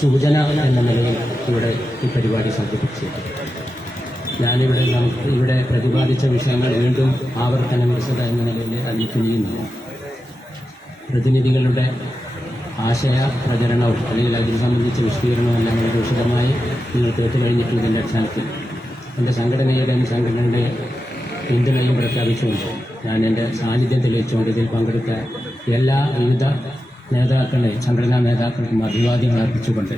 സൂചന എന്ന നിലയിൽ ഇവിടെ ഈ പരിപാടി സംഘടിപ്പിച്ചിട്ടുണ്ട്. ഇവിടെ പ്രതിപാദിച്ച വിഷയങ്ങൾ വീണ്ടും ആവർത്തന വിശദ എന്ന നിലയിൽ അറിയിക്കുകയുമില്ല. പ്രതിനിധികളുടെ ആശയ പ്രചരണവും അല്ലെങ്കിൽ അതിനെ സംബന്ധിച്ച വിശദീകരണവും എല്ലാം വളരെ വിശദമായി നിങ്ങൾ കേട്ടുകഴിഞ്ഞിട്ടുള്ളതിൻ്റെ അടിസ്ഥാനത്തിൽ എൻ്റെ സംഘടനയുടെയും സംഘടനയുടെ പിന്തുണയും പ്രഖ്യാപിച്ചുകൊണ്ട് ഞാൻ എൻ്റെ സാന്നിധ്യം തെളിയിച്ചുകൊണ്ട് ഇതിൽ പങ്കെടുത്ത എല്ലാ വിവിധ നേതാക്കളെ സംഘടനാ നേതാക്കൾക്കും അഭിവാദ്യങ്ങൾ അർപ്പിച്ചുകൊണ്ട്